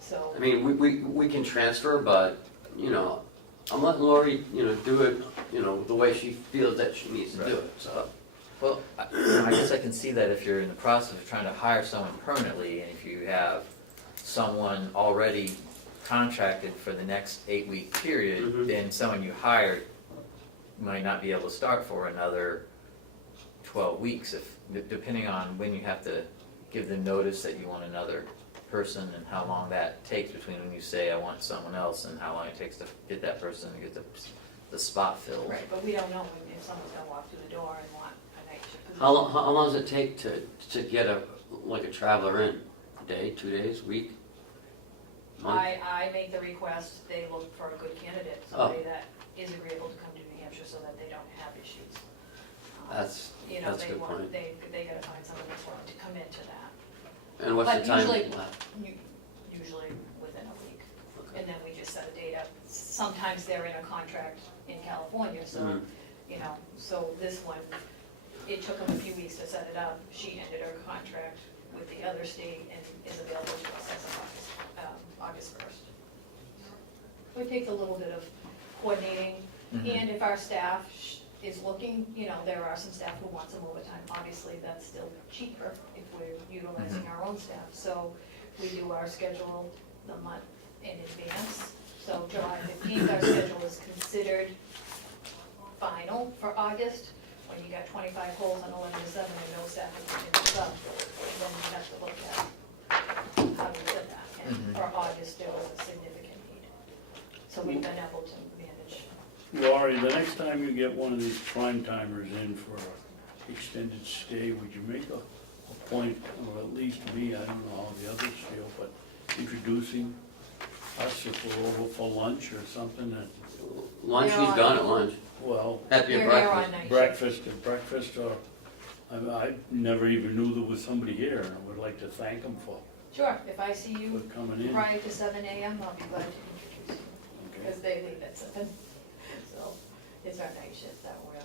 so. I mean, we can transfer, but, you know, I'm letting Lori, you know, do it, you know, the way she feels that she needs to do it, so. Well, I guess I can see that if you're in the process of trying to hire someone permanently, and if you have someone already contracted for the next 8-week period, Mhm. then someone you hired might not be able to start for another 12 weeks, depending on when you have to give them notice that you want another person, and how long that takes between when you say, I want someone else, and how long it takes to get that person to get the spot filled. Right, but we don't know if someone's gonna walk through the door and want a night shift position. How long does it take to get a traveler in? A day, 2 days, week? Month? I make the request, they look for a good candidate, somebody that is agreeable to come to New Hampshire so that they don't have issues. That's You know, a they good want, point. they gotta find someone that's willing to come into that, And what's the but time? usually- usually within a week. Okay. And then we just set a date up. Sometimes they're in a contract in California, so, Mhm. you know, so this one, it took them a few weeks to set it up. She ended her contract with the other state and is available to us as of August 1st. So it takes a little bit of coordinating, Mhm. and if our staff is looking, you know, there are some staff who want some overtime. Obviously, that's still cheaper if we're utilizing our own staff. So we do our schedule the month in advance. So July 15th, our schedule is considered final for August. When you got 25 holes on 11 to 7 and no staff in the sub, then you have to look at how to fit that. And Mhm. for August, there was a significant need. So we've been able to manage. Laurie, the next time you get one of these prime timers in for an extended stay, would you make a point, or at least me, I don't know how the others feel, but introducing us if we're over for lunch or something, that, Lunch, They're he's on- gone at lunch. well, Happy at They're there breakfast. on night shift. breakfast, or, I never even knew there was somebody here, and I would like to thank them for Sure, if I see you coming in. prior to 7 AM, I'll be glad to introduce you, Okay. because they leave at 7. So it's our night shift that we're.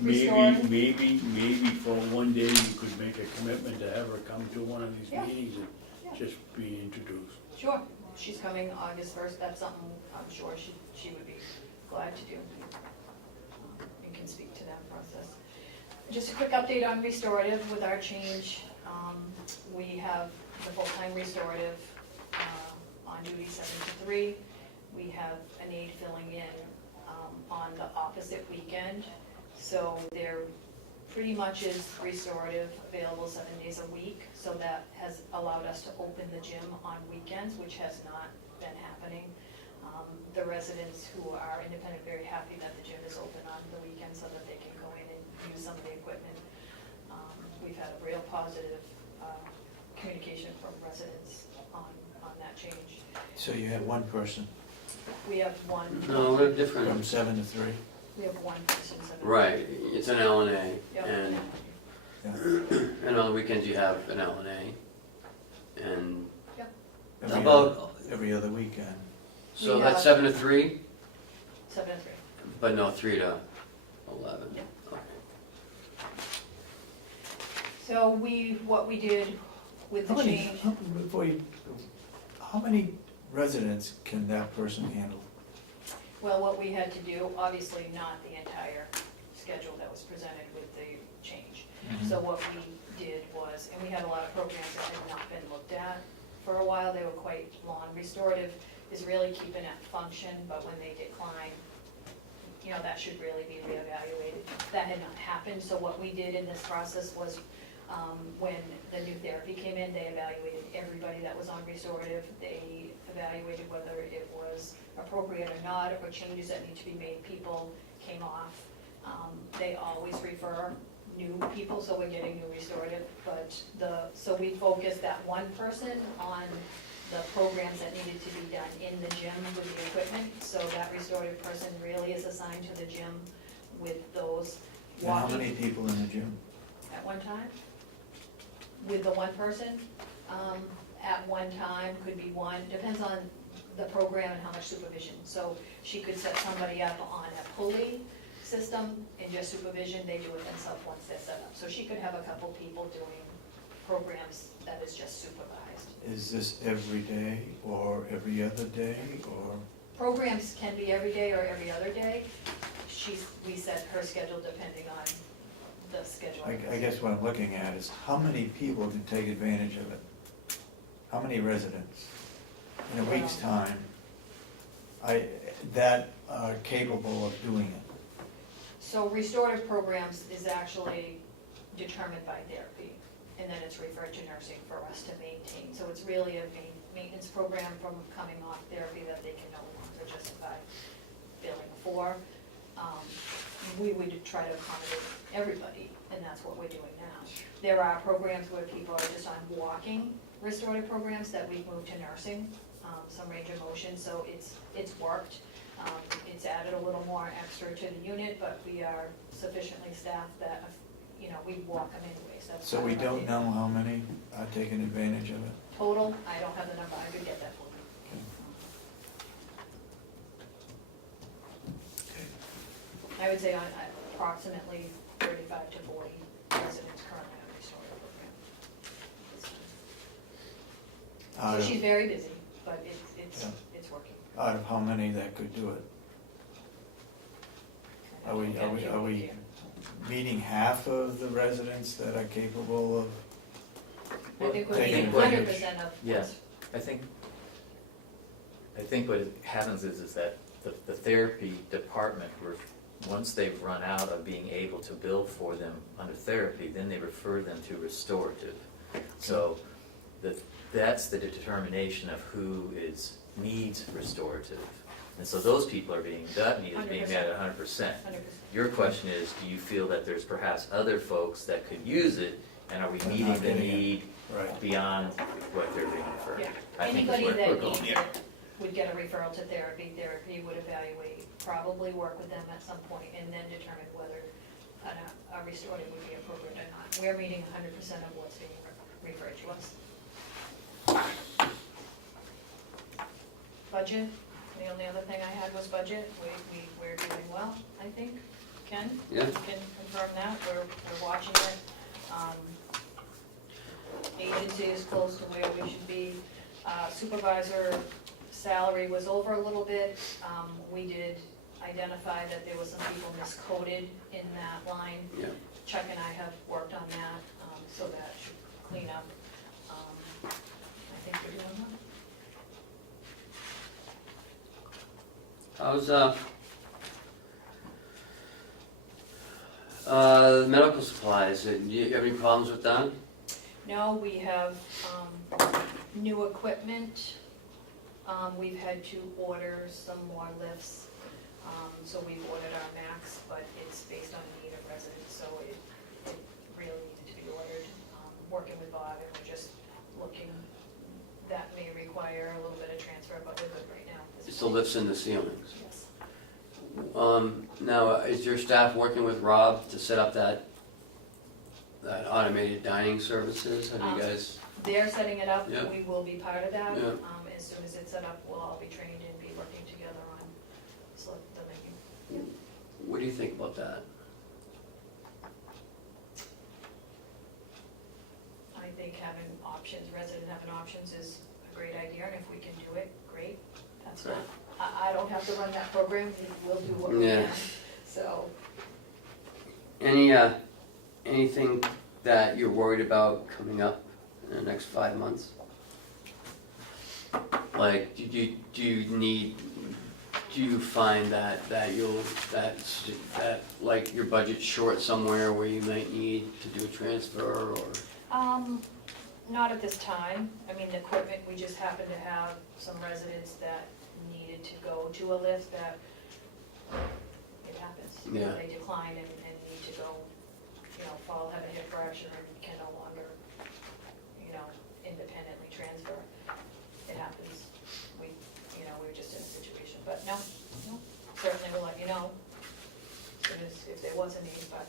Restorative, Maybe for one day you could make a commitment to have her come to one of these Yeah. meetings and Yeah. just be introduced. sure, she's coming August 1st, that's something I'm sure she would be glad to do. And can speak to that process. Just a quick update on restorative with our change. We have the full-time restorative on duty 7 to 3. We have an aide filling in on the opposite weekend. So there pretty much is restorative available 7 days a week. So that has allowed us to open the gym on weekends, which has not been happening. The residents who are independent, very happy that the gym is open on the weekend so that they can go in and use some of the equipment. We've had a real positive communication from residents on that change. So you have one person We have one. No, we're from different. 7 to 3? We have one person. Right, it's an LNA, Yep. and, Yeah. and on the weekends you have an LNA. And Every about, other- Every other weekend. so We that's have- 7 to 3, 7 to 3. but no 3 to 11. Yeah. Okay. So what we did with the change, How many residents can that person handle? well, what we had to do, obviously not the entire schedule that was presented with the change. So what we did was, and we had a lot of programs that had not been looked at for a while, they were quite long. Restorative is really keeping it function, but when they decline, you know, that should really be reevaluated. That had not happened, so what we did in this process was, when the new therapy came in, they evaluated everybody that was on restorative. They evaluated whether it was appropriate or not, or changes that need to be made. People came off. They always refer new people, so we're getting new restorative, but so we focused that one person on the programs that needed to be done in the gym with the equipment, so that restorative person really is assigned to the gym with those And how walking many people in the gym? at one time. With the one person, at one time, could be one, depends on the program and how much supervision. So she could set somebody up on a pulley system and just supervision, they do it themselves once they're set up. So she could have a couple people doing programs that is just supervised. Is this every day or every other day or? Programs can be every day or every other day. We set her schedule depending on the schedule. I guess what I'm looking at is how many people can take advantage of it? How many residents in a week's time that are capable of doing it? So restorative programs is actually determined by therapy, and then it's referred to nursing for us to maintain. So it's really a maintenance program from coming off therapy that they can no longer justify billing for. We would try to accommodate everybody, and that's what we're doing now. There are programs where people are just on walking restorative programs that we've moved to nursing, some range of motion, so it's worked. It's added a little more extra to the unit, but we are sufficiently staffed that, you know, we walk them anyways. That's So part we of our don't day. know how many are taking advantage of it? Total, I don't have the number, I could get that for you. I would say on approximately 35 to 40 residents currently on the restorative program. Out So of- she's very busy, but it's Yeah. working. Out of how many that could do it? Are we meeting half of the residents that are capable of? I think we're taking meeting advantage? 100% of. Yes, I think what happens is that the therapy department, once they've run out of being able to bill for them under therapy, then they refer them to restorative. So that's the determination of who needs restorative. And so those people are that need is being met at 100%. 100%. Your question is, do you feel that there's perhaps other folks that could use it, and are we They're meeting not the getting it. need Right. beyond what they're being referred? Yeah, I think anybody that's where that we're going needs here. it would get a referral to therapy. Therapy would evaluate, probably work with them at some point, and then determine whether a restorative would be appropriate or not. We're meeting 100% of what's being referred to us. Budget, the only other thing I had was budget. We're doing well, I think. Ken? Yeah. You can confirm that, we're watching it. Agency is close to where we should be. Supervisor salary was over a little bit. We did identify that there was some people miscoded in that line. Yeah. Chuck and I have worked on that, so that should clean up. I think we're doing well. How's, medical supplies, do you have any problems with that? No, we have new equipment. We've had to order some more lifts. So we've ordered our Max, but it's based on need of residents, so it really needed to be ordered. Working with Bob, and we're just looking, that may require a little bit of transfer, but we're good right now. It's the lifts in the ceilings. Yes. Now, is your staff working with Rob to set up that automated dining services? Have you guys? They're setting it up, Yeah. we will be part of that. Yeah. As soon as it's set up, we'll all be trained and be working together on the menu. What do you think about that? I think having options, resident having options is a great idea, and if we can do it, great. That's not, I don't have to run that program, we'll do what we Yeah. can, so. Anything that you're worried about coming up in the next 5 months? Like, do you find that like your budget's short somewhere where you might need to do a transfer or? Not at this time. I mean, the equipment, we just happen to have some residents that needed to go to a lift that, it happens. Yeah. They decline and need to go, fall, have a hip fracture and can no longer, independently transfer. It happens. We're just in a situation, but no, certainly we'll let you know as soon as, if there was a need, but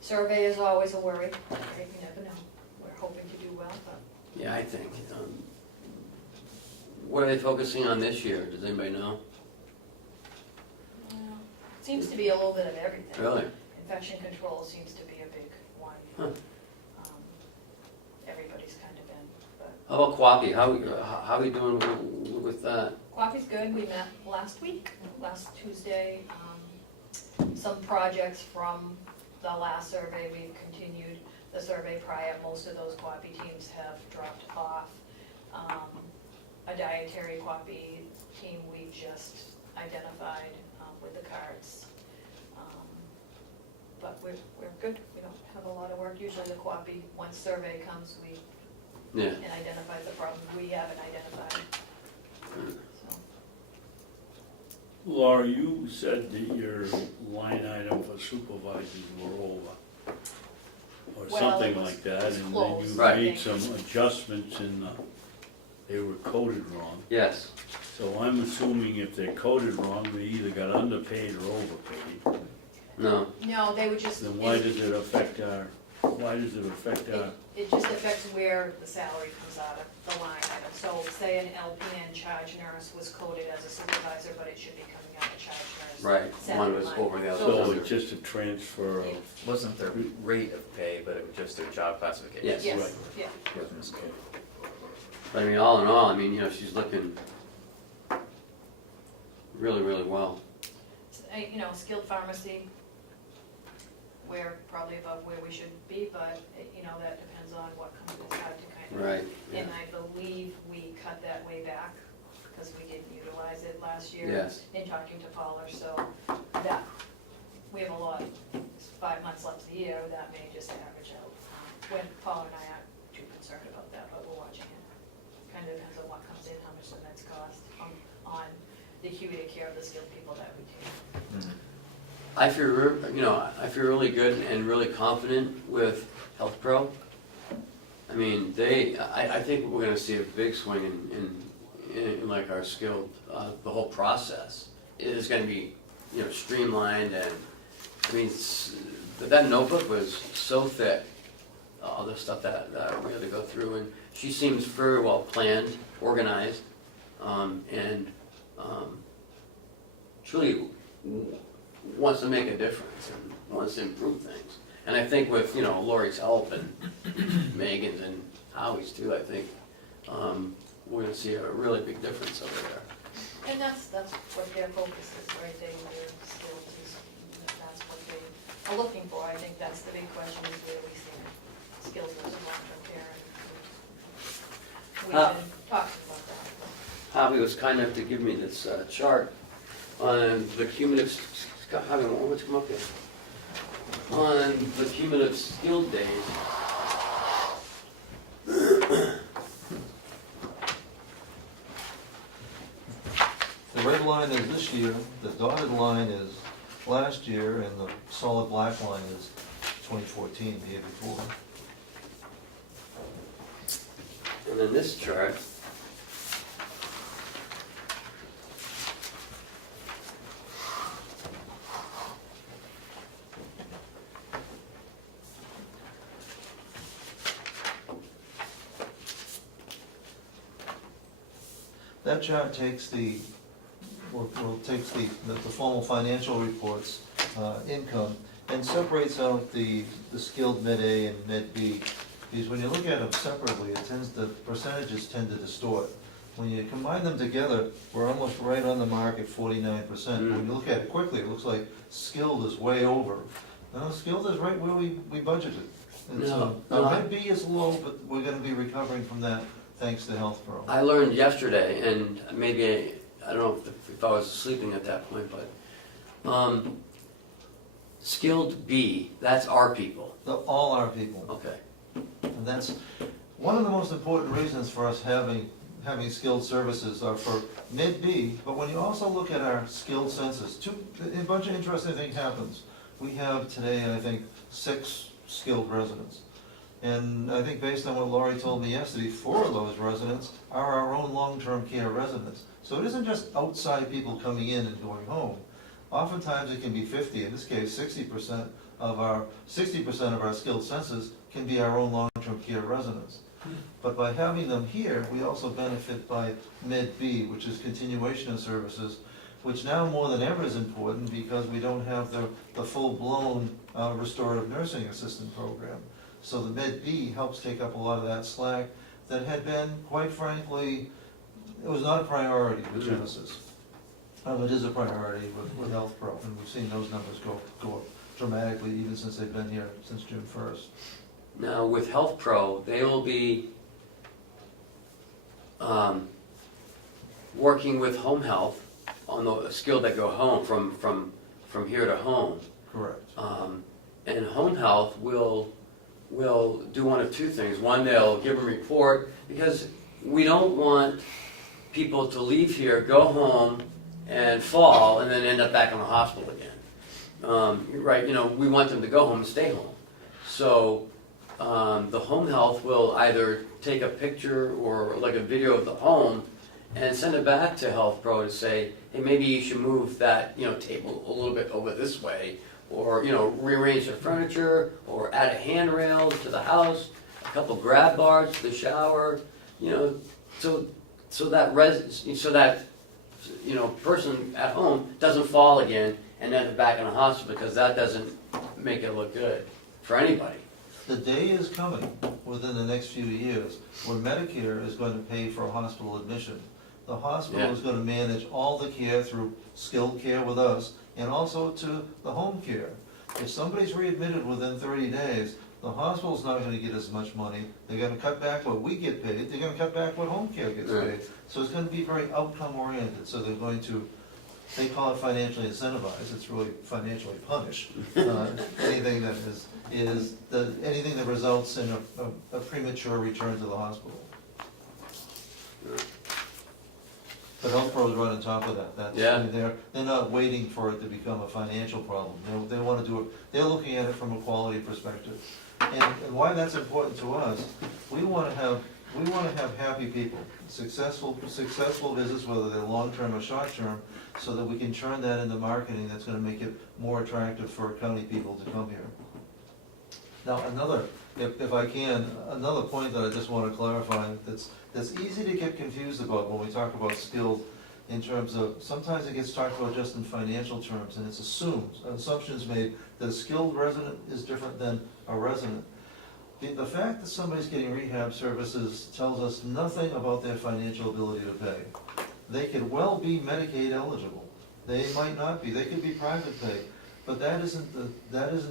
survey is always a worry. You never know. We're hoping to do well, but. Yeah, I think. What are they focusing on this year? Does anybody know? Well, seems to be a little bit of everything. Really? Infection control seems to be a big one. Huh. Everybody's kind of in, but. How about Quappy? How are you doing with that? Quappy's good. We met last Tuesday. Some projects from the last survey, we've continued the survey prior. Most of those Quappy teams have dropped off. A dietary Quappy team we just identified with the cards. But we're good. We don't have a lot of work. Usually the Quappy, once survey comes, Yeah. and identifies the problems we haven't identified. So, Laura, you said that your line item for supervisors were over, or Well, something it was- like that, it was and then close, you Right. made some adjustments in they were coded wrong. Yes. So I'm assuming if they're coded wrong, they either got underpaid or overpaid. No. no, they would just. Then why does it affect our, It just affects where the salary comes out of, the line item. So say an LPN charge nurse was coded as a supervisor, but it should be coming out of charge nurse. Right. salary One was line. over the other. So- so it's just a transfer of, Wasn't their rate of pay, but it was just their job classification. Yes. Yes, Right. yeah. But I mean, all in all, she's looking really, really well. Skilled pharmacy, we're probably above where we should be, but, that depends on what comes, it's hard to kind of. Right. And I believe we cut that way back, because we didn't utilize it last year. Yes. In talking to Paula, so that, we have a lot, it's 5 months left of the year, that may just average out. When Paula and I aren't too concerned about that, but we're watching it. Kind of depends on what comes in, how much the next cost on the acuity care of the skilled people that we take. Mhm. I feel really good and really confident with Health Pro. I mean, I think we're gonna see a big swing in like our skilled, the whole process is gonna be, streamlined and, that notebook was so thick, all the stuff that we had to go through, and she seems very well planned, organized, and truly wants to make a difference and wants to improve things. And I think with, Lori's help and Megan's and Howie's too, I think we're gonna see a really big difference over there. And that's what their focus is, right, their skills is, that's what they are looking for. I think that's the big question, is where we see skills versus long-term care, and we've been talking about that. Howie was kind enough to give me this chart on the cumulative, Howie, why don't you come up here? On the cumulative skilled days. The red line is this year, the dotted line is last year, and the solid black line is 2014, the year before. And then this chart. That chart takes takes the formal financial reports, income, and separates out the skilled Med-A and Med-B. Because when you look at them separately, the percentages tend to distort. When you combine them together, we're almost right on the mark at 49%. But when you look at it quickly, it looks like skilled is way over. No, skilled is right where we budgeted. It's, No, Now, no. Med B is low, but we're gonna be recovering from that thanks to Health Pro. I learned yesterday, and maybe, I don't know if I was sleeping at that point, but, skilled B, that's our people. All our people. Okay. And that's one of the most important reasons for us having skilled services are for Mid B, but when you also look at our skilled census, a bunch of interesting things happens. We have today, I think, 6 skilled residents. And I think based on what Laurie told me yesterday, 4 of those residents are our own long-term care residents. So it isn't just outside people coming in and going home. Oftentimes it can be 50, in this case 60% of our skilled census can be our own long-term care residents. But by having them here, we also benefit by Med B, which is continuation of services, which now more than ever is important because we don't have the full-blown restorative nursing assistant program. So the Med B helps take up a lot of that slack that had been, quite frankly, it was not a priority with Genesis. It is a priority with Health Pro, and we've seen those numbers go up dramatically even since they've been here since June 1st. Now, with Health Pro, they will be working with home health on the skill that go home from here to home. Correct. And home health will do one of two things. One, they'll give a report, because we don't want people to leave here, go home, and fall, and then end up back in the hospital again. Right, we want them to go home and stay home. So the home health will either take a picture or like a video of the home and send it back to Health Pro to say, hey, maybe you should move that, table a little bit over this way, or, rearrange the furniture, or add a handrail to the house, a couple grab bars to the shower, so that person at home doesn't fall again and end up back in the hospital, because that doesn't make it look good for anybody. The day is coming within the next few years where Medicare is going to pay for a hospital admission. The hospital is going to manage all the care through skilled care with us and also to the home care. If somebody's readmitted within 30 days, the hospital's not going to get as much money. They're going to cut back what we get paid. They're going to cut back what home care gets paid. So it's going to be very outcome oriented. So they're going to, they call it financially incentivized. It's really financially punished. Anything that anything that results in a premature return to the hospital. But Health Pro is right on top of that. They're not waiting for it to become a financial problem. They want to do it. They're looking at it from a quality perspective. And why that's important to us, we want to have happy people, successful visits, whether they're long-term or short-term, so that we can turn that into marketing that's going to make it more attractive for county people to come here. Now, if I can, another point that I just want to clarify that's easy to get confused about when we talk about skilled, in terms of, sometimes it gets talked about just in financial terms, and it's assumptions made that a skilled resident is different than a resident. The fact that somebody's getting rehab services tells us nothing about their financial ability to pay. They could well be Medicaid eligible. They might not be. They could be private pay. But that isn't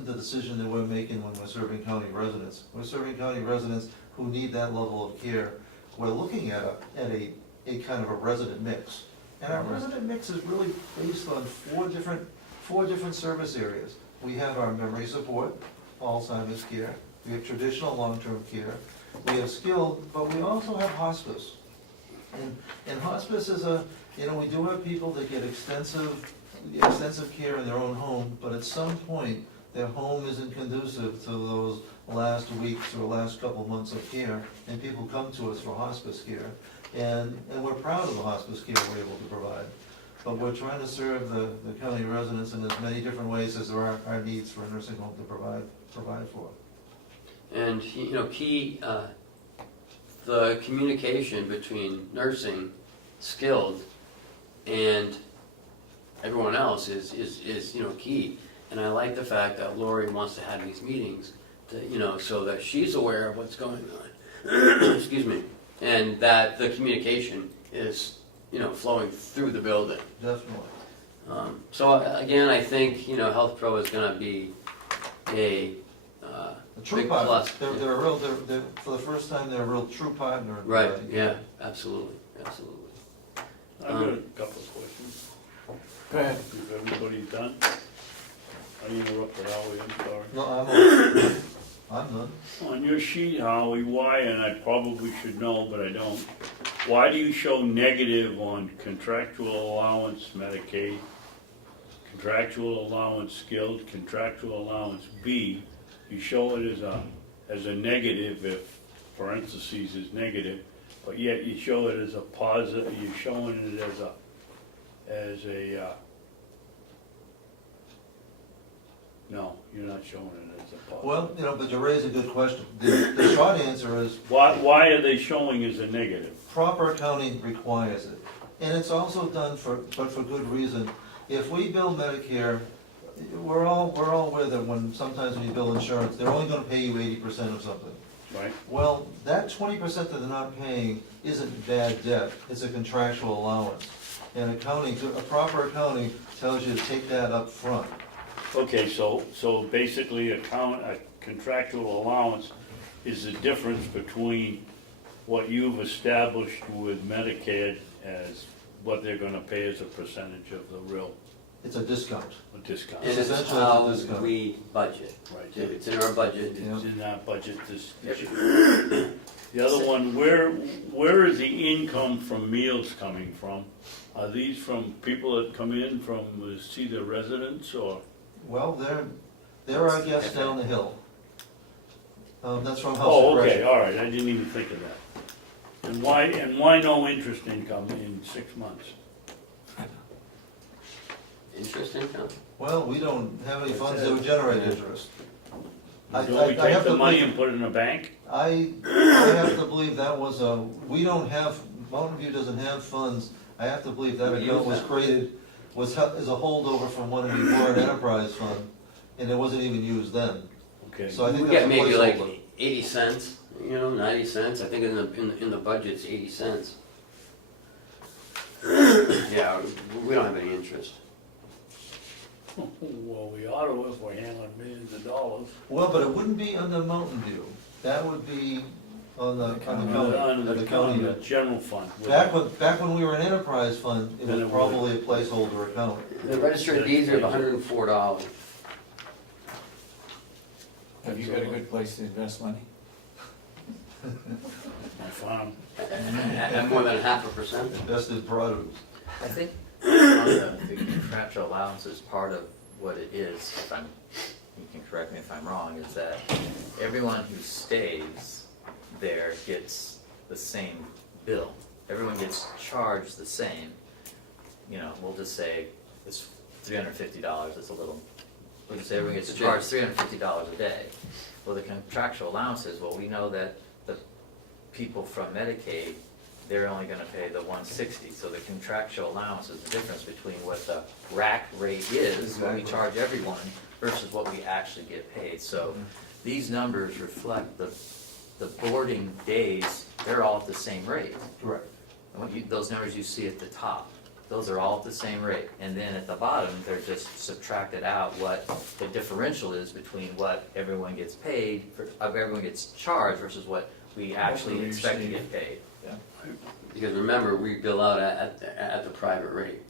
the decision that we're making when we're serving county residents. We're serving county residents who need that level of care. We're looking at a kind of a resident mix. And our resident mix is really based on four different service areas. We have our memory support, Alzheimer's care. We have traditional long-term care. We have skilled, but we also have hospice. And hospice is we do have people that get extensive care in their own home, but at some point, their home isn't conducive to those last weeks or last couple months of care, and people come to us for hospice care. And we're proud of the hospice care we're able to provide. But we're trying to serve the county residents in as many different ways as there are our needs for a nursing home to provide for. And, the communication between nursing, skilled, and everyone else is key. And I like the fact that Lori wants to have these meetings, so that she's aware of what's going on. Excuse me. And that the communication is, flowing through the building. Definitely. So again, I think, Health Pro is going to be a a true Big partner. plus. They're a real, they're, for the first time, they're a real true partner. Right, yeah, absolutely, absolutely. I've got a couple of questions. Go ahead. Is everybody done? I interrupted Howie, I'm sorry. No, I'm done. On your sheet, Howie, why, and I probably should know, but I don't, why do you show negative on contractual allowance Medicaid, contractual allowance skilled, contractual allowance B? You show it as a negative if parentheses is negative, but yet you show it as a positive, you're showing it no, you're not showing it as a positive. Well, but you raise a good question. The short answer is, Why are they showing as a negative? proper accounting requires it. And it's also done but for good reason. If we bill Medicare, we're all aware that sometimes when you bill insurance, they're only gonna pay you 80% of something. Right? Well, that 20% that they're not paying isn't bad debt, it's a contractual allowance. And a proper accounting tells you to take that up front. Okay, so basically a contractual allowance is the difference between what you've established with Medicaid as what they're gonna pay as a percentage of the real It's a discount. discount. And it's essentially how a discount. we budget. Right. It's in our budget. It's in our budget this year. The other one, where is the income from meals coming from? Are these from people that come in from, see the residents, or? Well, they're our guests down the hill. That's from House Oh, of okay, Correction. all right, I didn't even think of that. And why no interest income in 6 months? Interest income? Well, we don't have any funds that would generate interest. Don't we I have take the to money believe- and put it in a bank? I have to believe that was we don't have, Mountain View doesn't have funds. I have to believe that We account use was that. created, as a holdover from when we were an enterprise fund, and it wasn't even used then. Okay, So I think We that's get a maybe like placeholder. 80 cents, 90 cents. I think in the budget's 80 cents. Yeah, we don't have any interest. well, we ought to if we're handling millions of dollars. Well, but it wouldn't be under Mountain View. That would be on the county. Under the county, the bid. general fund. Back when we were an enterprise fund, it Then was it would. probably a placeholder account. The registered deeds are $104. Have you got a good place to invest money? My farm. At more than 0.5%. Invested produce. I think on the contractual allowance is part of what it is, you can correct me if I'm wrong, is that everyone who stays there gets the same bill. Everyone gets charged the same. We'll just say it's $350, it's a little, we'll just say everyone gets charged $350 a day. Well, the contractual allowance is, well, we know that the people from Medicaid, they're only gonna pay the $160, so the contractual allowance is the difference between what the rack rate is, what we Exactly. charge everyone, versus what we actually get paid. So these numbers reflect the boarding days, they're all at the same rate. Correct. And those numbers you see at the top, those are all at the same rate. And then at the bottom, they're just subtracted out what the differential is between what everyone gets paid, everyone gets charged versus what we actually we expect to receive. get paid. Because remember, we bill out at the private rate,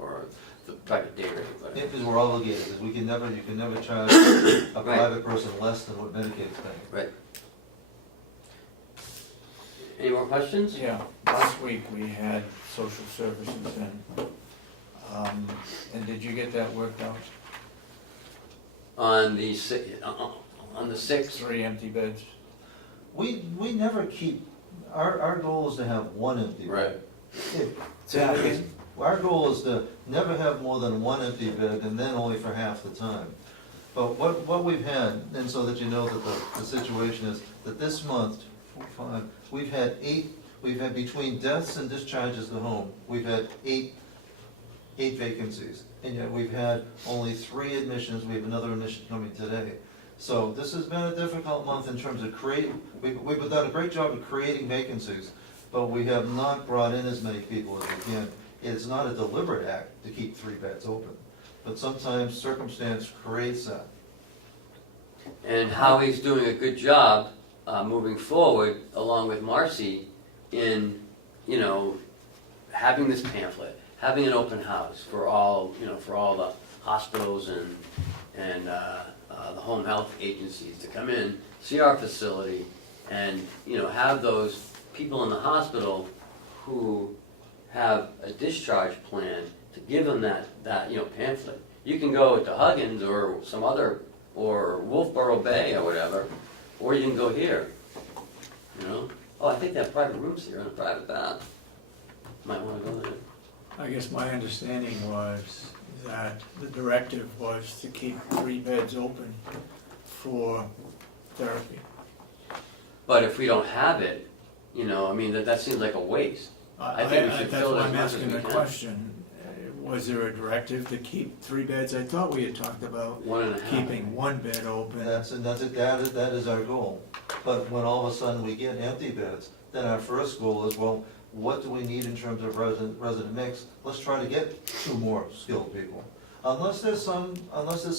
or the private day rate, whatever. Because we're obligated, because you can never charge a private person less than what Medicaid's paying. Right. Any more questions? Yeah, last week we had social services in. And did you get that worked out? On the 6th, 3 empty beds? We never keep, our goal is to have one empty bed. Right. Our goal is to never have more than one empty bed, and then only for half the time. But what we've had, and so that you know that the situation is, that this month, 4, 5, we've had between deaths and discharges to home, we've had eight vacancies. And yet we've had only 3 admissions, we have another admission coming today. So this has been a difficult month in terms of we've done a great job of creating vacancies, but we have not brought in as many people as we can. It's not a deliberate act to keep 3 beds open, but sometimes circumstance creates that. and Howie's doing a good job moving forward, along with Marcy, in, you know, having this pamphlet, having an open house for all, you know, for all the hospitals and the home health agencies to come in, see our facility, and, you know, have those people in the hospital who have a discharge plan to give them that you know, pamphlet. You can go to Huggins or some other, or Wolfboro Bay or whatever, or you can go here, you know? Oh, I think they have private rooms here and a private bath. Might wanna go there. I guess my understanding was that the directive was to keep 3 beds open for therapy. But if we don't have it, you know, I mean, that seems like a waste. I think we should That's fill it why as I'm much as asking we the can. question. Was there a directive to keep 3 beds? I thought we had talked about 1.5. keeping 1 bed open. That is our goal. But when all of a sudden we get empty beds, then our first goal is, well, what do we need in terms of resident mix? Let's try to get 2 more skilled people. Unless there's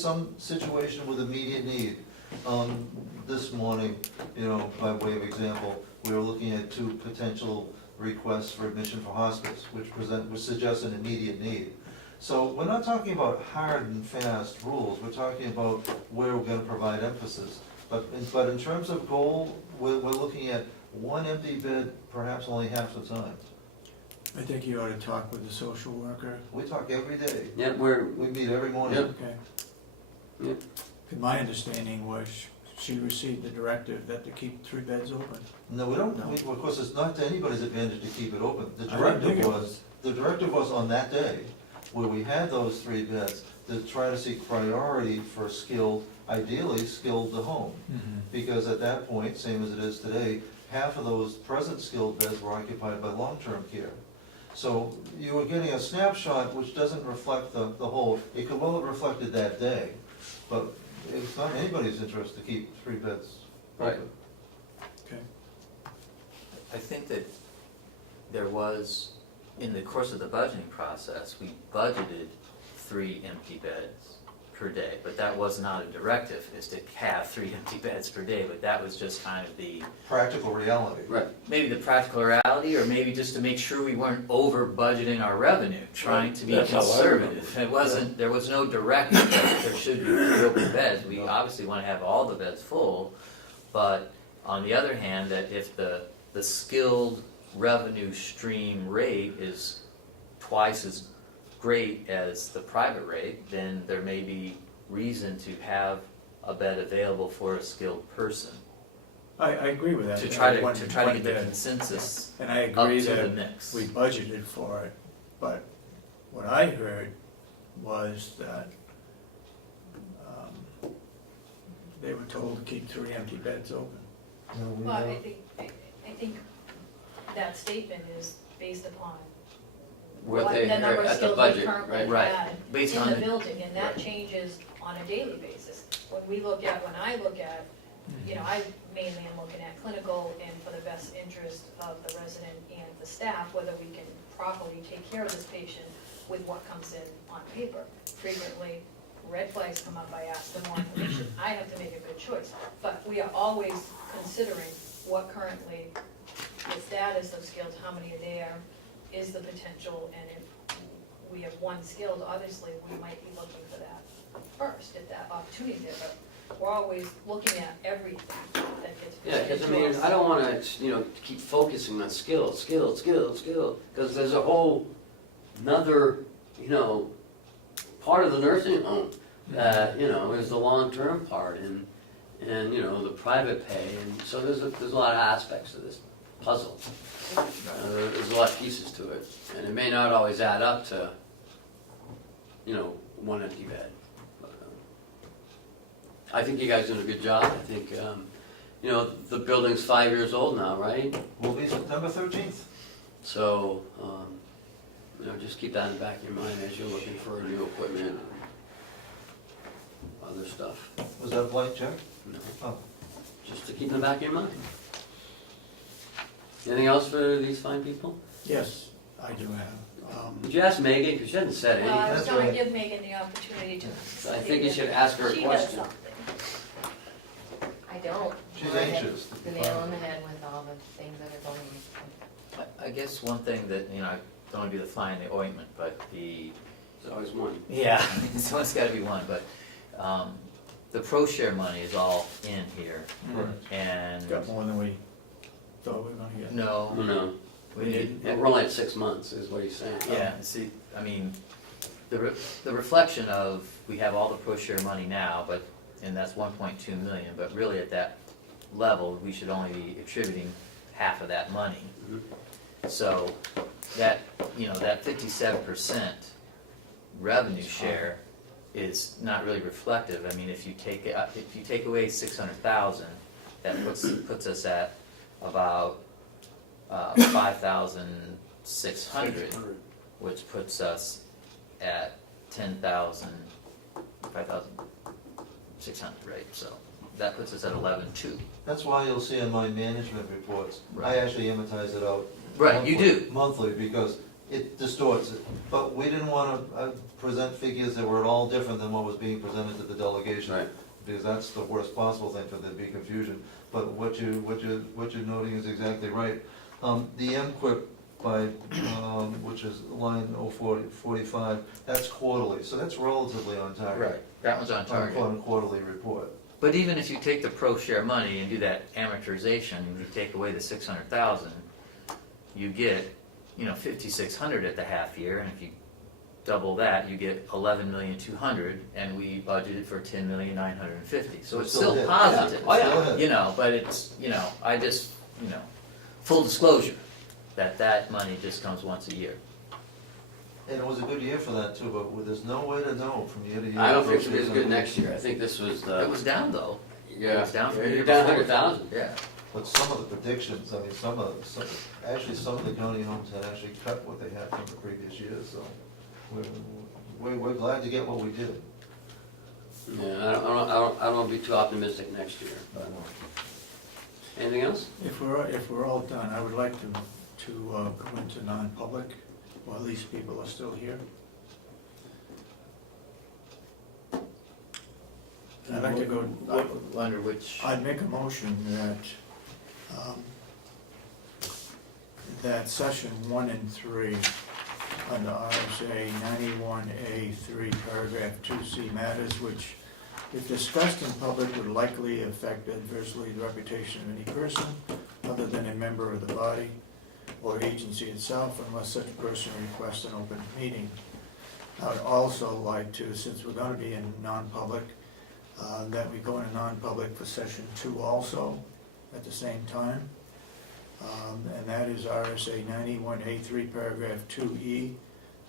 some situation with immediate need. This morning, you know, by way of example, we were looking at 2 potential requests for admission for hospice, which suggest an immediate need. So we're not talking about hard and fast rules, we're talking about where we're gonna provide emphasis. But in terms of goal, we're looking at 1 empty bed, perhaps only half the time. I think you ought to talk with the social worker. We talk every day, Yeah, we meet every morning. Yep. Okay. Yep. 'Cause my understanding was she received the directive that to keep 3 beds open. No, we don't, No. of course, it's not to anybody's advantage to keep it open. The I didn't think directive it was, the directive was on that day, where we had those 3 beds, to try to seek priority for skilled, ideally skilled to home. Because at that point, same as it is today, half of those present skilled beds were occupied by long-term care. So you were getting a snapshot which doesn't reflect the whole, it could well have reflected that day, but it's not anybody's interest to keep 3 beds Right. open. Okay. I think that there was, in the course of the budgeting process, we budgeted 3 empty beds per day, but that was not a directive, is to have 3 empty beds per day, but that was just kind of the, Practical reality. Right. maybe the practical reality, or maybe just to make sure we weren't over budgeting our revenue, trying to be That's how I remember. conservative. It wasn't, there was no directive that there should be 3 open beds. We obviously want to have all the beds full, but on the other hand, that if the skilled revenue stream rate is twice as great as the private rate, then there may be reason to have a bed available for a skilled person. I agree with that. To try to One get the bed. consensus And I up agree to the that mix. we budgeted for it, but what I heard was that they were told to keep 3 empty beds open. No, we Well, I don't. think that statement is based upon What they the heard number of at the skills we budget, currently right? Right. had Based in on the the- building, and that changes on a daily basis. When I look at, you know, I mainly am looking at clinical and for the best interest of the resident and the staff, whether we can properly take care of this patient with what comes in on paper. Frequently, red flags come up, I ask for more information, I have to make a good choice. But we are always considering what currently, the status of skills, how many are there, is the potential, and if we have 1 skilled, obviously, we might be looking for that first, if that opportunity there, but we're always looking at everything that gets Yeah, presented because I to mean, us. I don't wanna, you know, keep focusing on skill, because there's a whole another, you know, part of the nursing home that, you know, is the long-term part, and, you know, the private pay, and so there's a lot of aspects to this puzzle. There's a lot of pieces to it, and it may not always add up to, you know, 1 empty bed. But, I think you guys are doing a good job. I think, you know, the building's 5 years old now, right? Will be September 13th. So, you know, just keep that in the back of your mind as you're looking for new equipment and other stuff. Was that a blank check? No, Oh. just to keep in the back of your mind. Anything else for these fine people? Yes, I do have. Did you ask Megan? Because she hasn't said Well, I anything. was That's gonna right. give Megan the opportunity to. I think you should ask her a She has question. something. I don't. She's Well, I hit anxious. the nail on the head with all the things that are going on. I guess one thing that, you know, I don't want to be the fly in the ointment, but There's always one. yeah, someone's got to be one, but the pro share money is all in here, and Got more than we thought we were gonna get. no, No, we didn't. we're only at 6 months, is what he's saying. Yeah, see, I mean, the reflection of, we have all the pro share money now, but, and that's 1.2 million, but really at that level, we should only be attributing half of that money. So that, you know, that 57% revenue share is not really reflective. I mean, if you take away 600,000, that puts us at about 5,600, which puts us at 5,600, right? So that puts us at 11,200. That's why you'll see in my management reports, I Right. actually amortize it out. Right, you monthly- do. Monthly, because it distorts it. But we didn't wanna present figures that were at all different than what was being presented to the delegation. Right. Because that's the worst possible thing, for there to be confusion. But what you're noting is exactly right. The MQIP by, which is line 045, that's quarterly, so that's relatively on target. That one's on target. On a quarterly report. But even if you take the pro share money and do that amortization, and you take away the 600,000, you get, you know, 5,600 at the half year, and if you double that, you get 11,200,000, and we budgeted for 10,950,000. So it's Still still ahead. positive. Oh, yeah. Still ahead. You know, but it's, you know, I just, you know, full disclosure, that money just comes once a year. And it was a good year for that too, but there's no way to know from year to year. I don't think it'll be as good next year. I think this was the. It was down though. Yeah, It was down from the you're year down before. 100,000. Yeah. But some of the predictions, I mean, some of the county homes had actually cut what they had from the previous years, so we're glad to get what we did. Yeah, I don't want to be too optimistic next year, but. Anything else? If we're all done, I would like to go into non-public while these people are still here. I'd like to go, Under which, I'd make a motion that session 1 and 3 under RSA 91A3 paragraph 2C matters which, if discussed in public, would likely affect adversely the reputation of any person other than a member of the body or agency itself, unless such person requests an open meeting. I would also like to, since we're gonna be in non-public, that we go into non-public for session 2 also at the same time. And that is RSA 91A3 paragraph 2E,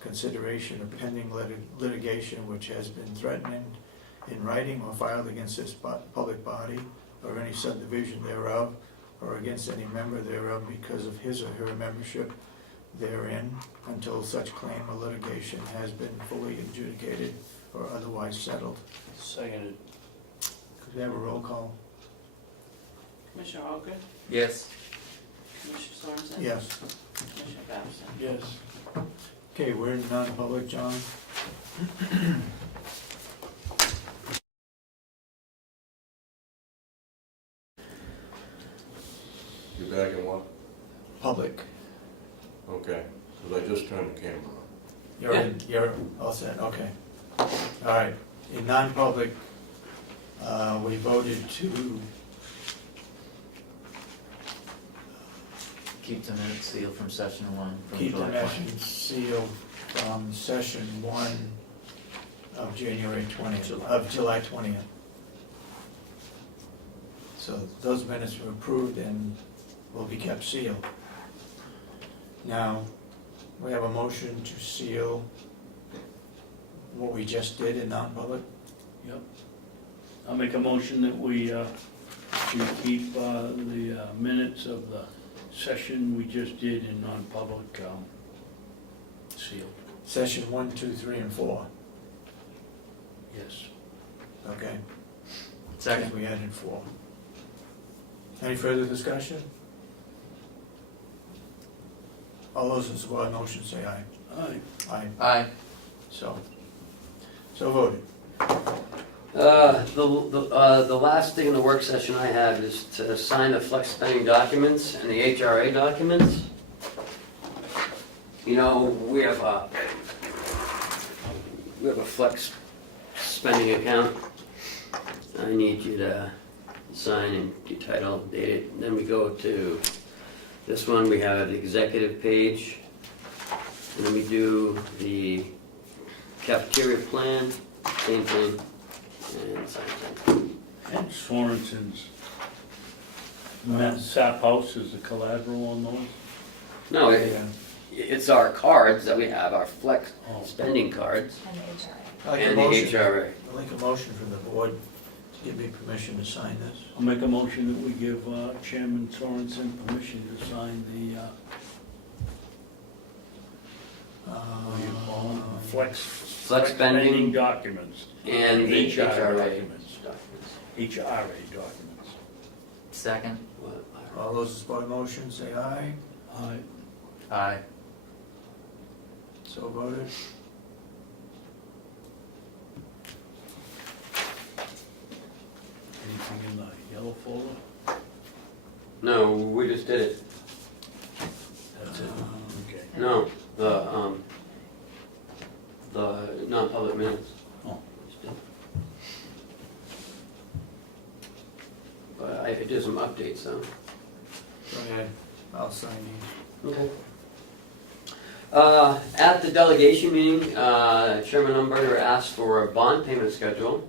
consideration of pending litigation which has been threatened in writing or filed against this public body or any subdivision thereof, or against any member thereof because of his or her membership therein, until such claim or litigation has been fully adjudicated or otherwise settled. Seconded. Could we have a roll call? Commissioner Ahlgren, yes. Commissioner Sorensen. Yes. Commissioner Babson. Yes. Okay, we're in non-public, John. You're back in what? Public. Okay, because I just turned the camera on. You're all set, okay. All right, in non-public, we voted to Keep the minutes sealed from session 1. from keep the July 20. motion sealed from session 1 of January 20th, of July 20th. So those minutes were approved and will be kept sealed. Now, we have a motion to seal what we just did in non-public. Yep. I'll make a motion that we keep the minutes of the session we just did in non-public sealed. Session 1, 2, 3, and 4, Yes. okay? Second. We added 4. Any further discussion? All those in support of the motion say aye. Aye. Aye. Aye. So voted. The last thing in the work session I have is to sign the flex spending documents and the HRA documents. You know, we have a flex spending account. I need you to sign and do title, date it. Then we go to this one, we have the executive page. And then we do the cafeteria plan, same thing. And sign. And Sorensen's Sap House is the collateral on those? No, Yeah. it's our cards that we have, our flex Oh. spending cards And the HRA. I'd like a and the motion. HRA. I'd like a motion from the board to give me permission to sign this. I'll make a motion that we give Chairman Sorensen permission to sign the what do you call them? Flex spending documents. and the HRA HRA documents. documents. HRA documents. Second? What? All those in support of the motion, say aye. Aye. Aye. So voted. Anything in the yellow folder? No, we just did it. That's it? Okay. No, the non-public minutes. Oh. But I did some updates though. Go ahead, I'll sign these. Okay. At the delegation meeting, Chairman Umberger asked for a bond payment schedule.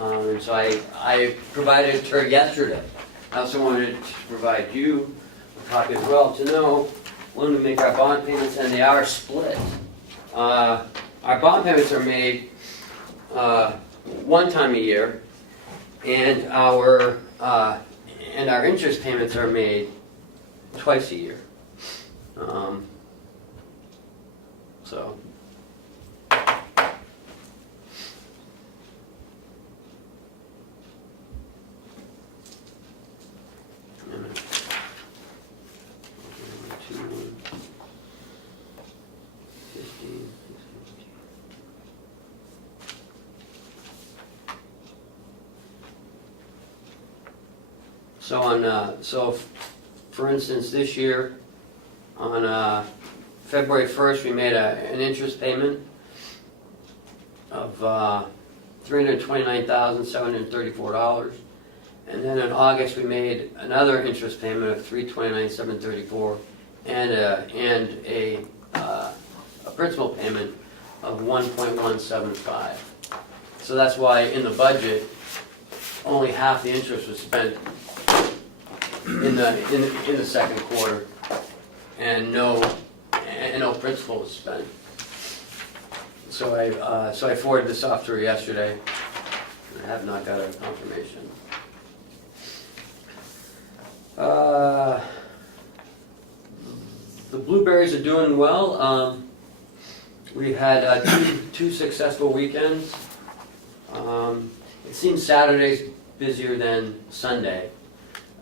And so I provided it to her yesterday. I also wanted to provide you a copy as well to know when we make our bond payments, and they are split. Our bond payments are made one time a year, and our interest payments are made twice a year. So. So for instance, this year, on February 1st, we made an interest payment of $329,734. And then in August, we made another interest payment of $329,734 and a principal payment of $1.175. So that's why in the budget, only half the interest was spent in the second quarter, and no principal was spent. So I forwarded this off to her yesterday. I have not got a confirmation. The blueberries are doing well. We've had two successful weekends. It seems Saturday's busier than Sunday.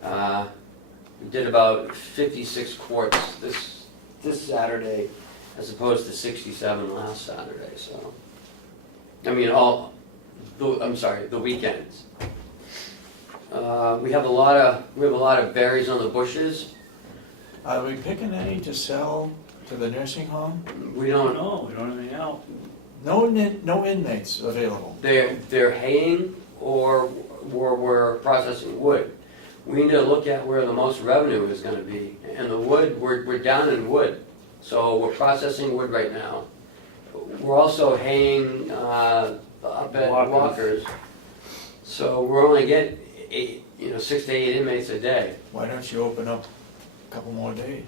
We did about 56 quarts this Saturday, as opposed to 67 last Saturday. So, I mean, the weekends. We have a lot of berries on the bushes. Are we picking any to sell to the nursing home? We don't. No, we don't have anything out. No inmates available. They're haying or we're processing wood. We need to look at where the most revenue is going to be. And the wood, we're down in wood. So we're processing wood right now. We're also haying up at Walker's. So we're only getting 6 to 8 inmates a day. Why don't you open up a couple more days?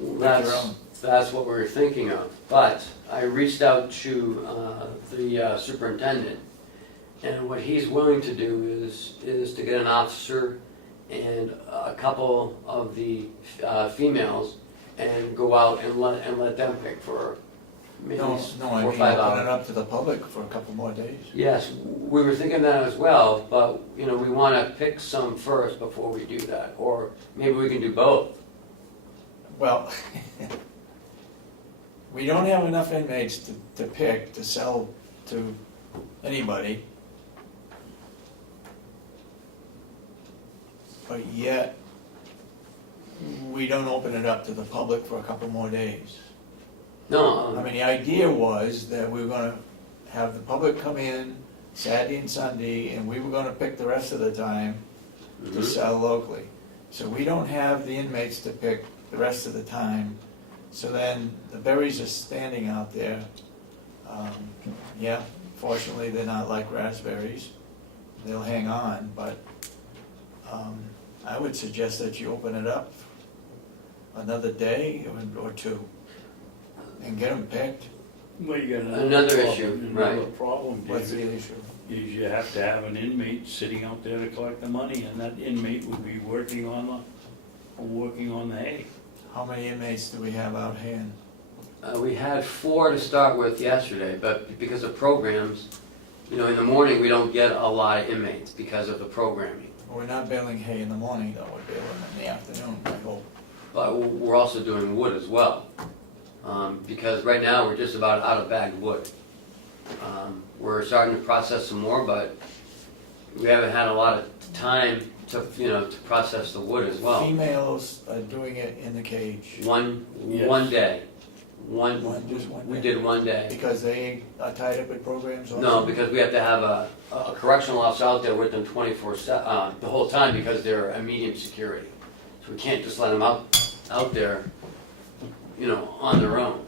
That's what we're thinking of. But I reached out to the superintendent, and what he's willing to do is to get an officer and a couple of the females and go out and let them pick for maybe No, 4 I or mean, 5 open it hours. up to the public for a couple more days. Yes, we were thinking that as well, but we want to pick some first before we do that, or maybe we can do both. Well, we don't have enough inmates to pick, to sell to anybody. but yet we don't open it up to the public for a couple more days. No, I mean, the idea was that we were gonna have the public come in Saturday and Sunday, and we were gonna pick the rest of the time to mhm. sell locally. So we don't have the inmates to pick the rest of the time, so then the berries are standing out there. Yeah, fortunately, they're not like raspberries, they'll hang on, but I would suggest that you open it up another day or two, and get them picked. Well, you got Another problem. issue, Another right. problem, What's the David, issue? is you have to have an inmate sitting out there to collect the money, and that inmate would be working on the hay. How many inmates do we have out hand? We had 4 to start with yesterday, but because of programs, in the morning, we don't get a lot of inmates because of the programming. Well, we're not baling hay in the morning, though, we're baling in the afternoon, I hope. But we're also doing wood as well, because right now, we're just about out of bagged wood. We're starting to process some more, but we haven't had a lot of time to process the wood as well. Females are doing it in the cage, One Yes. day. just one We day. did one day. Because they are tied up with programs also? No, because we have to have a correctional officer out there with them 24/7, the whole time, because they're a medium security. So we can't just let them out there, on their own.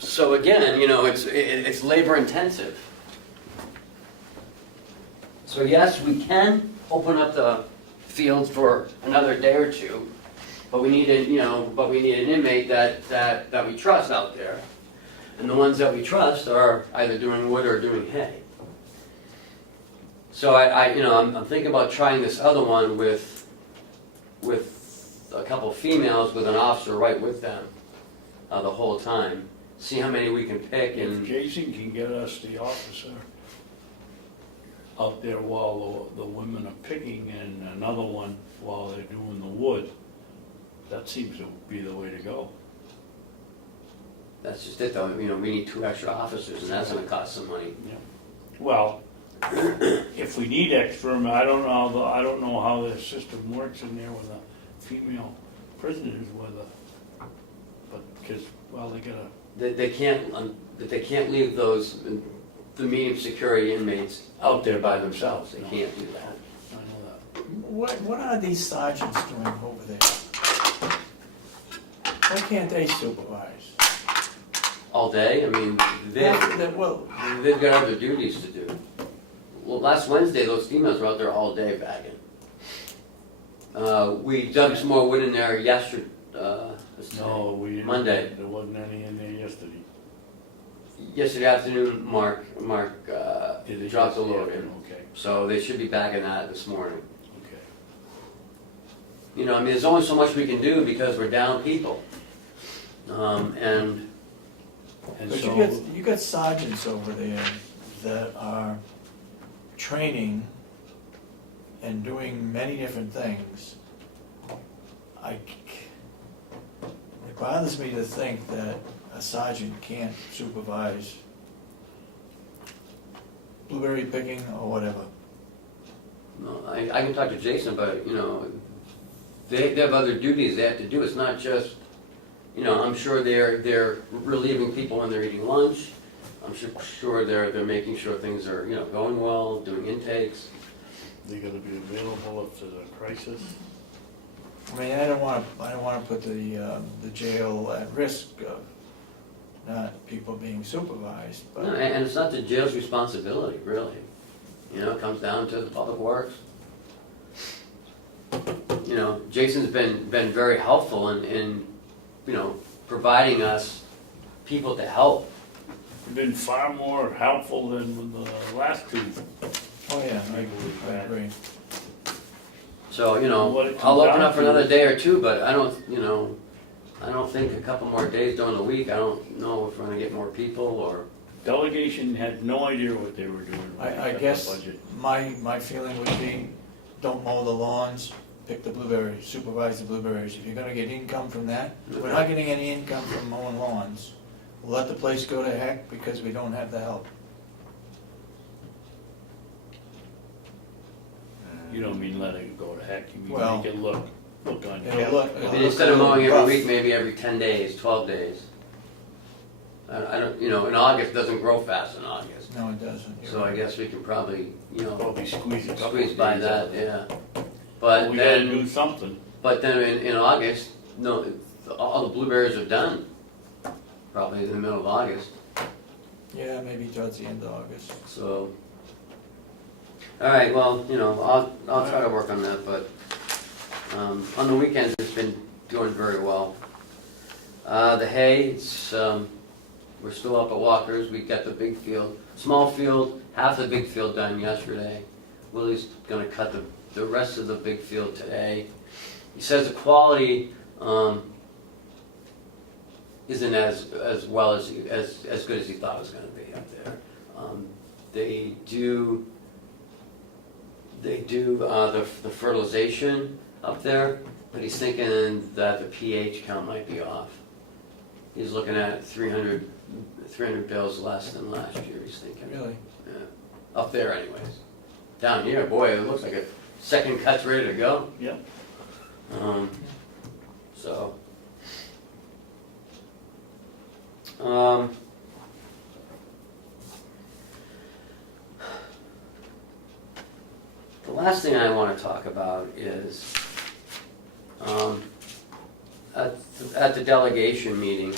So again, it's labor intensive. So yes, we can open up the fields for another day or two, but we need an inmate that we trust out there. And the ones that we trust are either doing wood or doing hay. So I'm thinking about trying this other one with a couple females with an officer right with them the whole time. See how many we can pick If and, Jason can get us the officer out there while the women are picking, and another one while they're doing the wood, that seems to be the way to go. that's just it though, we need 2 extra officers and that's gonna cost some money. Well, if we need extra, I don't know how the system works in there with the female prisoners, but because, well, they gotta. They can't leave the medium security inmates out there by themselves, they can't do that. I know that. What are these sergeants doing over there? Why can't they supervise? All day, Well, they've got other duties to do. Well, last Wednesday, those females were out there all day bagging. We dug some more wood in there yesterday, No, we didn't. Monday. There wasn't any in there yesterday. Yesterday afternoon, Mark Did they dropped the just- load in. Okay, So they should be bagging that this morning. okay. There's only so much we can do because we're down people. And And but so, you got sergeants over there that are training and doing many different things. It bothers me to think that a sergeant can't supervise blueberry picking or whatever. no, I can talk to Jason, but, they have other duties they have to do. It's not just, I'm sure they're relieving people when they're eating lunch. I'm sure they're making sure things are, going well, doing intakes. they gotta be available if there's a crisis. I mean, I don't wanna put the jail at risk of not people being supervised, No, but and it's not the jail's responsibility, really. It comes down to the public works. Jason's been very helpful in providing us people to help. You've been far more helpful than with the last two. oh yeah, I believe I that. agree. So, What it comes I'll open down up for to another is- day or two, but I don't think a couple more days during the week, I don't know if we're gonna get more people or. Delegation had no idea what they were doing. when they I cut the guess budget. my feeling would be, don't mow the lawns, pick the blueberries, supervise the blueberries. If you're gonna get income from that, we're not getting any income from mowing lawns. We'll let the place go to heck because we don't have the help. You don't mean letting it go to heck, you mean Well, make it look on It'll camera. look. I mean, instead of mowing every week, maybe every 10 days, 12 days. I don't, in August, it doesn't grow fast in August. No, it doesn't. You're So I right. guess we can probably, Probably squeeze a couple squeeze of by days that, out of it. yeah. But We gotta do then, something. in August, no, all the blueberries are done. Probably in the middle of August, Yeah, maybe towards the end of August. so. All right, well, I'll try to work on that, but, on the weekends, it's been doing very well. The hay, we're still up at Walker's, we got the big field, small field, half the big field done yesterday. Willie's gonna cut the rest of the big field today. He says the quality, isn't as well as good as he thought it was gonna be up there. They do the fertilization up there, but he's thinking that the pH count might be off. He's looking at 300 bills less than last year, he's thinking. Really? Yeah. Up there anyways. Down here, boy, it looks like a second cut's ready to go. Yep. So. The last thing I want to talk about is at the delegation meeting.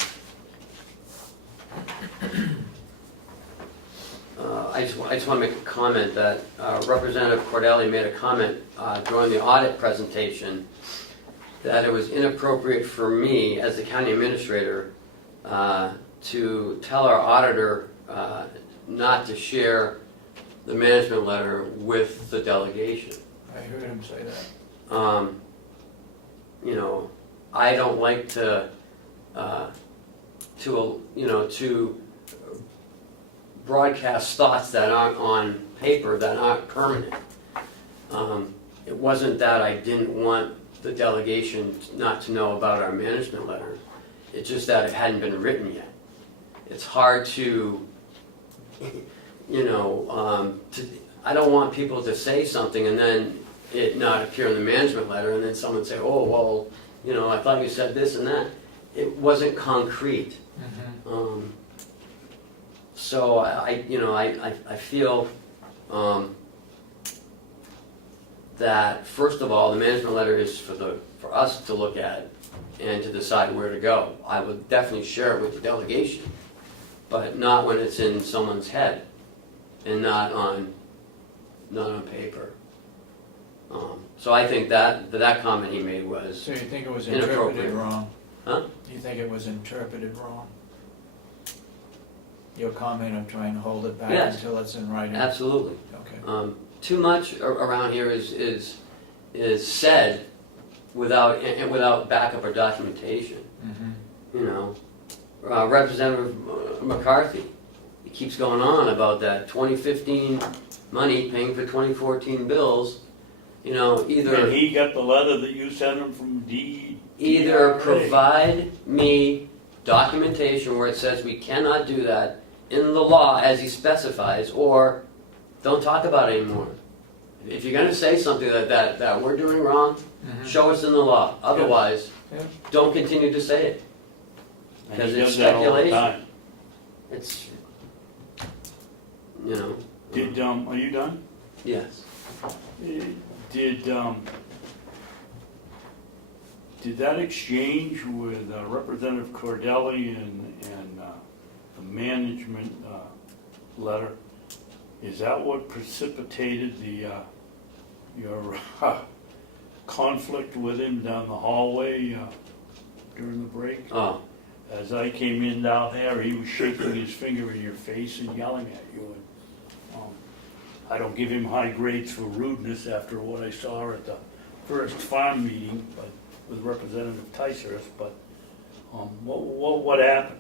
I just want to make a comment that Representative Cordelli made a comment during the audit presentation that it was inappropriate for me as the county administrator to tell our auditor not to share the management letter with the delegation. I heard him say that. I don't like to broadcast thoughts that aren't on paper, that aren't permanent. It wasn't that I didn't want the delegation not to know about our management letter. It's just that it hadn't been written yet. It's hard to, I don't want people to say something and then it not appear in the management letter and then someone say, oh, well, I thought you said this and that. It wasn't concrete. So I feel that first of all, the management letter is for us to look at and to decide where to go. I would definitely share it with the delegation, but not when it's in someone's head and not on paper. So I think that comment he made was So you think it was inappropriate. interpreted wrong? Huh? You think it was interpreted wrong? Your comment of trying to hold it back Yes. until it's in writing? Absolutely. Okay. Too much around here is said without backup or documentation. Representative McCarthy, he keeps going on about that 2015 money paying for 2014 bills. Either And he got the letter that you sent him from D. either provide me documentation where it says we cannot do that in the law as he specifies, or don't talk about it anymore. If you're going to say something that we're doing wrong, show us in the law. Otherwise, Yeah. don't continue to say it. And Because he it's does that all the speculation. time. It's, Did, are you done? yes. Did that exchange with Representative Cordelli and the management letter, is that what precipitated your conflict with him down the hallway during the break? Oh, As I came in down there, he was shaking his finger in your face and yelling at you. And, I don't give him high grades for rudeness after what I saw at the first farm meeting, but with Representative Ticehurst. But what happened?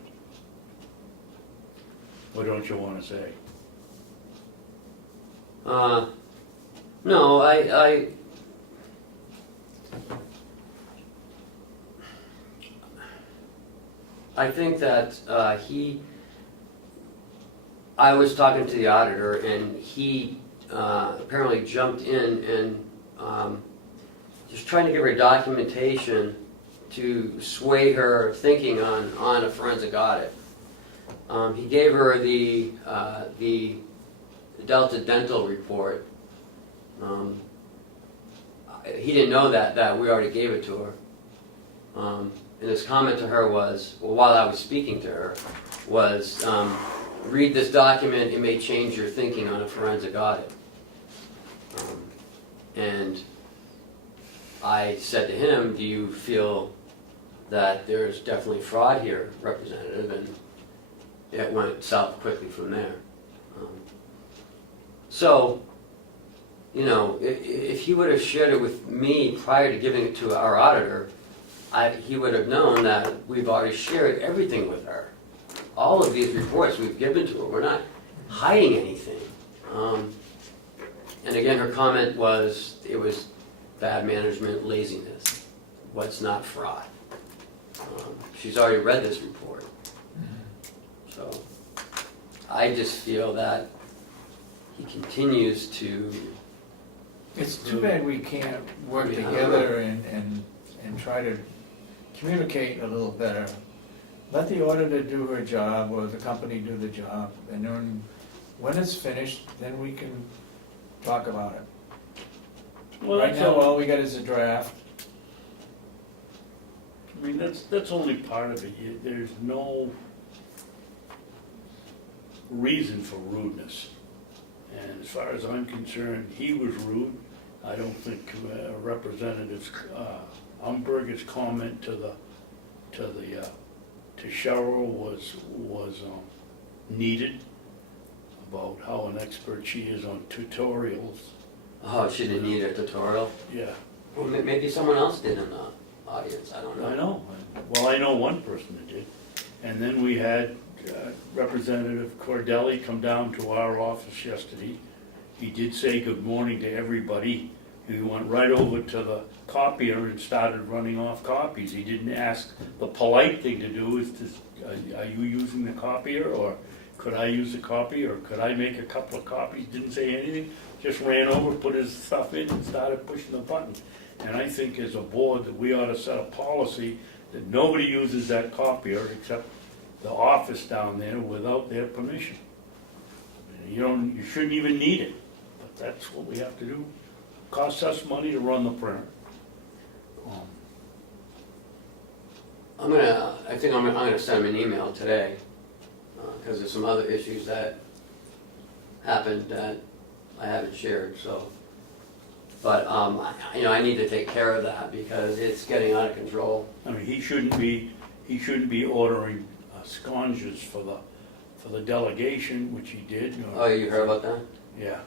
What don't you want to say? no, I think that I was talking to the auditor and he apparently jumped in and just trying to give her documentation to sway her thinking on a forensic audit. He gave her the Delta Dental report. He didn't know that we already gave it to her. And his comment to her was, well, while I was speaking to her, was, read this document, it may change your thinking on a forensic audit. And I said to him, do you feel that there's definitely fraud here, Representative? And it went south quickly from there. So, you know, if he would have shared it with me prior to giving it to our auditor, he would have known that we've already shared everything with her. All of these reports we've given to her. We're not hiding anything. And again, her comment was, it was bad management, laziness. What's not fraud? She's already read this report. So I just feel that he continues to... It's too bad we can't work together and try to communicate a little better. Let the auditor do her job, or the company do the job, and then when it's finished, then we can talk about it. Well, Right that's now, all, all we got is a draft. I mean, that's only part of it. There's no reason for rudeness. And as far as I'm concerned, he was rude. I don't think Representative Umberger's comment to Cheryl was needed about how an expert she is on tutorials. Oh, she didn't need a tutorial? Yeah, Well, maybe someone else did in the audience, I don't know. I know. Well, I know one person that did. And then we had Representative Cordelli come down to our office yesterday. He did say good morning to everybody. He went right over to the copier and started running off copies. He didn't ask. The polite thing to do is to, are you using the copier, or could I use the copy, or could I make a couple of copies? Didn't say anything, just ran over, put his stuff in and started pushing the button. And I think as a board that we ought to set a policy that nobody uses that copier except the office down there without their permission. You shouldn't even need it, but that's what we have to do. Costs us money to run the printer. I think I'm gonna send him an email today, because there's some other issues that happened that I haven't shared, so. But, I need to take care of that because it's getting out of control. I mean, he shouldn't be ordering sconges for the delegation, which he did. Oh, you heard about that? Yeah.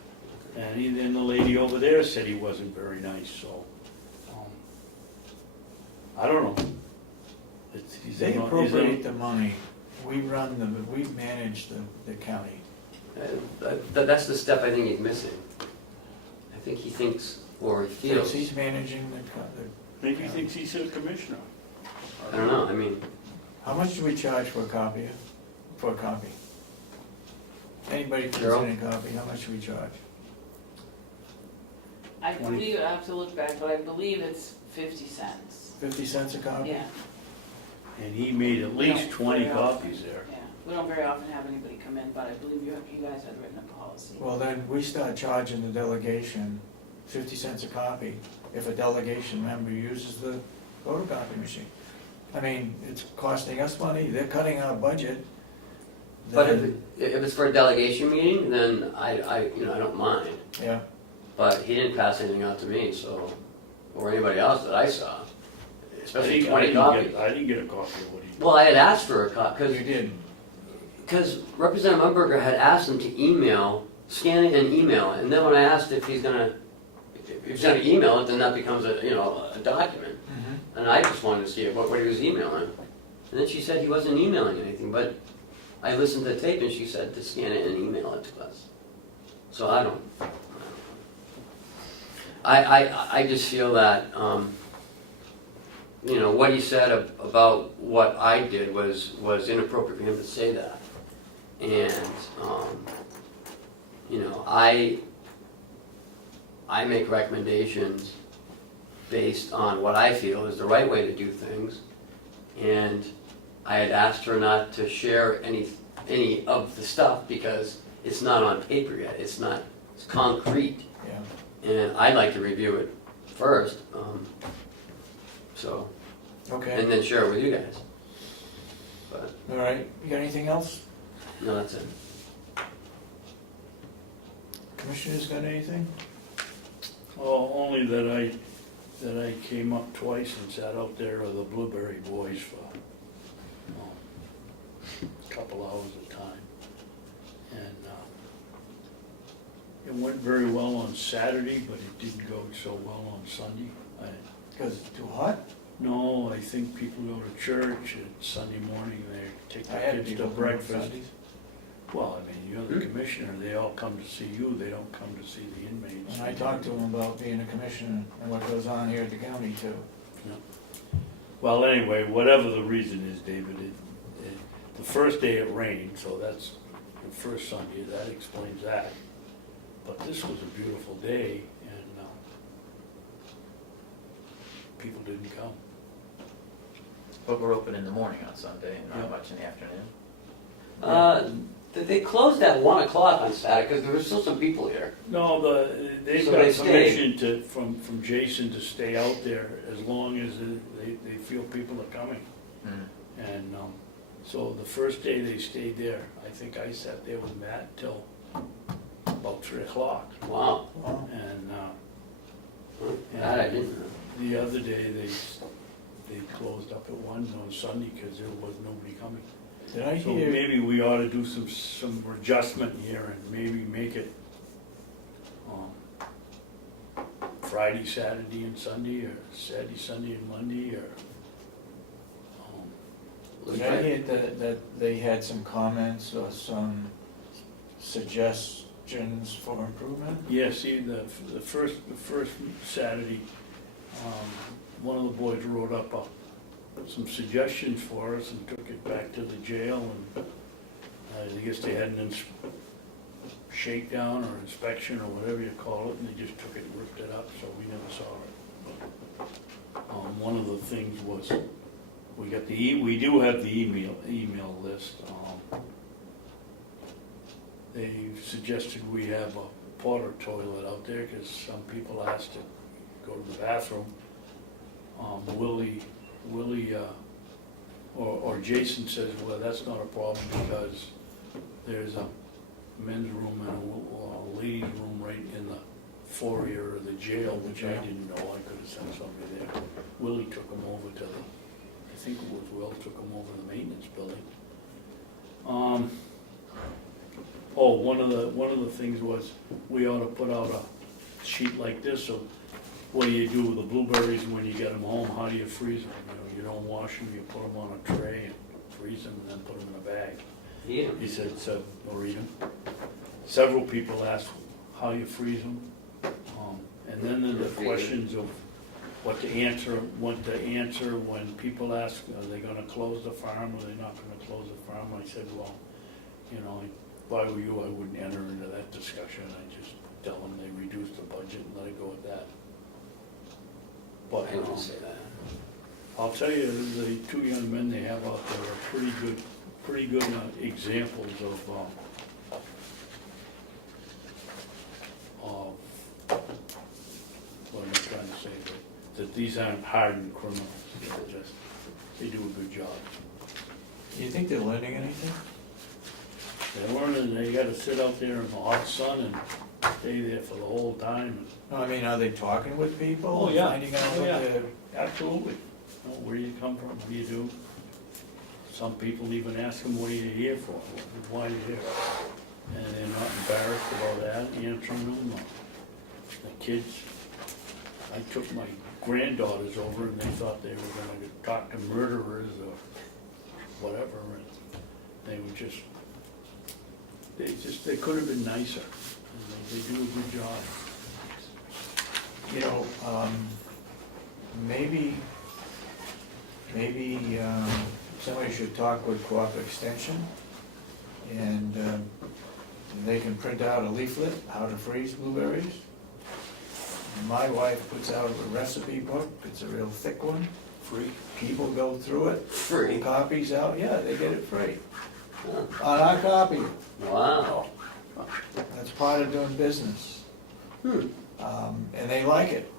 And then the lady over there said he wasn't very nice, so, I don't know. They appropriate the money. We manage the county. That's the step I think he's missing. I think he thinks, or he feels. He's managing the Maybe he thinks he's a commissioner. I don't know, I mean, How much do we charge for a copy? Anybody puts Carol? in a copy, how much do we charge? I believe, I have to look back, but I believe it's 50 cents. 50 cents a copy? Yeah, And he made at least No, 20 very often. copies there. yeah. We don't very often have anybody come in, but I believe you guys had written a policy. Well, then we start charging the delegation 50 cents a copy if a delegation member uses the photocopy machine. I mean, it's costing us money, they're cutting our budget. but then- if it's for a delegation meeting, then I don't mind. Yeah, But he didn't pass anything out to me, so, or anybody else that I saw, especially 20 copies. I didn't get a copy of what he. Well, I had asked for a copy, you did. because Representative Umberger had asked him to scan it and email it, and then when I asked if he's gonna email it, then that becomes a document. Mhm. And I just wanted to see what he was emailing. And then she said he wasn't emailing anything, but I listened to the tape and she said to scan it and email it to us. So I don't. I just feel that, what he said about what I did was inappropriate for him to say that. And, I make recommendations based on what I feel is the right way to do things. And I had asked her not to share any of the stuff because it's not on paper yet, it's concrete. Yeah, And I'd like to review it first, so, okay, and then share it with you guys. But, all right, you got anything else? no, that's it. Commissioners got anything? Oh, only that I came up twice and sat out there with the Blueberry Boys for a couple hours at a time. And it went very well on Saturday, but it didn't go so well on Sunday. Because it's too hot? No, I think people go to church and Sunday morning they take I their had kids to people come on breakfast. Sundays. Well, I mean, you're the commissioner, they all come to see you, they don't come to see the inmates. And I talked to him about being a commissioner and what goes on here at the county too. Well, anyway, whatever the reason is, David, the first day it rained, so that's the first Sunday, that explains that. But this was a beautiful day, and people didn't come. But we're open in the morning on Sunday and Yeah. not much in the afternoon. They closed at 1 o'clock on Saturday because there were still some people here. No, they've So got they stayed. permission from Jason to stay out there as long as they feel people are coming. Hmm. And so the first day they stayed there, I think I sat there with Matt till about 3 o'clock. Wow. Wow. And That I didn't know. the other day, they closed up at 1 on Sunday because there was nobody coming. Did I So hear, maybe we ought to do some adjustment here and maybe make it Friday, Saturday, and Sunday, or Saturday, Sunday, and Monday, or did I hear that they had some comments or some suggestions for improvement? yeah. See, the first Saturday, one of the boys wrote up some suggestions for us and took it back to the jail, and I guess they had an shakedown or inspection or whatever you call it, and they just took it and ripped it up, so we never saw it. One of the things was, we do have the email list. They suggested we have a porta toilet out there, because some people asked to go to the bathroom. Willie, or Jason says, well, that's not a problem because there's a men's room and a ladies' room right in the foyer of the jail, which I didn't know. I could have sent somebody there. Willie took him over to I think it was Will, took him over to the maintenance building. One of the things was, we ought to put out a sheet like this of what do you do with the blueberries when you get them home? How do you freeze them? You don't wash them, you put them on a tray and freeze them and then put them in a bag. Yeah. He said, or eat them. Several people asked how you freeze them. And then there are questions of what to answer when people ask, are they gonna close the farm or are they not gonna close the farm? I said, well, if I were you, I wouldn't enter into that discussion. I just tell them they reduce the budget and let it go at that. But I didn't say that. I'll tell you, the two young men they have out there are pretty good examples of what am I trying to say, that these aren't hardened criminals. They do a good job. Do you think they're learning anything? They're learning, they gotta sit out there in the hot sun and stay there for the whole time. No, I mean, are they talking with people? Oh, yeah. Finding out Oh, what yeah. they're... Absolutely. Where do you come from? What do you do? Some people even ask them, what are you here for? Why are you here? And they're not embarrassed about that, answering them. The kids, I took my granddaughters over and they thought they were gonna talk to murderers or whatever, and they were they could have been nicer. And they do a good job. Maybe somebody should talk with Cooperative Extension, and they can print out a leaflet, how to freeze blueberries. And my wife puts out a recipe book, it's a real thick one, free. People go through it, Free? copies out, yeah, they get it free. Yeah. On our copy, Wow. that's part of doing business. Hmm. And they like it.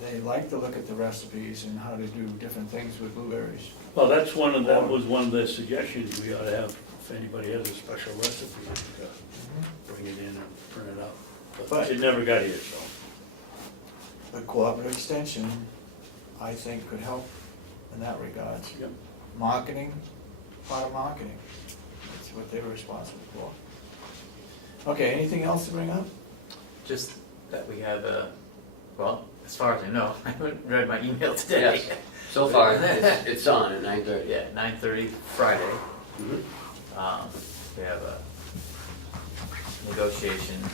They like to look at the recipes and how to do different things with blueberries. Well, that was one of the suggestions we ought to have, if anybody has a special recipe, bring it in and print it out. But But- it never got here, so. The cooperative extension, I think, could help in that regard. Yep. Marketing, part of marketing, that's what they were responsible for. Okay, anything else to bring up? Just that we have well, as far as I know, I haven't read my email today. Yes, so far, it's on at 9:30. Yeah, 9:30 Friday. Mhm. We have a negotiations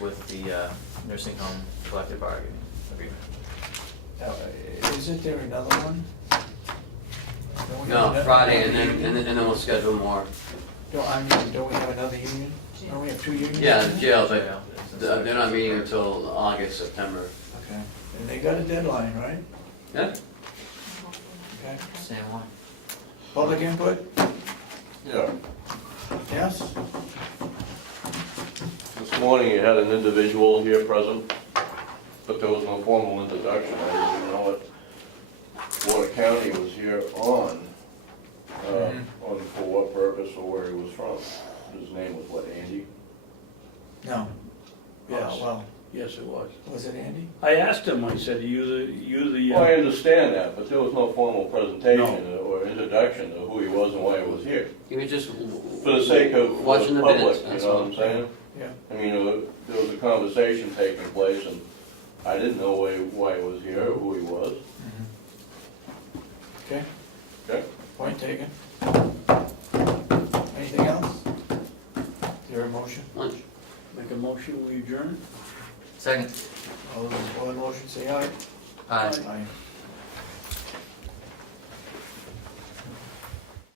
with the nursing home collective bargaining agreement. Isn't there another one? Don't we have No, another- Friday, and another then, union? and then we'll schedule more. Don't we have another union? Don't we have 2 unions? Yeah, the jail, but Yeah. they're not meeting until August, September. Okay, and they got a deadline, right? Yeah? Okay. Same one. Public input? Yeah, Yes? this morning you had an individual here present, but there was no formal introduction. I didn't even know what county was here on, for what purpose or where he was from. His name was what, Andy? No. Yeah, Yes. well, Yes, it was. was it Andy? I asked him, I said, Well, I understand that, but there was no formal presentation or introduction of who he was and why he was here. You were just For the sake of the watching the minutes, public, you that's know what all. I'm saying? Yeah. I mean, there was a conversation taking place, and I didn't know why he was here or who he was. Okay, Okay? point taken. Anything else? Is there a motion? lunch. Make a motion, we adjourn? Second. All those in favor of the motion say aye. Aye. Aye.